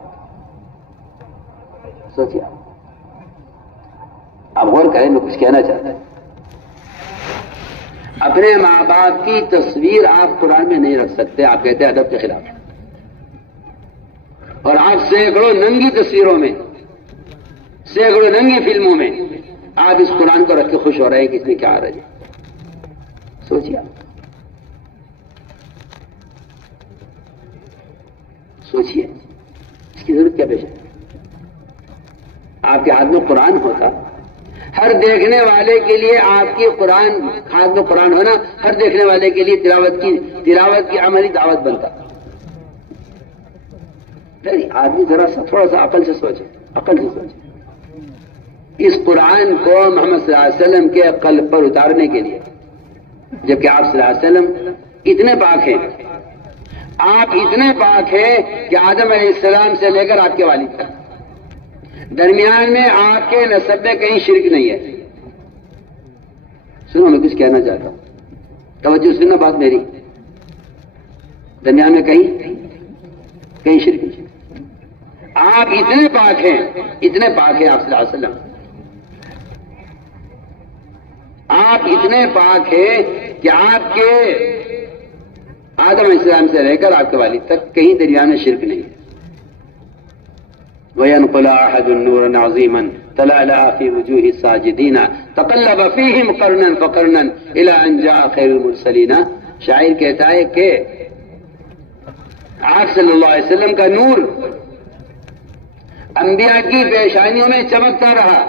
سوچیے، آپ غور کریں، میں کچھ کہنا چاہتا ہوں. اپنے ماں باپ کی تصویر آپ قرآن میں نہیں رکھ سکتے. آپ کہتے ہیں ادب کے خلاف. اور آپ سینکڑوں ننگی تصویروں میں، سینکڑوں ننگی فلموں میں آپ اس قرآن کو رکھ کے خوش ہو رہے ہیں کہ اس میں کیا آ رہا ہے. سوچیے، سوچیے اس کی ضرورت کیا پیش ہے. آپ کے ہاتھ میں قرآن ہوتا، ہر دیکھنے والے کے لیے آپ کی قرآن، ہاتھ میں قرآن ہونا ہر دیکھنے والے کے لیے تلاوت کی عملی دعوت بنتا. نہیں، آدمی ذرا سا تھوڑا سا عقل سے سوچے. اس قرآن کو محمد صلی اللہ علیہ وسلم کے قلب پر اتارنے کے لیے، جبکہ آپ صلی اللہ علیہ وسلم اتنے پاک ہیں، آپ اتنے پاک ہیں کہ آدم علیہ السلام سے لے کر آپ کے والد تک درمیان میں آپ کے نسب میں کہیں شرک نہیں ہے۔ سنو، میں کچھ کہنا چاہتا ہوں، توجہ سننا بات میری، درمیان میں کہیں شرک نہیں۔ آپ اتنے پاک ہیں، اتنے پاک ہیں آپ صلی اللہ علیہ وسلم، آپ اتنے پاک ہیں کہ آپ کے آدم علیہ السلام سے لے کر آپ کے والد تک کہیں درمیان میں شرک نہیں ہے۔ وَيَنْقُلَ أَحَدٌ نُورًا عَظِيمًا تَلَأْلَأَ فِي وُجُوهِ السَّاجِدِينَ تَقَلَّبَ فِيهِمْ قَرْنًا فَقَرْنًا إِلَىٰ أَنْ جَاءَ خَيْرُ الْمُرْسَلِينَ۔ شاعر کہتا ہے کہ آپ صلی اللہ علیہ وسلم کا نور انبیاء کی پیشانیوں میں چمکتا رہا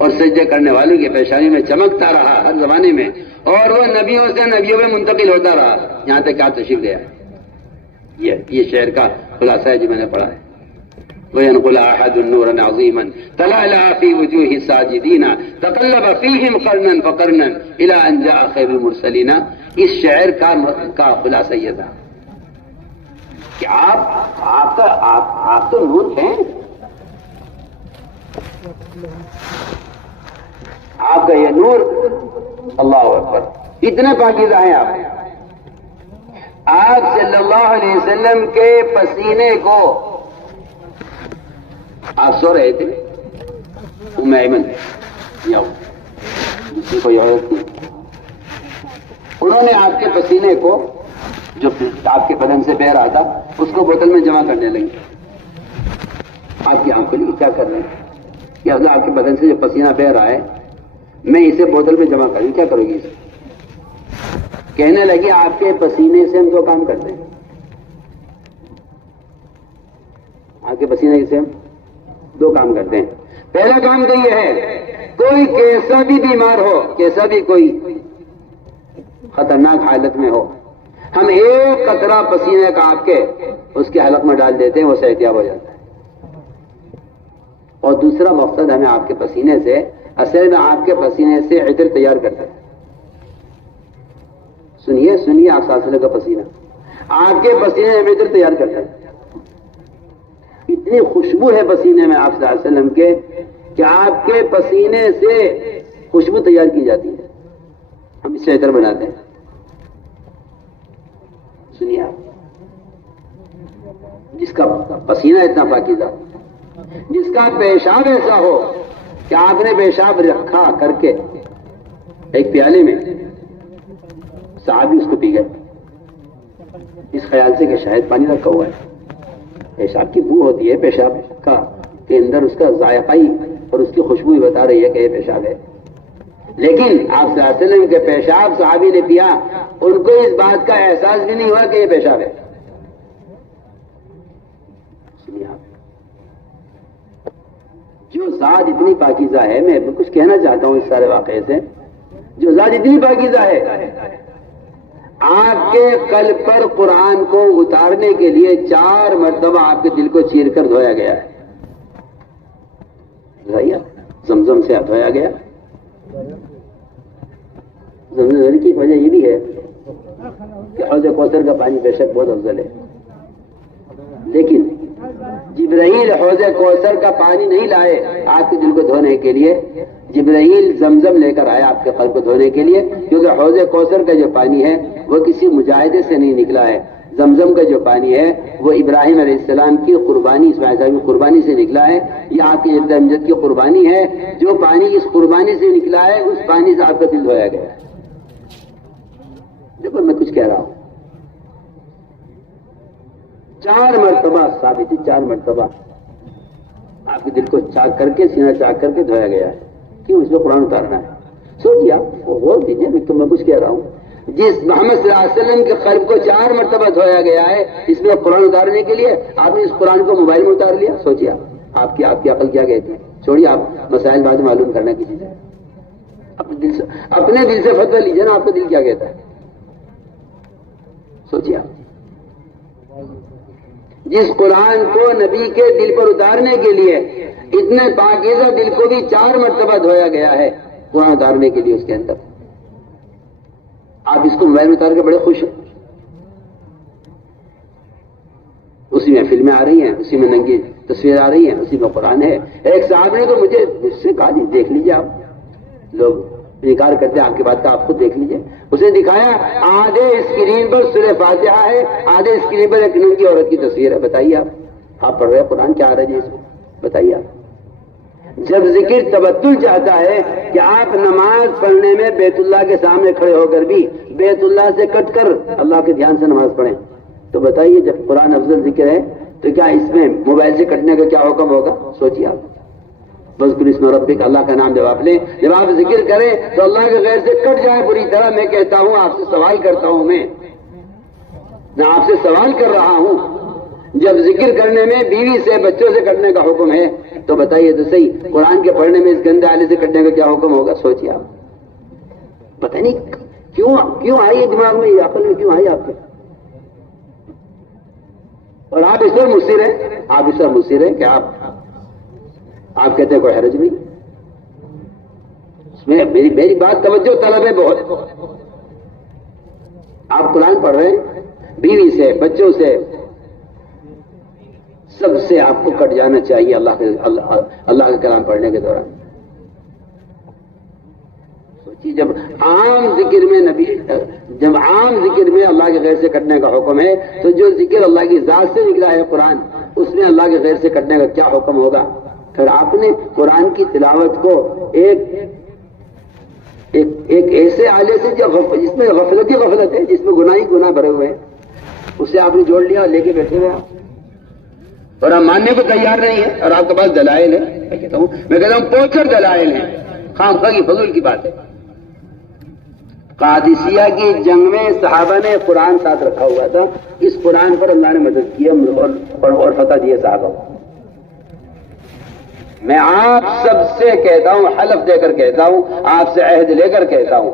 اور سجدے کرنے والوں کی پیشانیوں میں چمکتا رہا ہر زمانے میں، اور وہ نبیوں سے نبیوں میں منتقل ہوتا رہا یہاں تک آپ تشریف لے آئے۔ یہ شعر کا خلاصہ ہے جو میں نے پڑھا ہے۔ وَيَنْقُلَ أَحَدٌ نُورًا عَظِيمًا تَلَأْلَأَ فِي وُجُوهِ السَّاجِدِينَ تَقَلَّبَ فِيهِمْ قَرْنًا فَقَرْنًا إِلَىٰ أَنْ جَاءَ خَيْرُ الْمُرْسَلِينَ۔ اس شعر کا خلاصہ یہ تھا کہ آپ تو نور ہیں، آپ کا یہ نور، اللہ اکبر، اتنے پاکیزہ ہیں آپ صلی اللہ علیہ وسلم کے پسینے کو، آپ سو رہے تھے، ام ایمن کسی کو یاد نہیں، انہوں نے آپ کے پسینے کو جو آپ کے بدن سے بہ رہا تھا اس کو بوتل میں جمع کرنے لگی۔ آپ کی آنکھوں کیا کر رہے ہیں کہ آپ کے بدن سے جو پسینہ بہ رہا ہے میں اسے بوتل میں جمع کروں، کیا کرو گی اسے؟ کہنے لگی آپ کے پسینے سے ہم دو کام کرتے ہیں، آپ کے پسینے سے ہم دو کام کرتے ہیں۔ پہلا کام تو یہ ہے، کوئی کیسا بھی بیمار ہو، کیسا بھی کوئی خطرناک حالت میں ہو، ہم ایک قطرہ پسینے کا آپ کے اس کے حلق میں ڈال دیتے ہیں، وہ صحتیاب ہو جاتا ہے۔ اور دوسرا مقصد ہمیں آپ کے پسینے سے، اصل میں آپ کے پسینے سے عطر تیار کرتا ہے۔ سنیے آپ صلی اللہ علیہ وسلم کا پسینہ آپ کے پسینے میں عطر تیار کرتا ہے، اتنی خوشبو ہے پسینے میں آپ صلی اللہ علیہ وسلم کے کہ آپ کے پسینے سے خوشبو تیار کی جاتی ہے، ہم اس سے عطر بناتے ہیں۔ سنیے آپ، جس کا پسینہ اتنا پاکیزہ، جس کا پیشاب ایسا ہو کہ آپ نے پیشاب رکھا کر کے ایک پیالے میں، صحابی اس کو پی گئے اس خیال سے کہ شاید پانی رکھا ہوا ہے، پیشاب کی بو ہوتی ہے پیشاب کا کہ اندر اس کا ذائقہ ہی اور اس کی خوشبو ہی بتا رہی ہے کہ یہ پیشاب ہے، لیکن آپ صلی اللہ علیہ وسلم کے پیشاب صحابی نے پیا، ان کو اس بات کا احساس بھی نہیں ہوا کہ یہ پیشاب ہے۔ سنیے آپ، جو ذات اتنی پاکیزہ ہے، میں کچھ کہنا چاہتا ہوں اس سارے واقعے سے، جو ذات اتنی پاکیزہ ہے، آپ کے قلب پر قرآن کو اتارنے کے لیے 4 مرتبہ آپ کے دل کو چیر کر دھویا گیا ہے۔ زمزم سے دھویا گیا۔ زمزم کی وجہ یہ بھی ہے کہ حوض کوثر کا پانی بے شک بہت افضل ہے، لیکن جبرائیل حوض کوثر کا پانی نہیں لائے آپ کے دل کو دھونے کے لیے، جبرائیل زمزم لے کر آیا آپ کے قلب کو دھونے کے لیے، کیونکہ حوض کوثر کا جو پانی ہے وہ کسی مجاہدے سے نہیں نکلا ہے، زمزم کا جو پانی ہے وہ ابراہیم علیہ السلام کی قربانی، اسماعیل صاحب کی قربانی سے نکلا ہے، یہ آپ کی ابن امجد کی قربانی ہے، جو پانی اس قربانی سے نکلا ہے اس پانی سے آپ کا دل دھویا گیا ہے۔ دیکھو میں کچھ کہہ رہا ہوں، 4 مرتبہ ثابت ہے، 4 مرتبہ آپ کے دل کو چاک کر کے، سینہ چاک کر کے دھویا گیا ہے، کیوں؟ اس میں قرآن اتارنا ہے۔ سوچیے آپ، غور کیجیے، میں کچھ کہہ رہا ہوں، جس محمد صلی اللہ علیہ وسلم کے قلب کو 4 مرتبہ دھویا گیا ہے، اس میں قرآن اتارنے کے لیے آپ نے اس قرآن کو موبائل میں اتار لیا۔ سوچیے آپ کی عقل کیا کہتی ہے؟ چھوڑیے آپ مسائل بعد میں معلوم کرنا کسی سے، اپنے دل سے فتویٰ لیجیے نا، آپ کا دل کیا کہتا ہے؟ سوچیے آپ، جس قرآن کو نبی کے دل پر اتارنے کے لیے اتنے پاکیزہ دل کو بھی 4 مرتبہ دھویا گیا ہے قرآن اتارنے کے لیے اس کے اندر، آپ اس کو موبائل میں اتار کے بڑے خوش ہیں، اسی میں فلمیں آ رہی ہیں، اسی میں ننگی تصویر آ رہی ہیں، اسی میں قرآن ہے۔ ایک صاحب نے تو مجھے مجھ سے کہا جی دیکھ لیجیے، آپ لوگ انکار کرتے ہیں آپ کی بات کا، آپ خود دیکھ لیجیے۔ اس نے دکھایا آدھے اسکرین پر سورہ فاتحہ ہے، آدھے اسکرین پر ایک ننگی عورت کی تصویر ہے۔ بتائیے آپ پڑھ رہے ہیں قرآن، کیا آ رہا ہے جی اس میں؟ بتائیے آپ۔ جب ذکر تبتل چاہتا ہے کہ آپ نماز پڑھنے میں بیت اللہ کے سامنے کھڑے ہو کر بھی بیت اللہ سے کٹ کر اللہ کے دھیان سے نماز پڑھیں، تو بتائیے جب قرآن افضل ذکر ہے تو کیا اس میں موبائل سے کٹنے کا کیا حکم ہوگا؟ سوچیے آپ۔ بس اسم ربک، اللہ کا نام جب آپ لیں، جب آپ ذکر کریں تو اللہ کے غیر سے کٹ جائے بری طرح۔ میں کہتا ہوں، آپ سے سوال کرتا ہوں، میں آپ سے سوال کر رہا ہوں، جب ذکر کرنے میں بیوی سے بچوں سے کٹنے کا حکم ہے تو بتائیے تو صحیح قرآن کے پڑھنے میں اس گندے آلے سے کٹنے کا کیا حکم ہوگا؟ سوچیے آپ۔ پتہ نہیں کیوں آئی ہے دماغ میں، یہ عقل میں کیوں آئی آپ کے، اور آپ اس پر مصر ہیں، آپ اس پر مصر ہیں کہ آپ کہتے ہیں کوئی حرج نہیں۔ اس میں میری بات توجہ طلب ہے بہت۔ آپ قرآن پڑھ رہے ہیں، بیوی سے بچوں سے سب سے آپ کو کٹ جانا چاہیے اللہ کا کلام پڑھنے کے دوران۔ سوچیے جب عام ذکر میں اللہ کے غیر سے کٹنے کا حکم ہے تو جو ذکر اللہ کی ذات سے نکلا ہے قرآن، اس میں اللہ کے غیر سے کٹنے کا کیا حکم ہوگا؟ پھر آپ نے قرآن کی تلاوت کو ایک ایسے آلے سے جس میں غفلت ہی غفلت ہے، جس میں گناہ ہی گناہ بھرے ہوئے ہیں، اسے آپ نے جوڑ لیا اور لے کے بیٹھے ہوئے آپ، اور آپ ماننے کو تیار نہیں ہے، اور آپ کے پاس دلائل ہے۔ میں کہتا ہوں پوچھر دلائل ہیں، خامخواہ کی فضول کی بات ہے۔ قادسیہ کی جنگ میں صحابہ نے قرآن ساتھ رکھا ہوا تھا، اس قرآن پر اللہ نے مدد کی اور فتح دیے صحابہ کو۔ میں آپ سب سے کہتا ہوں، حلف دے کر کہتا ہوں، آپ سے عہد لے کر کہتا ہوں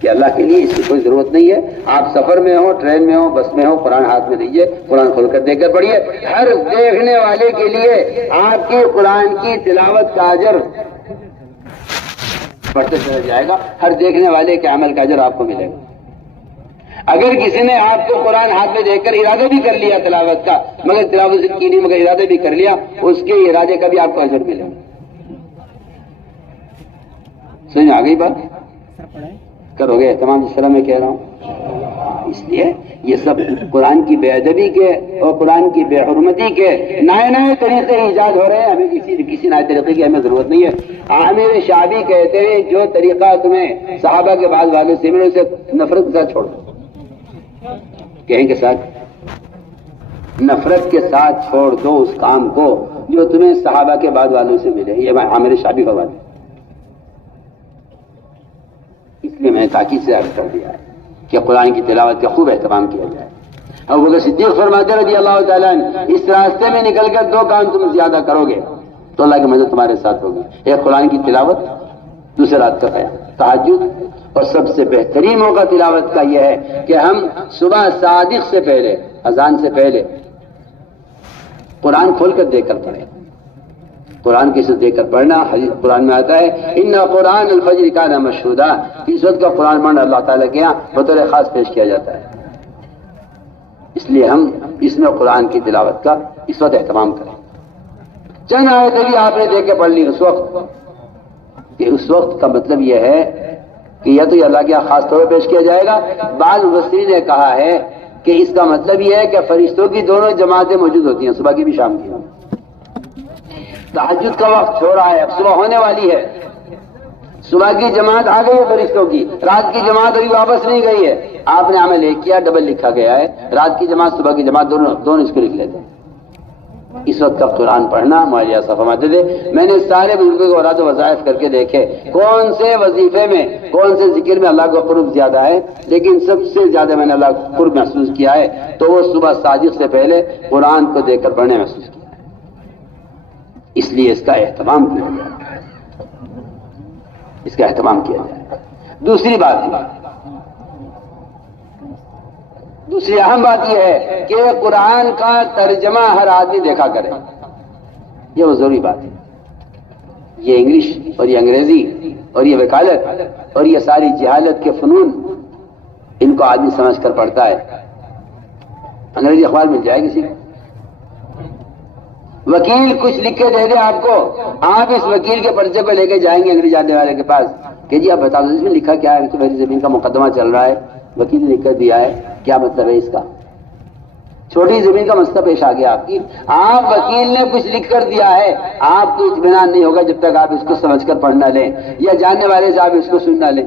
کہ اللہ کے لیے اس کی کوئی ضرورت نہیں ہے۔ آپ سفر میں ہو، ٹرین میں ہو، بس میں ہو، قرآن ہاتھ میں لیجیے، قرآن کھول کر دیکھ کر پڑھیے۔ ہر دیکھنے والے کے لیے آپ کی قرآن کی تلاوت کا اجر بڑھتے چلا جائے گا، ہر دیکھنے والے کے عمل کا اجر آپ کو ملے گا۔ اگر کسی نے آپ کو قرآن ہاتھ میں دیکھ کر ارادہ بھی کر لیا تلاوت کا، مگر تلاوت کی نہیں، مگر ارادہ بھی کر لیا، اس کے ارادے کا بھی آپ کو اجر ملے گا۔ سمجھ آ گئی بات؟ کرو گے تمام اس طرح میں کہہ رہا ہوں۔ اس لیے یہ سب قرآن کی بے ادبی کے اور قرآن کی بے حرمتی کے نئے طریقے ایجاد ہو رہے ہیں۔ ہمیں کسی نئے طریقے کی ہمیں ضرورت نہیں ہے۔ عامر شعبی کہتے ہیں جو طریقہ تمہیں صحابہ کے بعد والوں سے ملے اسے نفرت کے ساتھ چھوڑ دو، کہیں کے ساتھ نفرت کے ساتھ چھوڑ دو اس کام کو جو تمہیں صحابہ کے بعد والوں سے ملے۔ یہ عامر شعبی کا بات ہے، اس لیے میں نے تاکید سے عرض کر دیا ہے کہ قرآن کی تلاوت کا خوب اہتمام کیا جائے۔ ابو بکر صدیق فرماتے رضی اللہ تعالیٰ عنہ، اس راستے میں نکل کر 2 کام تم زیادہ کرو گے تو اللہ کی مدد تمہارے ساتھ ہوگی، ایک قرآن کی تلاوت، دوسرے رات کا قیام تہجد، اور سب سے بہترین موقع تلاوت کا یہ ہے کہ ہم صبح صادق سے پہلے، اذان سے پہلے قرآن کھول کر دیکھ کر پڑھیں۔ قرآن کے ساتھ دیکھ کر پڑھنا، حدیث قرآن میں آتا ہے ان قرآن الفجر کان مشہودا، اس وقت کا قرآن پڑھنا اللہ تعالیٰ کے یہاں بطور خاص پیش کیا جاتا ہے۔ اس لیے ہم اس میں قرآن کی تلاوت کا اس وقت اہتمام کریں۔ چند آیتیں بھی آپ نے دیکھ کے پڑھ لی اس وقت، کہ اس وقت کا مطلب یہ ہے کہ یا تو یہ اللہ کے یہاں خاص طور پر پیش کیا جائے گا۔ بعض مفسرین نے کہا ہے کہ اس کا مطلب یہ ہے کہ فرشتوں کی دونوں جماعتیں موجود ہوتی ہیں، صبح کی بھی شام کی۔ تہجد کا وقت چھوڑا ہے، اب صبح ہونے والی ہے، صبح کی جماعت آ گئی ہے فرشتوں کی، رات کی جماعت ابھی واپس نہیں گئی ہے۔ آپ نے عمل ایک کیا، ڈبل لکھا گیا ہے، رات کی جماعت صبح کی جماعت دونوں اس کو لکھ لیتے ہیں۔ اس وقت کا قرآن پڑھنا معالیہ صاحب فرماتے تھے، میں نے سارے بزرگوں کے اوراد و وظائف کر کے دیکھے کون سے وظیفے میں، کون سے ذکر میں اللہ کا قرب زیادہ ہے، لیکن سب سے زیادہ میں نے اللہ کا قرب محسوس کیا ہے تو وہ صبح صادق سے پہلے قرآن کو دیکھ کر پڑھنے محسوس کیا، اس لیے اس کا اہتمام کیا جائے، اس کا اہتمام کیا جائے۔ دوسری دوسری اہم بات یہ ہے کہ قرآن کا ترجمہ ہر آدمی دیکھا کرے، یہ وہ ضروری بات ہے۔ یہ انگلش اور یہ انگریزی اور یہ وکالت اور یہ ساری جہالت کے فنون، ان کو آدمی سمجھ کر پڑھتا ہے۔ انگریزی اخبار مل جائے کسی کو، وکیل کچھ لکھ کے دے دے آپ کو، آپ اس وکیل کے پرچے پہ لے کے جائیں گے انگریزی جاننے والے کے پاس کہ جی آپ بتا دو اس میں لکھا کیا ہے، کہ میری زمین کا مقدمہ چل رہا ہے، وکیل نے لکھ کر دیا ہے، کیا مطلب ہے اس کا؟ چھوٹی زمین کا مسئلہ پیش آ گیا آپ کی، آپ وکیل نے کچھ لکھ کر دیا ہے، آپ کو اطمینان نہیں ہوگا جب تک آپ اس کو سمجھ کر پڑھ نہ لیں یا جاننے والے سے آپ اس کو سن نہ لیں۔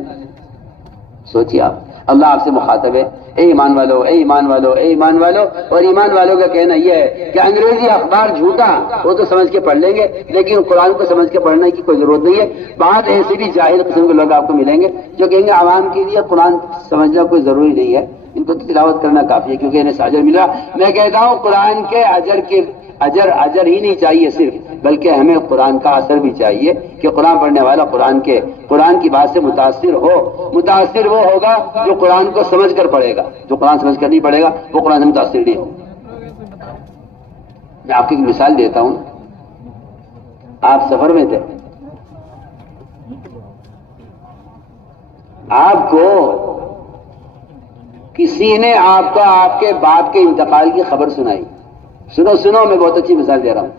سوچیے آپ، اللہ آپ سے مخاطب ہے، اے ایمان والو، اے ایمان والو، اے ایمان والو، اور ایمان والوں کا کہنا یہ ہے کہ انگریزی اخبار جھوٹا، وہ تو سمجھ کے پڑھ لیں گے، لیکن قرآن کو سمجھ کے پڑھنے کی کوئی ضرورت نہیں ہے۔ بعض ایسے بھی جاہل قسم کے لوگ آپ کو ملیں گے جو کہیں گے عوام کے لیے قرآن سمجھنا کوئی ضروری نہیں ہے، ان کو تو تلاوت کرنا کافی ہے کیونکہ انہیں اجر ملا۔ میں کہتا ہوں قرآن کے اجر ہی نہیں چاہیے صرف، بلکہ ہمیں قرآن کا اثر بھی چاہیے کہ قرآن پڑھنے والا قرآن کی بات سے متاثر ہو۔ متاثر وہ ہوگا جو قرآن کو سمجھ کر پڑھے گا، جو قرآن سمجھ کر نہیں پڑھے گا وہ قرآن سے متاثر نہیں ہوگا۔ میں آپ کی ایک مثال دیتا ہوں۔ آپ سفر میں تھے، آپ کو کسی نے آپ کے باپ کے انتقال کی خبر سنائی۔ سنو میں بہت اچھی مثال دے رہا ہوں۔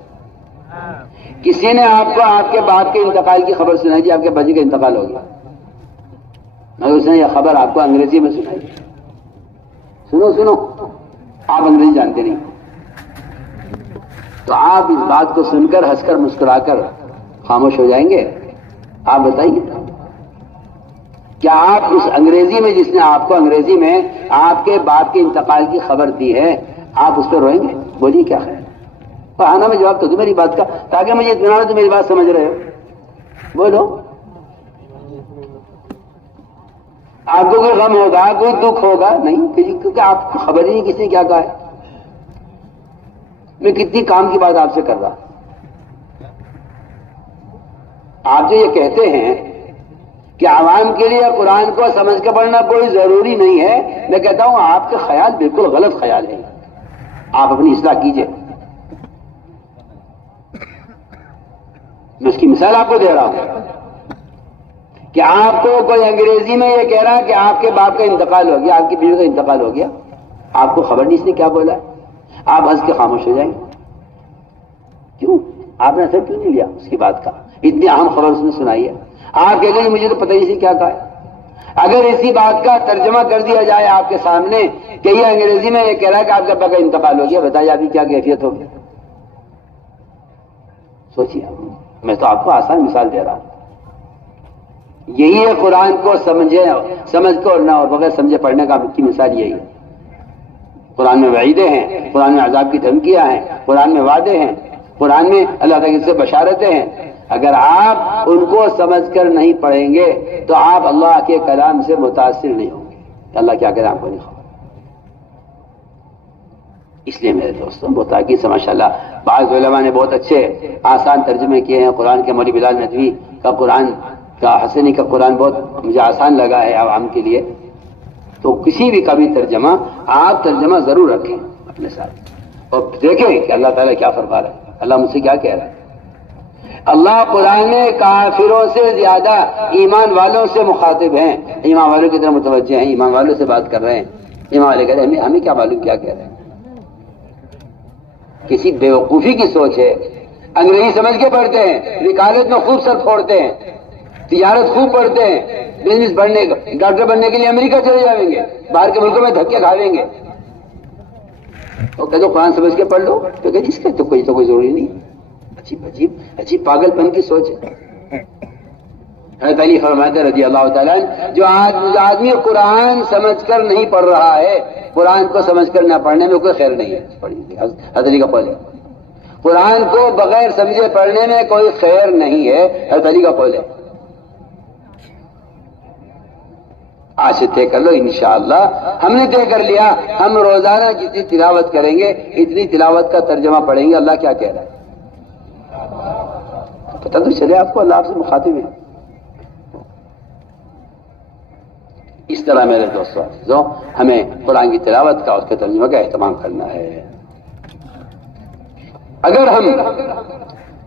کسی نے آپ کے باپ کے انتقال کی خبر سنائی، جی آپ کے بجی کا انتقال ہو گیا، مگر اس نے یہ خبر آپ کو انگریزی میں سنائی۔ سنو آپ انگریزی جانتے نہیں، تو آپ اس بات کو سن کر ہنس کر مسکرا کر خاموش ہو جائیں گے؟ آپ بتائیے، کیا آپ اس انگریزی میں جس نے آپ کو انگریزی میں آپ کے باپ کے انتقال کی خبر دی ہے، آپ اس پہ روئیں گے؟ بولیے کیا خیر؟ آنا میں جواب تو دوں میری بات کا، تاکہ مجھے اطمینان ہو تو میری بات سمجھ رہے ہو۔ بولو، آپ کو کوئی غم ہوگا، کوئی دکھ ہوگا؟ نہیں، کیونکہ آپ کو خبر ہی نہیں کس نے کیا کہا ہے۔ میں کتنی کام کی بات آپ سے کر رہا، آپ جو یہ کہتے ہیں کہ عوام کے لیے قرآن کو سمجھ کے پڑھنا کوئی ضروری نہیں ہے، میں کہتا ہوں آپ کے خیال بالکل غلط خیال ہے، آپ اپنی اصلاح کیجئے۔ میں اس کی مثال آپ کو دے رہا ہوں کہ آپ کو کوئی انگریزی میں یہ کہہ رہا ہے کہ آپ کے باپ کا انتقال ہو گیا، آپ کی بیوی کا انتقال ہو گیا، آپ کو خبر نہیں اس نے کیا بولا، آپ ہنس کے خاموش ہو جائیں گے۔ کیوں؟ آپ نے اثر کیوں نہیں لیا اس کی بات کا؟ اتنی اہم خبر اس نے سنائی ہے، آپ کہہ گئے مجھے تو پتہ ہی نہیں کیا کہا ہے۔ اگر اسی بات کا ترجمہ کر دیا جائے آپ کے سامنے کہ یہ انگریزی میں یہ کہہ رہا ہے کہ آپ کے ابا کا انتقال ہو گیا، بتائیے آپ کی کیا کیفیت ہوگی؟ سوچیے، میں تو آپ کو آسان مثال دے رہا ہوں۔ یہی ہے قرآن کو سمجھ کو اور نہ اور بغیر سمجھے پڑھنے کی مثال یہی ہے۔ قرآن میں وعیدیں ہیں، قرآن میں عذاب کی دھمکیاں ہیں، قرآن میں وعدے ہیں، قرآن میں اللہ تعالیٰ سے بشارتیں ہیں۔ اگر آپ ان کو سمجھ کر نہیں پڑھیں گے تو آپ اللہ کے کلام سے متاثر نہیں ہوں گے۔ اللہ کیا کلام کو نہیں خبر۔ اس لیے میرے دوستوں بہت تاکید سے ماشاءاللہ بعض علماء نے بہت اچھے آسان ترجمے کیے ہیں قرآن کے۔ مولوی بلال ندوی کا قرآن کا، حسنی کا قرآن بہت مجھے آسان لگا ہے عوام کے لیے۔ تو کسی بھی کا بھی ترجمہ آپ ترجمہ ضرور رکھیں اپنے ساتھ اور دیکھیں کہ اللہ تعالیٰ کیا فرما رہا ہے، اللہ مجھ سے کیا کہہ رہا ہے۔ اللہ قرآن میں کافروں سے زیادہ ایمان والوں سے مخاطب ہیں، ایمان والوں کی طرف متوجہ ہیں، ایمان والوں سے بات کر رہے ہیں۔ ایمان والے کہہ رہے ہیں ہمیں کیا معلوم کیا کہہ رہے ہیں۔ کسی بیوقوفی کی سوچ ہے، انگریزی سمجھ کے پڑھتے ہیں، وکالت میں خوب سر پھوڑتے ہیں، تجارت خوب پڑھتے ہیں، بزنس بڑھنے ڈاکٹر بننے کے لیے امریکہ چلے جائیں گے، باہر کے ملکوں میں دھکے کھاویں گے۔ اور کہتے ہو قرآن سمجھ کے پڑھ لو، تو کہ اس کا تو کوئی ضروری نہیں۔ عجیب پاگل پن کی سوچ ہے۔ حضرت علی فرماتے رضی اللہ تعالیٰ عنہ، جو آدمی قرآن سمجھ کر نہیں پڑھ رہا ہے، قرآن کو سمجھ کر نہ پڑھنے میں کوئی خیر نہیں ہے۔ حضرت علی کا قول ہے، قرآن کو بغیر سمجھے پڑھنے میں کوئی خیر نہیں ہے، حضرت علی کا قول ہے۔ آج سے طے کر لو انشاءاللہ، ہم نے طے کر لیا ہم روزانہ جتنی تلاوت کریں گے اتنی تلاوت کا ترجمہ پڑھیں گے اللہ کیا کہہ رہا ہے۔ پتہ تو چلے آپ کو اللہ آپ سے مخاطب ہے۔ اس طرح میرے دوستوں عزیزوں ہمیں قرآن کی تلاوت کا، اس کے ترجمہ کا اہتمام کرنا ہے۔ اگر ہم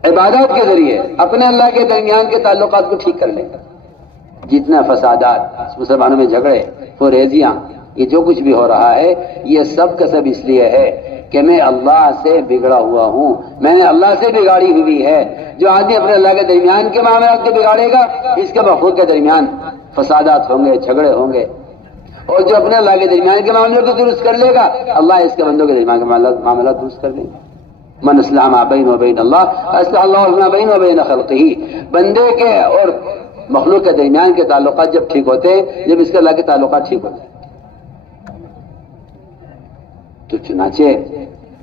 عبادات کے ذریعے اپنے اللہ کے درمیان کے تعلقات کو ٹھیک کر لیں، جتنا فسادات، مسلمانوں میں جھگڑے، فریزیاں، یہ جو کچھ بھی ہو رہا ہے، یہ سب کا سب اس لیے ہے کہ میں اللہ سے بگڑا ہوا ہوں، میں نے اللہ سے بگاڑی ہوئی ہے۔ جو آدمی اپنے اللہ کے درمیان کے معاملات کو بگاڑے گا، اس کے مخلوق کے درمیان فسادات ہوں گے، جھگڑے ہوں گے، اور جو اپنے اللہ کے درمیان کے معاملات کو درست کر لے گا، اللہ اس کے بندوں کے درمیان کے معاملات درست کر دیں گے۔ من اصلح ما بین و بین اللہ اصلح اللہ ما بین و بین خلقہ، بندے کے اور مخلوق کے درمیان کے تعلقات جب ٹھیک ہوتے ہیں، جب اس کے اللہ کے تعلقات ٹھیک ہوتے ہیں، تو چنانچہ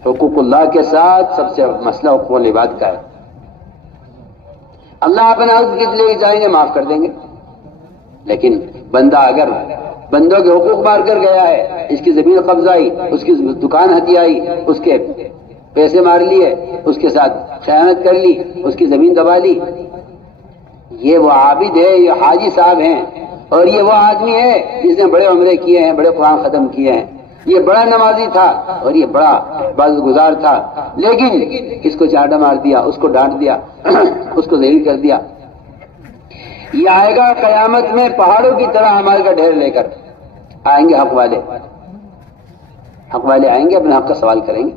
حقوق اللہ کے ساتھ سب سے مسئلہ حقوق العباد کا ہے۔ اللہ اپنے حق کے لیے چاہیں گے معاف کر دیں گے، لیکن بندہ اگر بندوں کے حقوق مار کر گیا ہے، اس کی زمین قبضائی، اس کی دکان ہتھیائی، اس کے پیسے مار لیے، اس کے ساتھ خیانت کر لی، اس کی زمین دبا لی، یہ وہ عابد ہے، یہ حاجی صاحب ہیں، اور یہ وہ آدمی ہے جس نے بڑے عمرے کیے ہیں، بڑے قرآن ختم کیے ہیں، یہ بڑا نمازی تھا اور یہ بڑا عبادت گزار تھا، لیکن اس کو چاٹا مار دیا، اس کو ڈانٹ دیا، اس کو ذلیل کر دیا۔ یہ آئے گا قیامت میں پہاڑوں کی طرح اعمال کا ڈھیر لے کر آئیں گے، حق والے آئیں گے، اپنے حق کا سوال کریں گے۔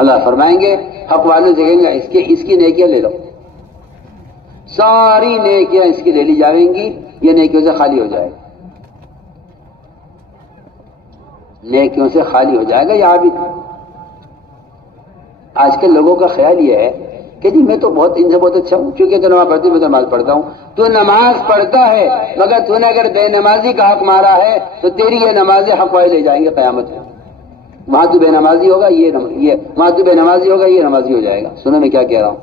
اللہ فرمائیں گے، حق والے سے کہیں گے اس کی نیکیاں لے لو، ساری نیکیاں اس کی لے لی جائیں گی، یہ نیکیوں سے خالی ہو جائے گا، نیکیوں سے خالی ہو جائے گا یہ عابد۔ آج کل لوگوں کا خیال یہ ہے کہ جی میں تو ان سے بہت اچھا ہوں، کیونکہ تو نماز پڑھتی ہوں، میں تو نماز پڑھتا ہوں۔ تو نماز پڑھتا ہے، مگر تو نے اگر بے نمازی کا حق مارا ہے تو تیری یہ نمازیں حق والے لے جائیں گے قیامت میں۔ وہاں تو بے نمازی ہوگا، وہاں تو بے نمازی ہوگا، یہ نمازی ہو جائے گا۔ سنو میں کیا کہہ رہا ہوں،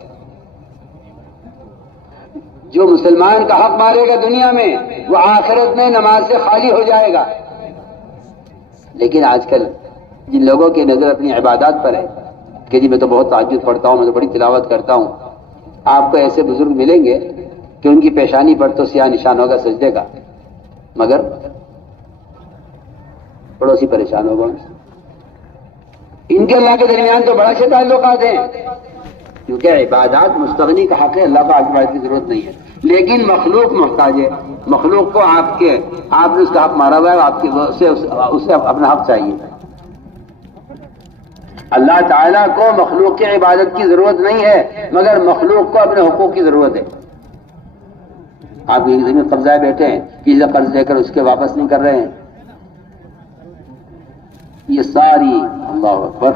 جو مسلمان کا حق مارے گا دنیا میں، وہ آخرت میں نماز سے خالی ہو جائے گا۔ لیکن آج کل جن لوگوں کی نظر اپنی عبادات پر ہے کہ جی میں تو بہت تہجد پڑھتا ہوں، میں تو بڑی تلاوت کرتا ہوں، آپ کو ایسے بزرگ ملیں گے کہ ان کی پیشانی پر تو سیاہ نشان ہوگا سجدے کا، مگر پڑوسی پریشان ہوگا۔ ان کے اللہ کے درمیان تو بڑا اچھے تعلقات ہیں، کیونکہ عبادات مستغنی کا حق ہے، اللہ کا عبادت کی ضرورت نہیں ہے، لیکن مخلوق محتاج ہے، مخلوق کو آپ نے اس کا حق مارا ہوا ہے، آپ اسے اپنا حق چاہیے۔ اللہ تعالیٰ کو مخلوق کی عبادت کی ضرورت نہیں ہے، مگر مخلوق کو اپنے حقوق کی ضرورت ہے۔ آپ ایک زمین قبضہ بیٹھے ہیں، کسی سے قرض لے کر اس کے واپس نہیں کر رہے ہیں، یہ ساری اللہ اکبر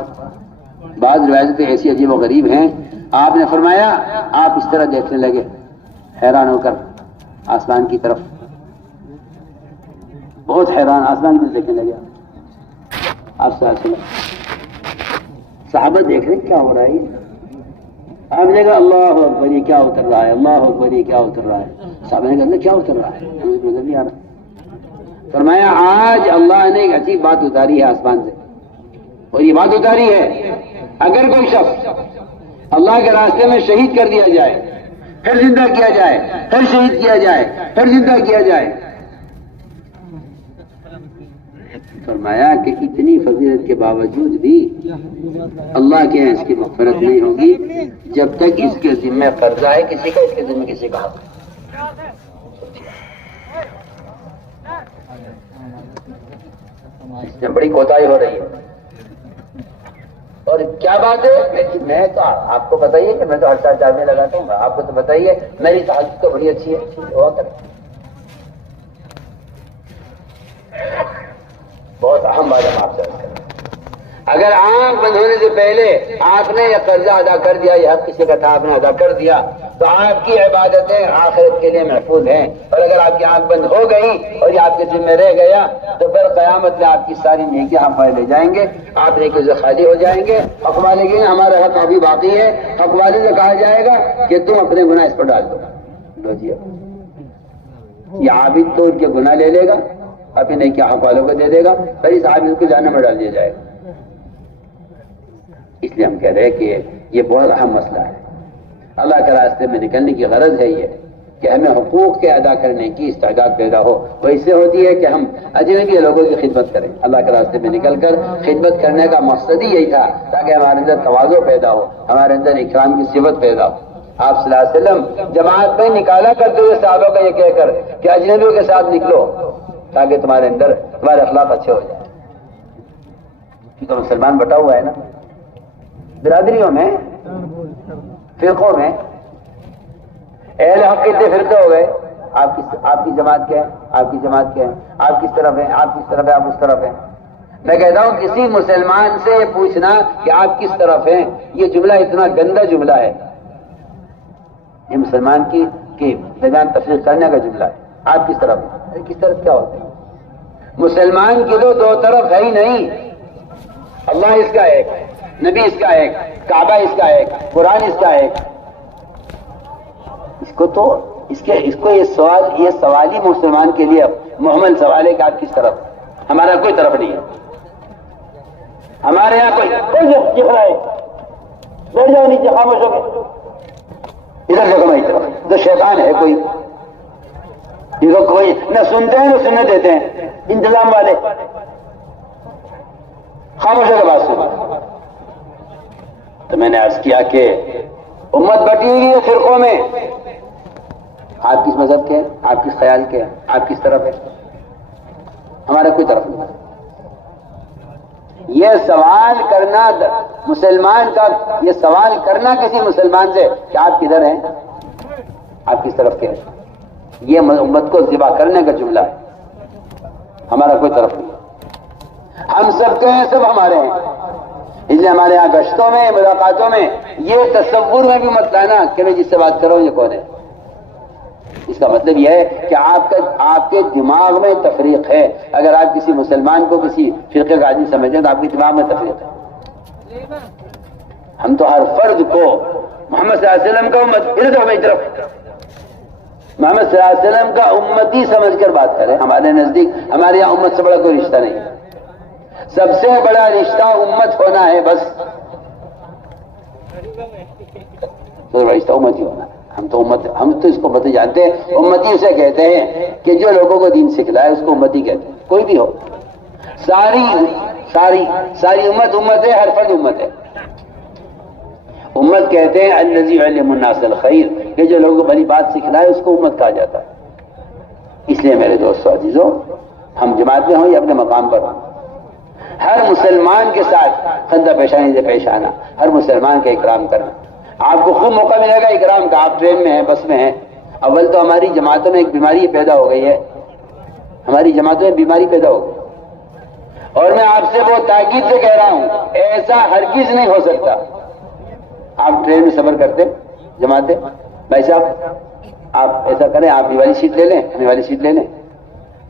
بعض روایتیں ایسی عجیب و غریب ہیں۔ آپ نے فرمایا آپ اس طرح دیکھنے لگے حیران ہو کر آسمان کی طرف، بہت حیران آسمان کی طرف دیکھنے لگے۔ آپ صحابہ دیکھ رہے کیا ہو رہا ہے، آپ نے کہا اللہ اکبر یہ کیا اتر رہا ہے، اللہ اکبر یہ کیا اتر رہا ہے۔ صحابہ نے کہا کیا اتر رہا ہے، ہمیں نظر نہیں آ رہا۔ فرمایا آج اللہ نے ایک عجیب بات اتاری ہے آسمان سے، اور یہ بات اتاری ہے اگر کوئی شخص اللہ کے راستے میں شہید کر دیا جائے، پھر زندہ کیا جائے، پھر شہید کیا جائے، پھر زندہ کیا جائے، فرمایا کہ اتنی فضیلت کے باوجود بھی اللہ کے یہاں اس کی مغفرت نہیں ہوگی جب تک اس کے ذمہ قرضہ ہے کسی کا، اس کے ذمہ کسی کا حق ہے۔ اس میں بڑی کوتاہی ہو رہی ہے، اور کیا بات ہے، میں تو آپ کو بتائیے کہ میں تو ہر سال چارنے لگاتا ہوں، آپ کو تو بتائیے میری تہجد تو بڑی اچھی ہے، ہوا کر بہت اہم بات ہے آپ سے۔ اگر آنکھ بند ہونے سے پہلے آپ نے یہ قرضہ ادا کر دیا، یہ حق کسی کا تھا آپ نے ادا کر دیا، تو آپ کی عبادتیں آخرت کے لیے محفوظ ہیں، اور اگر آپ کی آنکھ بند ہو گئی اور یہ آپ کے ذمہ رہ گیا تو پھر قیامت میں آپ کی ساری نیکیاں حق والے لے جائیں گے، آپ نیکیوں سے خالی ہو جائیں گے۔ حق والے کے ہمارا حق ابھی باقی ہے، حق والے سے کہا جائے گا کہ تم اپنے گناہ اس پر ڈال دو، یہ عابد تو ان کے گناہ لے لے گا، اپنے نیکیاں حق والوں کو دے دے گا، پھر اس عابد کو جہنم میں ڈال دیا جائے گا۔ اس لیے ہم کہہ رہے ہیں کہ یہ بہت اہم مسئلہ ہے، اللہ کے راستے میں نکلنے کی غرض ہے یہ کہ ہمیں حقوق کے ادا کرنے کی استعداد پیدا ہو، وہ اس سے ہوتی ہے کہ ہم اجنبی لوگوں کی خدمت کریں۔ اللہ کے راستے میں نکل کر خدمت کرنے کا مقصد ہی یہی تھا تاکہ ہمارے اندر تواضع پیدا ہو، ہمارے اندر اکرام کی صفت پیدا ہو۔ آپ صلی اللہ علیہ وسلم جماعت میں نکالا کرتے ہوئے صحابہ کا یہ کہہ کر کہ اجنبیوں کے ساتھ نکلو تاکہ تمہارے اندر تمہارے اخلاق اچھے ہو جائیں۔ کیونکہ مسلمان بٹا ہوا ہے نا، برادریوں میں، فرقوں میں۔ اہل حق کتنے فرقے ہو گئے؟ آپ کی جماعت کیا ہے؟ آپ کی جماعت کیا ہے؟ آپ کس طرف ہیں؟ آپ کس طرف ہیں؟ آپ اس طرف ہیں؟ میں کہتا ہوں کسی مسلمان سے پوچھنا کہ آپ کس طرف ہیں، یہ جملہ اتنا گندا جملہ ہے، یہ مسلمان کی درمیان تفریق کرنے کا جملہ ہے۔ آپ کس طرف ہیں؟ کس طرف کیا ہوتا ہے؟ مسلمان کی تو دو طرف ہے ہی نہیں، اللہ اس کا ایک، نبی اس کا ایک، کعبہ اس کا ایک، قرآن اس کا ایک۔ اس کو یہ سوال ہی مسلمان کے لیے محمل سوال ہے کہ آپ کس طرف؟ ہمارا کوئی طرف نہیں ہے، ہمارے یہاں کوئی دکھ رہا ہے، بیٹھ جاؤ نیچے خاموش ہو گئے، ادھر دیکھو میری طرف، تو شیطان ہے کوئی، یہ لوگ کوئی نہ سنتے ہیں نہ سننے دیتے ہیں، انتظام والے خاموش ہو کے بات سنو۔ تو میں نے عرض کیا کہ امت بٹی ہوئی ہے فرقوں میں، آپ کس مذہب کے ہیں؟ آپ کس خیال کے ہیں؟ آپ کس طرف ہے؟ ہمارا کوئی طرف نہیں۔ یہ سوال کرنا مسلمان کا، یہ سوال کرنا کسی مسلمان سے کہ آپ کدھر ہیں، آپ کس طرف کے ہیں، یہ امت کو ذبح کرنے کا جملہ ہے۔ ہمارا کوئی طرف نہیں، ہم سب کے ہیں، سب ہمارے ہیں۔ اس لیے ہمارے یہاں گشتوں میں، ملاقاتوں میں یہ تصور میں بھی مت لانا کہ میں جس سے بات کر رہا ہوں یہ کون ہے۔ اس کا مطلب یہ ہے کہ آپ کے دماغ میں تفریق ہے۔ اگر آپ کسی مسلمان کو کسی فرقے کا آدمی سمجھیں تو آپ کے دماغ میں تفریق ہے۔ ہم تو ہر فرد کو محمد صلی اللہ علیہ وسلم کا محمد صلی اللہ علیہ وسلم کا امتی سمجھ کر بات کریں۔ ہمارے نزدیک ہمارے یہاں امت سے بڑا کوئی رشتہ نہیں ہے، سب سے بڑا رشتہ امت ہونا ہے، بس سب سے بڑا رشتہ امت ہی ہونا ہے۔ ہم تو اس کو امتی جانتے ہیں، امتی اسے کہتے ہیں کہ جو لوگوں کو دین سکھلائے اس کو امتی کہتے ہیں، کوئی بھی ہو، ساری امت ہے، ہر فرد امت ہے۔ امت کہتے ہیں الذی علم الناس الخیر، کہ جو لوگوں کو بڑی بات سکھلائے اس کو امت کہا جاتا ہے۔ اس لیے میرے دوستو عزیزو، ہم جماعت میں ہوں یا اپنے مقام پر ہوں، ہر مسلمان کے ساتھ خندہ پیشانی سے پیش آنا، ہر مسلمان کا اکرام کرنا۔ آپ کو خوب موقع ملے گا اکرام کا، آپ ٹرین میں ہیں، بس میں ہیں۔ اول تو ہماری جماعتوں میں ایک بیماری پیدا ہو گئی ہے، ہماری جماعتوں میں بیماری پیدا ہو گئی، اور میں آپ سے بہت تاکید سے کہہ رہا ہوں ایسا ہرگز نہیں ہو سکتا۔ آپ ٹرین میں سفر کرتے جماعتیں، بھائی صاحب آپ ایسا کریں، آپ یہ والی سیٹ لے لیں، ہمیں والی سیٹ لے لیں،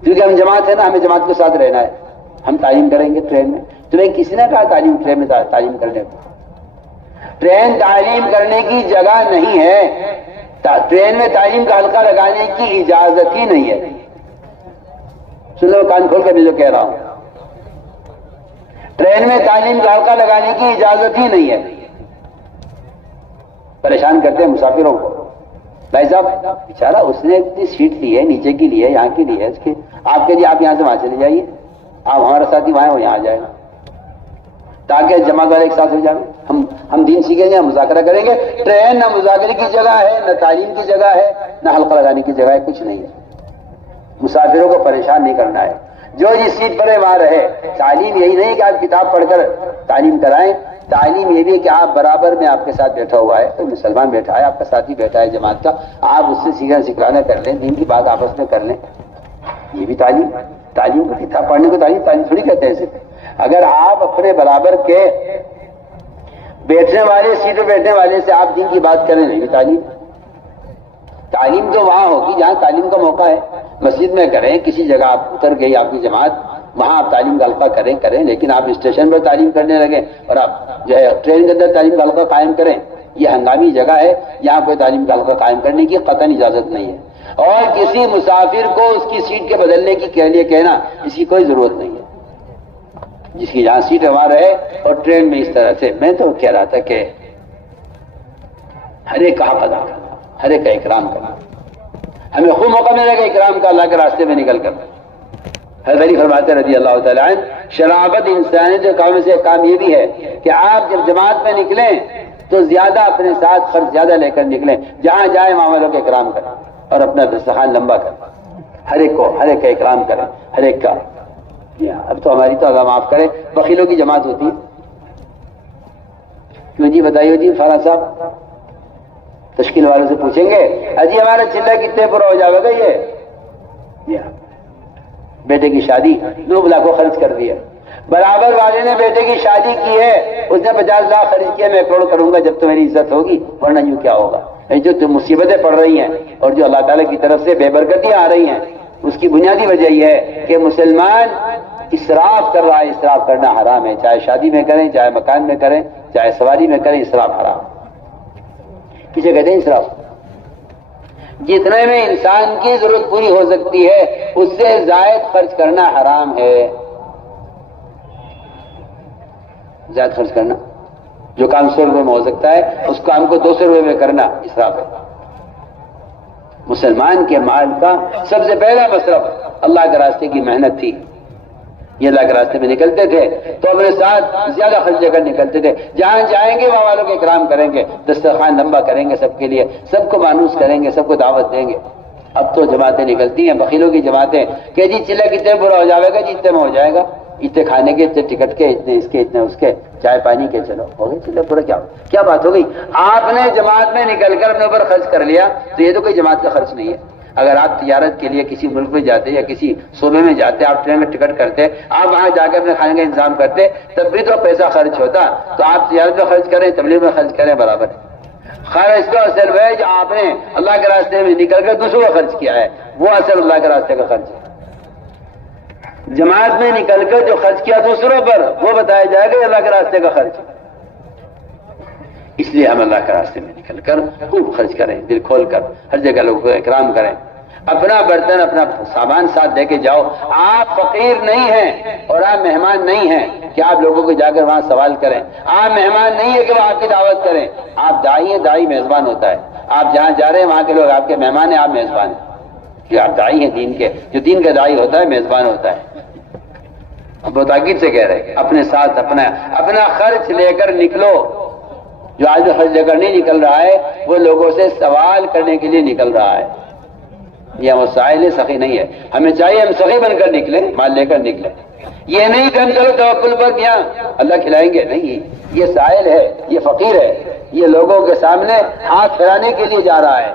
کیونکہ ہم جماعت ہے نا، ہمیں جماعت کے ساتھ رہنا ہے، ہم تعلیم کریں گے ٹرین میں۔ تمہیں کسی نے کہا ٹرین میں تعلیم کرنے کو؟ ٹرین تعلیم کرنے کی جگہ نہیں ہے، ٹرین میں تعلیم کا حلقہ لگانے کی اجازت ہی نہیں ہے۔ سن لو کان کھول کر میں جو کہہ رہا ہوں، ٹرین میں تعلیم کا حلقہ لگانے کی اجازت ہی نہیں ہے۔ پریشان کرتے ہیں مسافروں کو، بھائی صاحب بیچارہ اس نے اتنی سیٹ لی ہے، نیچے کی لی ہے، یہاں کی لی ہے، اس کے آپ کے لیے آپ یہاں سے وہاں چلے جائیے، آپ ہمارا ساتھی وہاں ہے وہ یہاں آ جائے گا، تاکہ جماعت والے ایک ساتھ ہو جائیں۔ ہم دین سیکھیں گے، ہم مذاکرہ کریں گے۔ ٹرین نہ مذاکرے کی جگہ ہے، نہ تعلیم کی جگہ ہے، نہ حلقہ لگانے کی جگہ ہے، کچھ نہیں ہے۔ مسافروں کو پریشان نہیں کرنا ہے، جو جس سیٹ پر ہے وہاں رہے۔ تعلیم یہی نہیں کہ آپ کتاب پڑھ کر تعلیم کرائیں، تعلیم یہ بھی ہے کہ آپ برابر میں آپ کے ساتھ بیٹھا ہوا ہے، کوئی مسلمان بیٹھا ہے، آپ کا ساتھی بیٹھا ہے جماعت کا، آپ اس سے سیکھنا سکھلانا کر لیں، دین کی بات آپس میں کر لیں، یہ بھی تعلیم کو کتاب پڑھنے کو تعلیم تھوڑی کہتے ہیں صرف۔ اگر آپ اپنے برابر کے بیٹھنے والے، سیٹ پہ بیٹھنے والے سے آپ دین کی بات کریں، نہیں تعلیم تو وہاں ہوگی جہاں تعلیم کا موقع ہے۔ مسجد میں کریں، کسی جگہ آپ اتر گئی آپ کی جماعت، وہاں آپ تعلیم کا حلقہ کریں، لیکن آپ اسٹیشن پر تعلیم کرنے لگے اور آپ جو ہے ٹرین کے اندر تعلیم کا حلقہ قائم کریں، یہ ہنگامی جگہ ہے، یہاں کوئی تعلیم کا حلقہ قائم کرنے کی قطعاً اجازت نہیں ہے۔ اور کسی مسافر کو اس کی سیٹ کے بدلنے کی کے لیے کہنا، اس کی کوئی ضرورت نہیں ہے۔ جس کی جہاں سیٹ وہاں رہے، اور ٹرین میں اس طرح سے میں تو کہہ رہا تھا کہ ہر ایک کا حق ادا کرنا، ہر ایک کا اکرام کرنا۔ ہمیں خوب موقع ملے گا اکرام کا اللہ کے راستے میں نکل کر. حضرت علی فرماتے رضی اللہ تعالیٰ عنہ شرافت انسانی جو کاموں سے کام یہ بھی ہے کہ آپ جب جماعت میں نکلیں تو زیادہ اپنے ساتھ خرچ زیادہ لے کر نکلیں, جہاں جائیں وہاں والوں کا اکرام کریں اور اپنا دسترخوان لمبا کریں, ہر ایک کا اکرام کریں, ہر ایک کا. اب تو ہماری تو اللہ معاف کرے بخیلوں کی جماعت ہوتی ہے. کیوں جی بتائیے جی فلاں صاحب تشکیل والوں سے پوچھیں گے اجی ہمارا چلہ کتنے پر ہو جائے گا, یہ بیٹے کی شادی 2 لاکھ خرچ کر دیا, برابر والے نے بیٹے کی شادی کی ہے اس نے 50 لاکھ خرچ کیا, میں کروڑ کروں گا جب تو میری عزت ہوگی, ورنہ یوں کیا ہوگا. جو مصیبتیں پڑ رہی ہیں اور جو اللہ تعالیٰ کی طرف سے بے برکتیاں آ رہی ہیں اس کی بنیادی وجہ یہ ہے کہ مسلمان اسراف کر رہا ہے. اسراف کرنا حرام ہے, چاہے شادی میں کریں, چاہے مکان میں کریں, چاہے سواری میں کریں, اسراف حرام. کسے کہتے ہیں اسراف؟ جتنے میں انسان کی ضرورت پوری ہو سکتی ہے اس سے زائد خرچ کرنا حرام ہے. زائد خرچ کرنا, جو کام 100 روپے میں ہو سکتا ہے اس کام کو 200 روپے میں کرنا اسراف ہے. مسلمان کے مال کا سب سے پہلا مصرف اللہ کے راستے کی محنت تھی. یہ اللہ کے راستے میں نکلتے تھے تو اپنے ساتھ زیادہ خرچ لے کر نکلتے تھے, جہاں جائیں گے وہاں والوں کے اکرام کریں گے, دسترخوان لمبا کریں گے سب کے لیے, سب کو مانوس کریں گے, سب کو دعوت دیں گے. اب تو جماعتیں نکلتی ہیں بخیلوں کی جماعتیں کہ جی چلہ کتنے برا ہو جائے گا, جی اتنے میں ہو جائے گا, اتنے کھانے کے, اتنے ٹکٹ کے, اتنے اس کے, اتنے اس کے, چائے پانی کے, چلو ہو گئی چلے پورا. کیا بات ہو گئی؟ آپ نے جماعت میں نکل کر اپنے اوپر خرچ کر لیا تو یہ تو کوئی جماعت کا خرچ نہیں ہے. اگر آپ تجارت کے لیے کسی ملک میں جاتے یا کسی صوبے میں جاتے, آپ ٹرین میں ٹکٹ کرتے, آپ وہاں جا کے اپنے کھانے کا انتظام کرتے, تب بھی تو پیسہ خرچ ہوتا. تو آپ تجارت میں خرچ کریں, تبلیغ میں خرچ کریں, برابر ہے. خیر اس کا اصل وہ ہے جو آپ نے اللہ کے راستے میں نکل کر دوسروں کا خرچ کیا ہے, وہ اصل اللہ کے راستے کا خرچ ہے. جماعت میں نکل کر جو خرچ کیا دوسروں پر وہ بتایا جائے گا اللہ کے راستے کا خرچ. اس لیے ہم اللہ کے راستے میں نکل کر خوب خرچ کریں, دل کھول کر, ہر جگہ لوگوں کو اکرام کریں. اپنا برتن اپنا سامان ساتھ دے کے جاؤ. آپ فقیر نہیں ہیں اور آپ مہمان نہیں ہیں کہ آپ لوگوں کو جا کر وہاں سوال کریں. آپ مہمان نہیں ہے کہ وہ آپ کی دعوت کریں. آپ داعی ہیں, داعی میزبان ہوتا ہے. آپ جہاں جا رہے ہیں وہاں کے لوگ آپ کے مہمان ہیں, آپ میزبان ہیں. کہ آپ داعی ہیں دین کے, جو دین کا داعی ہوتا ہے میزبان ہوتا ہے. اب وہ تاکید سے کہہ رہے ہیں اپنے ساتھ اپنا خرچ لے کر نکلو. جو آج خرچ لے کر نہیں نکل رہا ہے وہ لوگوں سے سوال کرنے کے لیے نکل رہا ہے. یہ مسائل ہے, سخی نہیں ہے. ہمیں چاہیے ہم سخی بن کر نکلیں, مال لے کر نکلیں. یہ نہیں کہ ہم چلو توکل پر یہاں اللہ کھلائیں گے, نہیں. یہ سائل ہے, یہ فقیر ہے, یہ لوگوں کے سامنے ہاتھ پھیلانے کے لیے جا رہا ہے.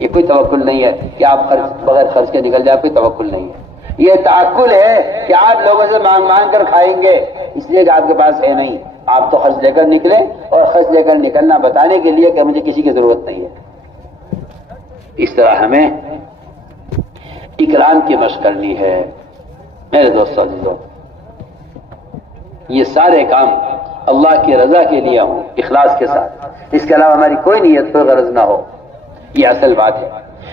یہ کوئی توکل نہیں ہے کہ آپ بغیر خرچ کے نکل جائیں, کوئی توکل نہیں ہے. یہ تعقل ہے کہ آپ لوگوں سے مانگ مانگ کر کھائیں گے اس لیے کہ آپ کے پاس ہے نہیں. آپ تو خرچ لے کر نکلیں, اور خرچ لے کر نکلنا بتانے کے لیے کہ مجھے کسی کی ضرورت نہیں ہے. اس طرح ہمیں اکرام کی مشق کرنی ہے. میرے دوستو عزیزو, یہ سارے کام اللہ کی رضا کے لیے ہوں, اخلاص کے ساتھ. اس کے علاوہ ہماری کوئی نیت, کوئی غرض نہ ہو. یہ اصل بات ہے.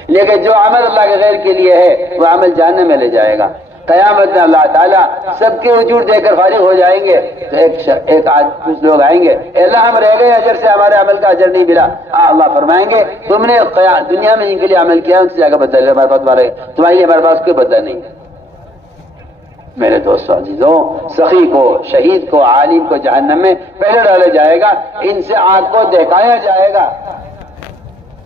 لیکن جو عمل اللہ کے غیر کے لیے ہے وہ عمل جہنم میں لے جائے گا. قیامت میں اللہ تعالیٰ سب کے وجود دے کر فارغ ہو جائیں گے تو ایک کچھ لوگ آئیں گے, اللہ ہم رہ گئے اجر سے, ہمارے عمل کا اجر نہیں ملا. اللہ فرمائیں گے تم نے دنیا میں جن کے لیے عمل کیا ان سے جا کر بدلہ لے, ہمارے پاس تمہارے لیے ہمارے پاس کوئی بدلہ نہیں. میرے دوستو عزیزوں, سخی کو, شہید کو, عالم کو جہنم میں پہلے ڈالا جائے گا. ان سے آگ کو دہکایا جائے گا.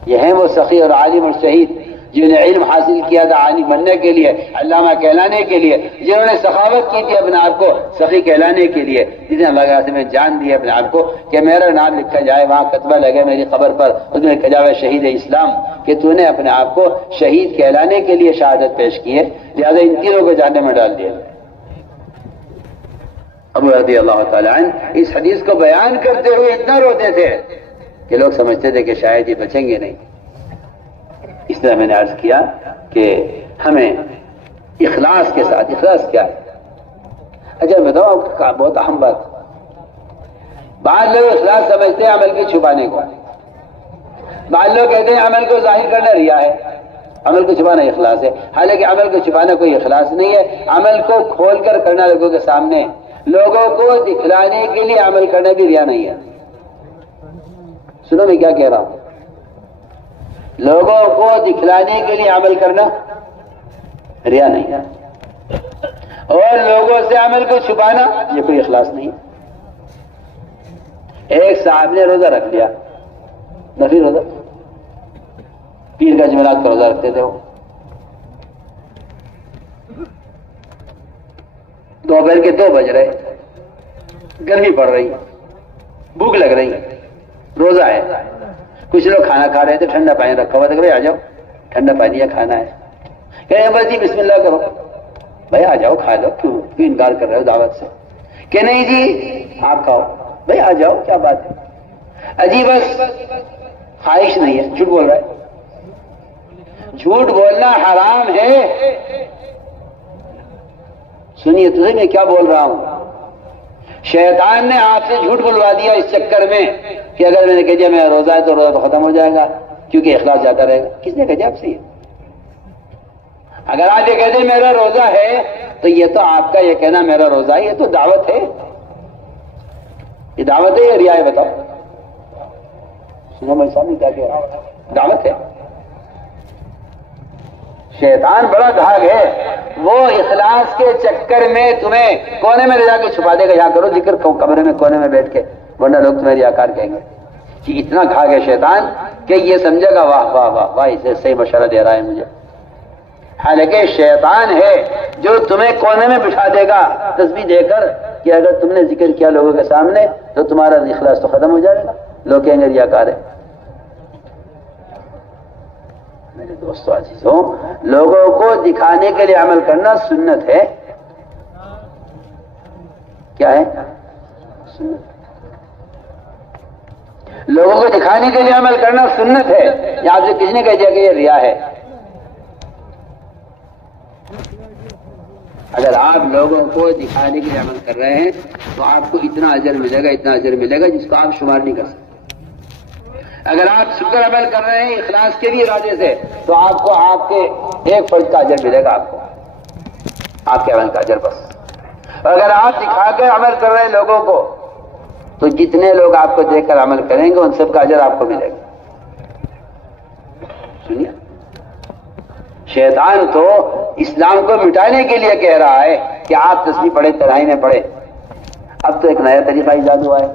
یہ ہیں وہ سخی اور عالم اور شہید جنہوں نے علم حاصل کیا تھا عالم بننے کے لیے, علامہ کہلانے کے لیے, جنہوں نے سخاوت کی تھی اپنے آپ کو سخی کہلانے کے لیے, جس نے اللہ کے راستے میں جان دی اپنے آپ کو کہ میرا نام لکھا جائے, وہاں کتبہ لگے میری قبر پر, اس میں لکھا جائے شہید اسلام, کہ تو نے اپنے آپ کو شہید کہلانے کے لیے شہادت پیش کی ہے, لہٰذا ان تینوں کو جہنم میں ڈال دیا. ابو رضی اللہ تعالیٰ عنہ اس حدیث کو بیان کرتے ہوئے اتنا روتے تھے کہ لوگ سمجھتے تھے کہ شاید یہ بچیں گے نہیں. اس طرح میں نے عرض کیا کہ ہمیں اخلاص کے ساتھ, اخلاص کیا ہے؟ اچھا بتاؤ, بہت اہم بات. بعض لوگ اخلاص سمجھتے ہیں عمل کے چھپانے کو, بعض لوگ کہتے ہیں عمل کو ظاہر کرنا ریا ہے, عمل کو چھپانا اخلاص ہے. حالانکہ عمل کو چھپانا کوئی اخلاص نہیں ہے. عمل کو کھول کر کرنا لوگوں کے سامنے, لوگوں کو دکھلانے کے لیے عمل کرنا بھی ریا نہیں ہے. سنو میں کیا کہہ رہا ہوں. لوگوں کو دکھلانے کے لیے عمل کرنا ریا نہیں ہے، اور لوگوں سے عمل کو چھپانا یہ کوئی اخلاص نہیں۔ ایک صاحب نے روزہ رکھ لیا، نفلی روزہ، پیر کا جمعرات کا روزہ رکھتے تھے، وہ دوپہر کے 2 بج رہے، گرمی پڑ رہی، بھوک لگ رہی، روزہ ہے، کچھ لوگ کھانا کھا رہے تھے، ٹھنڈا پانی رکھا ہوا تھا کہ بھائی آ جاؤ ٹھنڈا پانی ہے، کھانا ہے، کہ بس جی بسم اللہ کرو، بھائی آ جاؤ کھا لو، کیوں انکار کر رہے ہو دعوت سے؟ کہ نہیں جی آپ کھاؤ، بھائی آ جاؤ کیا بات ہے، اجی بس خواہش نہیں ہے، جھوٹ بول رہا ہے، جھوٹ بولنا حرام ہے۔ سنیے تجھے میں کیا بول رہا ہوں، شیطان نے آپ سے جھوٹ بلوا دیا اس چکر میں کہ اگر میں نے کہہ دیا میرا روزہ ہے تو روزہ تو ختم ہو جائے گا کیونکہ اخلاص جاتا رہے گا۔ کس نے کہہ دیا آپ سے یہ؟ اگر آپ یہ کہہ دیں میرا روزہ ہے تو یہ تو آپ کا یہ کہنا میرا روزہ ہے یہ تو دعوت ہے، یہ دعوت ہے یا ریا ہے؟ بتاؤ، سنو میں سامنے کیا کہہ رہا ہوں، دعوت ہے۔ شیطان بڑا دھاگ ہے، وہ اخلاص کے چکر میں تمہیں کونے میں لے جا کے چھپا دے گا، یہاں کرو ذکر، کمرے میں کونے میں بیٹھ کے، ورنہ لوگ تمہیں ریاکار کہیں گے۔ کہ اتنا دھاگ ہے شیطان کہ یہ سمجھے گا واہ واہ واہ واہ اسے صحیح مشورہ دے رہا ہے مجھے، حالانکہ شیطان ہے جو تمہیں کونے میں بٹھا دے گا تسبیح دے کر کہ اگر تم نے ذکر کیا لوگوں کے سامنے تو تمہارا اخلاص تو ختم ہو جائے گا، لوگ کہیں گے ریاکار ہے۔ میرے دوستو عزیزوں، لوگوں کو دکھانے کے لیے عمل کرنا سنت ہے، کیا ہے؟ سنت۔ لوگوں کو دکھانے کے لیے عمل کرنا سنت ہے، یا آپ سے کسی نے کہہ دیا کہ یہ ریا ہے؟ اگر آپ لوگوں کو دکھانے کے لیے عمل کر رہے ہیں تو آپ کو اتنا اجر ملے گا، اتنا اجر ملے گا جس کو آپ شمار نہیں کر سکتے۔ اگر آپ شکر عمل کر رہے ہیں اخلاص کے بھی ارادے سے تو آپ کو آپ کے 1 فرض کا اجر ملے گا، آپ کو آپ کے عمل کا اجر بس۔ اگر آپ دکھا کر عمل کر رہے ہیں لوگوں کو تو جتنے لوگ آپ کو دیکھ کر عمل کریں گے ان سب کا اجر آپ کو ملے گا۔ سنیے، شیطان تو اسلام کو مٹانے کے لیے کہہ رہا ہے کہ آپ تسبیح پڑھیں، تنہائی میں پڑھیں۔ اب تو ایک نیا طریقہ ایجاد ہوا ہے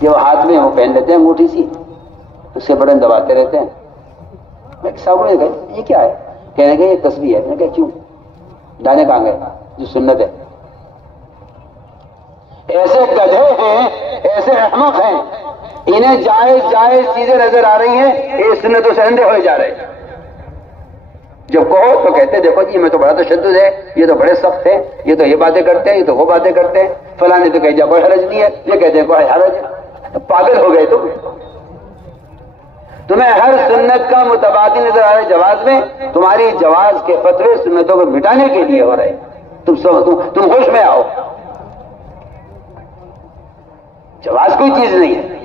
کہ وہ ہاتھ میں وہ پہن لیتے ہیں انگوٹھی سی، اس سے بٹن دباتے رہتے ہیں۔ میں صاحب نے کہا یہ کیا ہے؟ کہنے کہ یہ تسبیح ہے۔ میں نے کہا کیوں؟ دانے کہاں گئے جو سنت ہے؟ ایسے گدھے ہیں، ایسے احمق ہیں، انہیں جائز جائز چیزیں نظر آ رہی ہیں، یہ سنتوں سے اندھے ہوئے جا رہے ہیں۔ جب کہو تو کہتے دیکھو جی میں تو بڑا تشدد ہے، یہ تو بڑے سخت ہیں، یہ تو یہ باتیں کرتے ہیں، یہ تو وہ باتیں کرتے ہیں، فلاں نے تو کہہ دیا کوئی حرج نہیں ہے، یہ کہتے ہیں کوئی حرج ہے۔ پاگل ہو گئے تمہیں ہر سنت کا متبادل نظر آ رہا ہے جواز میں، تمہاری جواز کے فتوے سنتوں کو مٹانے کے لیے ہو رہے ہیں۔ تم ہوش میں آؤ، جواز کوئی چیز نہیں ہے۔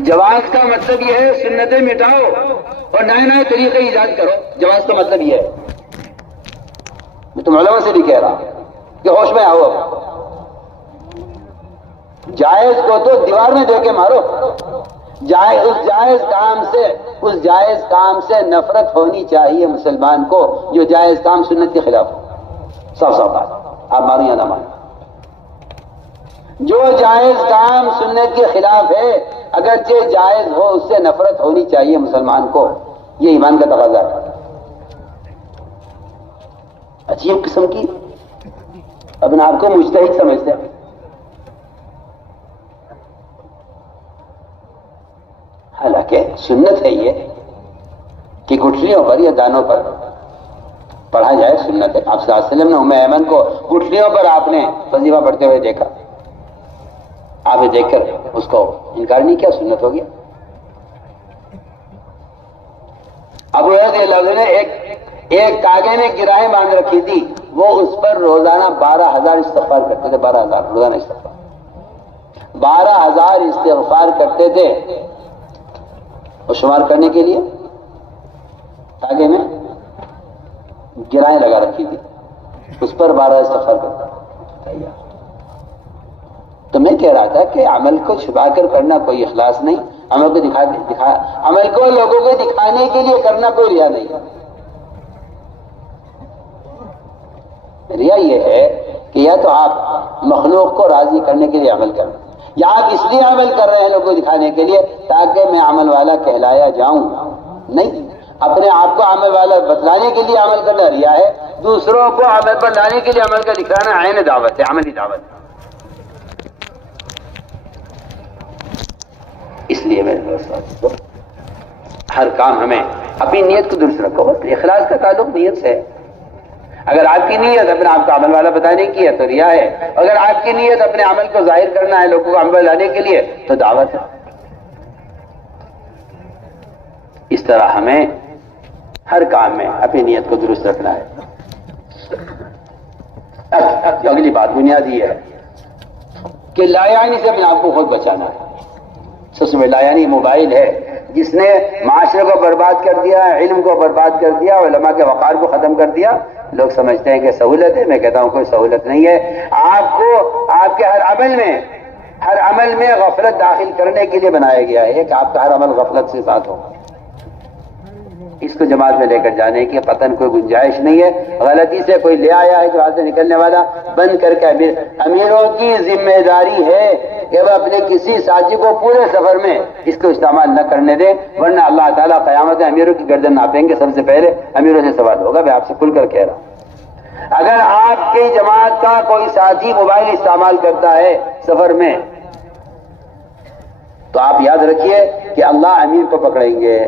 جواز کا مطلب یہ ہے سنتیں مٹاؤ اور نئے نئے طریقے ایجاد کرو، جواز کا مطلب یہ ہے۔ میں تم علماء سے بھی کہہ رہا ہوں کہ ہوش میں آؤ، اب جائز کو تو دیوار میں دے کے مارو۔ اس جائز کام سے نفرت ہونی چاہیے مسلمان کو جو جائز کام سنت کے خلاف ہو۔ صاف بات، آپ مانو یا نہ مانو، جو جائز کام سنت کے خلاف ہے اگرچہ جائز ہو اس سے نفرت ہونی چاہیے مسلمان کو، یہ ایمان کا تقاضا ہے۔ عجیب قسم کی اپنے آپ کو مجتہد سمجھتے ہیں۔ حالانکہ سنت ہے یہ کہ گٹھلیوں پر یا دانوں پر پڑھا جائے، سنت ہے۔ آپ صلی اللہ علیہ وسلم نے ام ایمن کو گٹھلیوں پر آپ نے وظیفہ پڑھتے ہوئے دیکھا، آپ نے دیکھ کر اس کو انکار نہیں کیا، سنت ہو گیا۔ ابو رضی اللہ عنہ نے ایک تاگے میں گرہیں باندھ رکھی تھی، وہ اس پر روزانہ 12,000 استغفار کرتے تھے، 12,000 روزانہ استغفار، 12,000 استغفار کرتے تھے۔ اور شمار کرنے کے لیے تاگے میں گرہیں لگا رکھی تھی، اس پر 12 استغفار کرتا تھا۔ تو میں کہہ رہا تھا کہ عمل کو چھپا کر کرنا کوئی اخلاص نہیں، عمل کو لوگوں کو دکھانے کے لیے کرنا کوئی ریا نہیں. ریا یہ ہے کہ یا تو آپ مخلوق کو راضی کرنے کے لیے عمل کریں، یا آپ اس لیے عمل کر رہے ہیں لوگوں کو دکھانے کے لیے تاکہ میں عمل والا کہلایا جاؤں. نہیں، اپنے آپ کو عمل والا بتلانے کے لیے عمل کرنا ریا ہے، دوسروں کو عمل پر لانے کے لیے عمل کا دکھانا عین دعوت ہے، عملی دعوت ہے. اس لیے میرے دوستوں ہر کام ہمیں اپنی نیت کو درست رکھو. اخلاص کا تعلق نیت سے ہے. اگر آپ کی نیت اپنے آپ کو عمل والا بتانے کی ہے تو ریا ہے، اگر آپ کی نیت اپنے عمل کو ظاہر کرنا ہے لوگوں کو عمل لانے کے لیے تو دعوت ہے. اس طرح ہمیں ہر کام میں اپنی نیت کو درست رکھنا ہے. اب اگلی بات بنیادی ہے کہ لایانی سے اپنے آپ کو خود بچانا ہے. سب سے لایانی موبائل ہے جس نے معاشرے کو برباد کر دیا، علم کو برباد کر دیا، علماء کے وقار کو ختم کر دیا. لوگ سمجھتے ہیں کہ سہولت ہے، میں کہتا ہوں کوئی سہولت نہیں ہے. آپ کو آپ کے ہر عمل میں غفلت داخل کرنے کے لیے بنایا گیا ہے کہ آپ کا ہر عمل غفلت سے ساتھ ہو. اس کو جماعت میں لے کر جانے کی قطعاً کوئی گنجائش نہیں ہے. غلطی سے کوئی لے آیا ہے جو ہاتھ سے نکلنے والا بند کر کے امیروں کی ذمہ داری ہے کہ وہ اپنے کسی ساتھی کو پورے سفر میں اس کو استعمال نہ کرنے دیں، ورنہ اللہ تعالیٰ قیامت میں امیروں کی گردن ناپیں گے. سب سے پہلے امیروں سے سوال ہوگا. میں آپ سے کھل کر کہہ رہا ہوں، اگر آپ کی جماعت کا کوئی ساتھی موبائل استعمال کرتا ہے سفر میں تو آپ یاد رکھیے کہ اللہ امیر کو پکڑیں گے.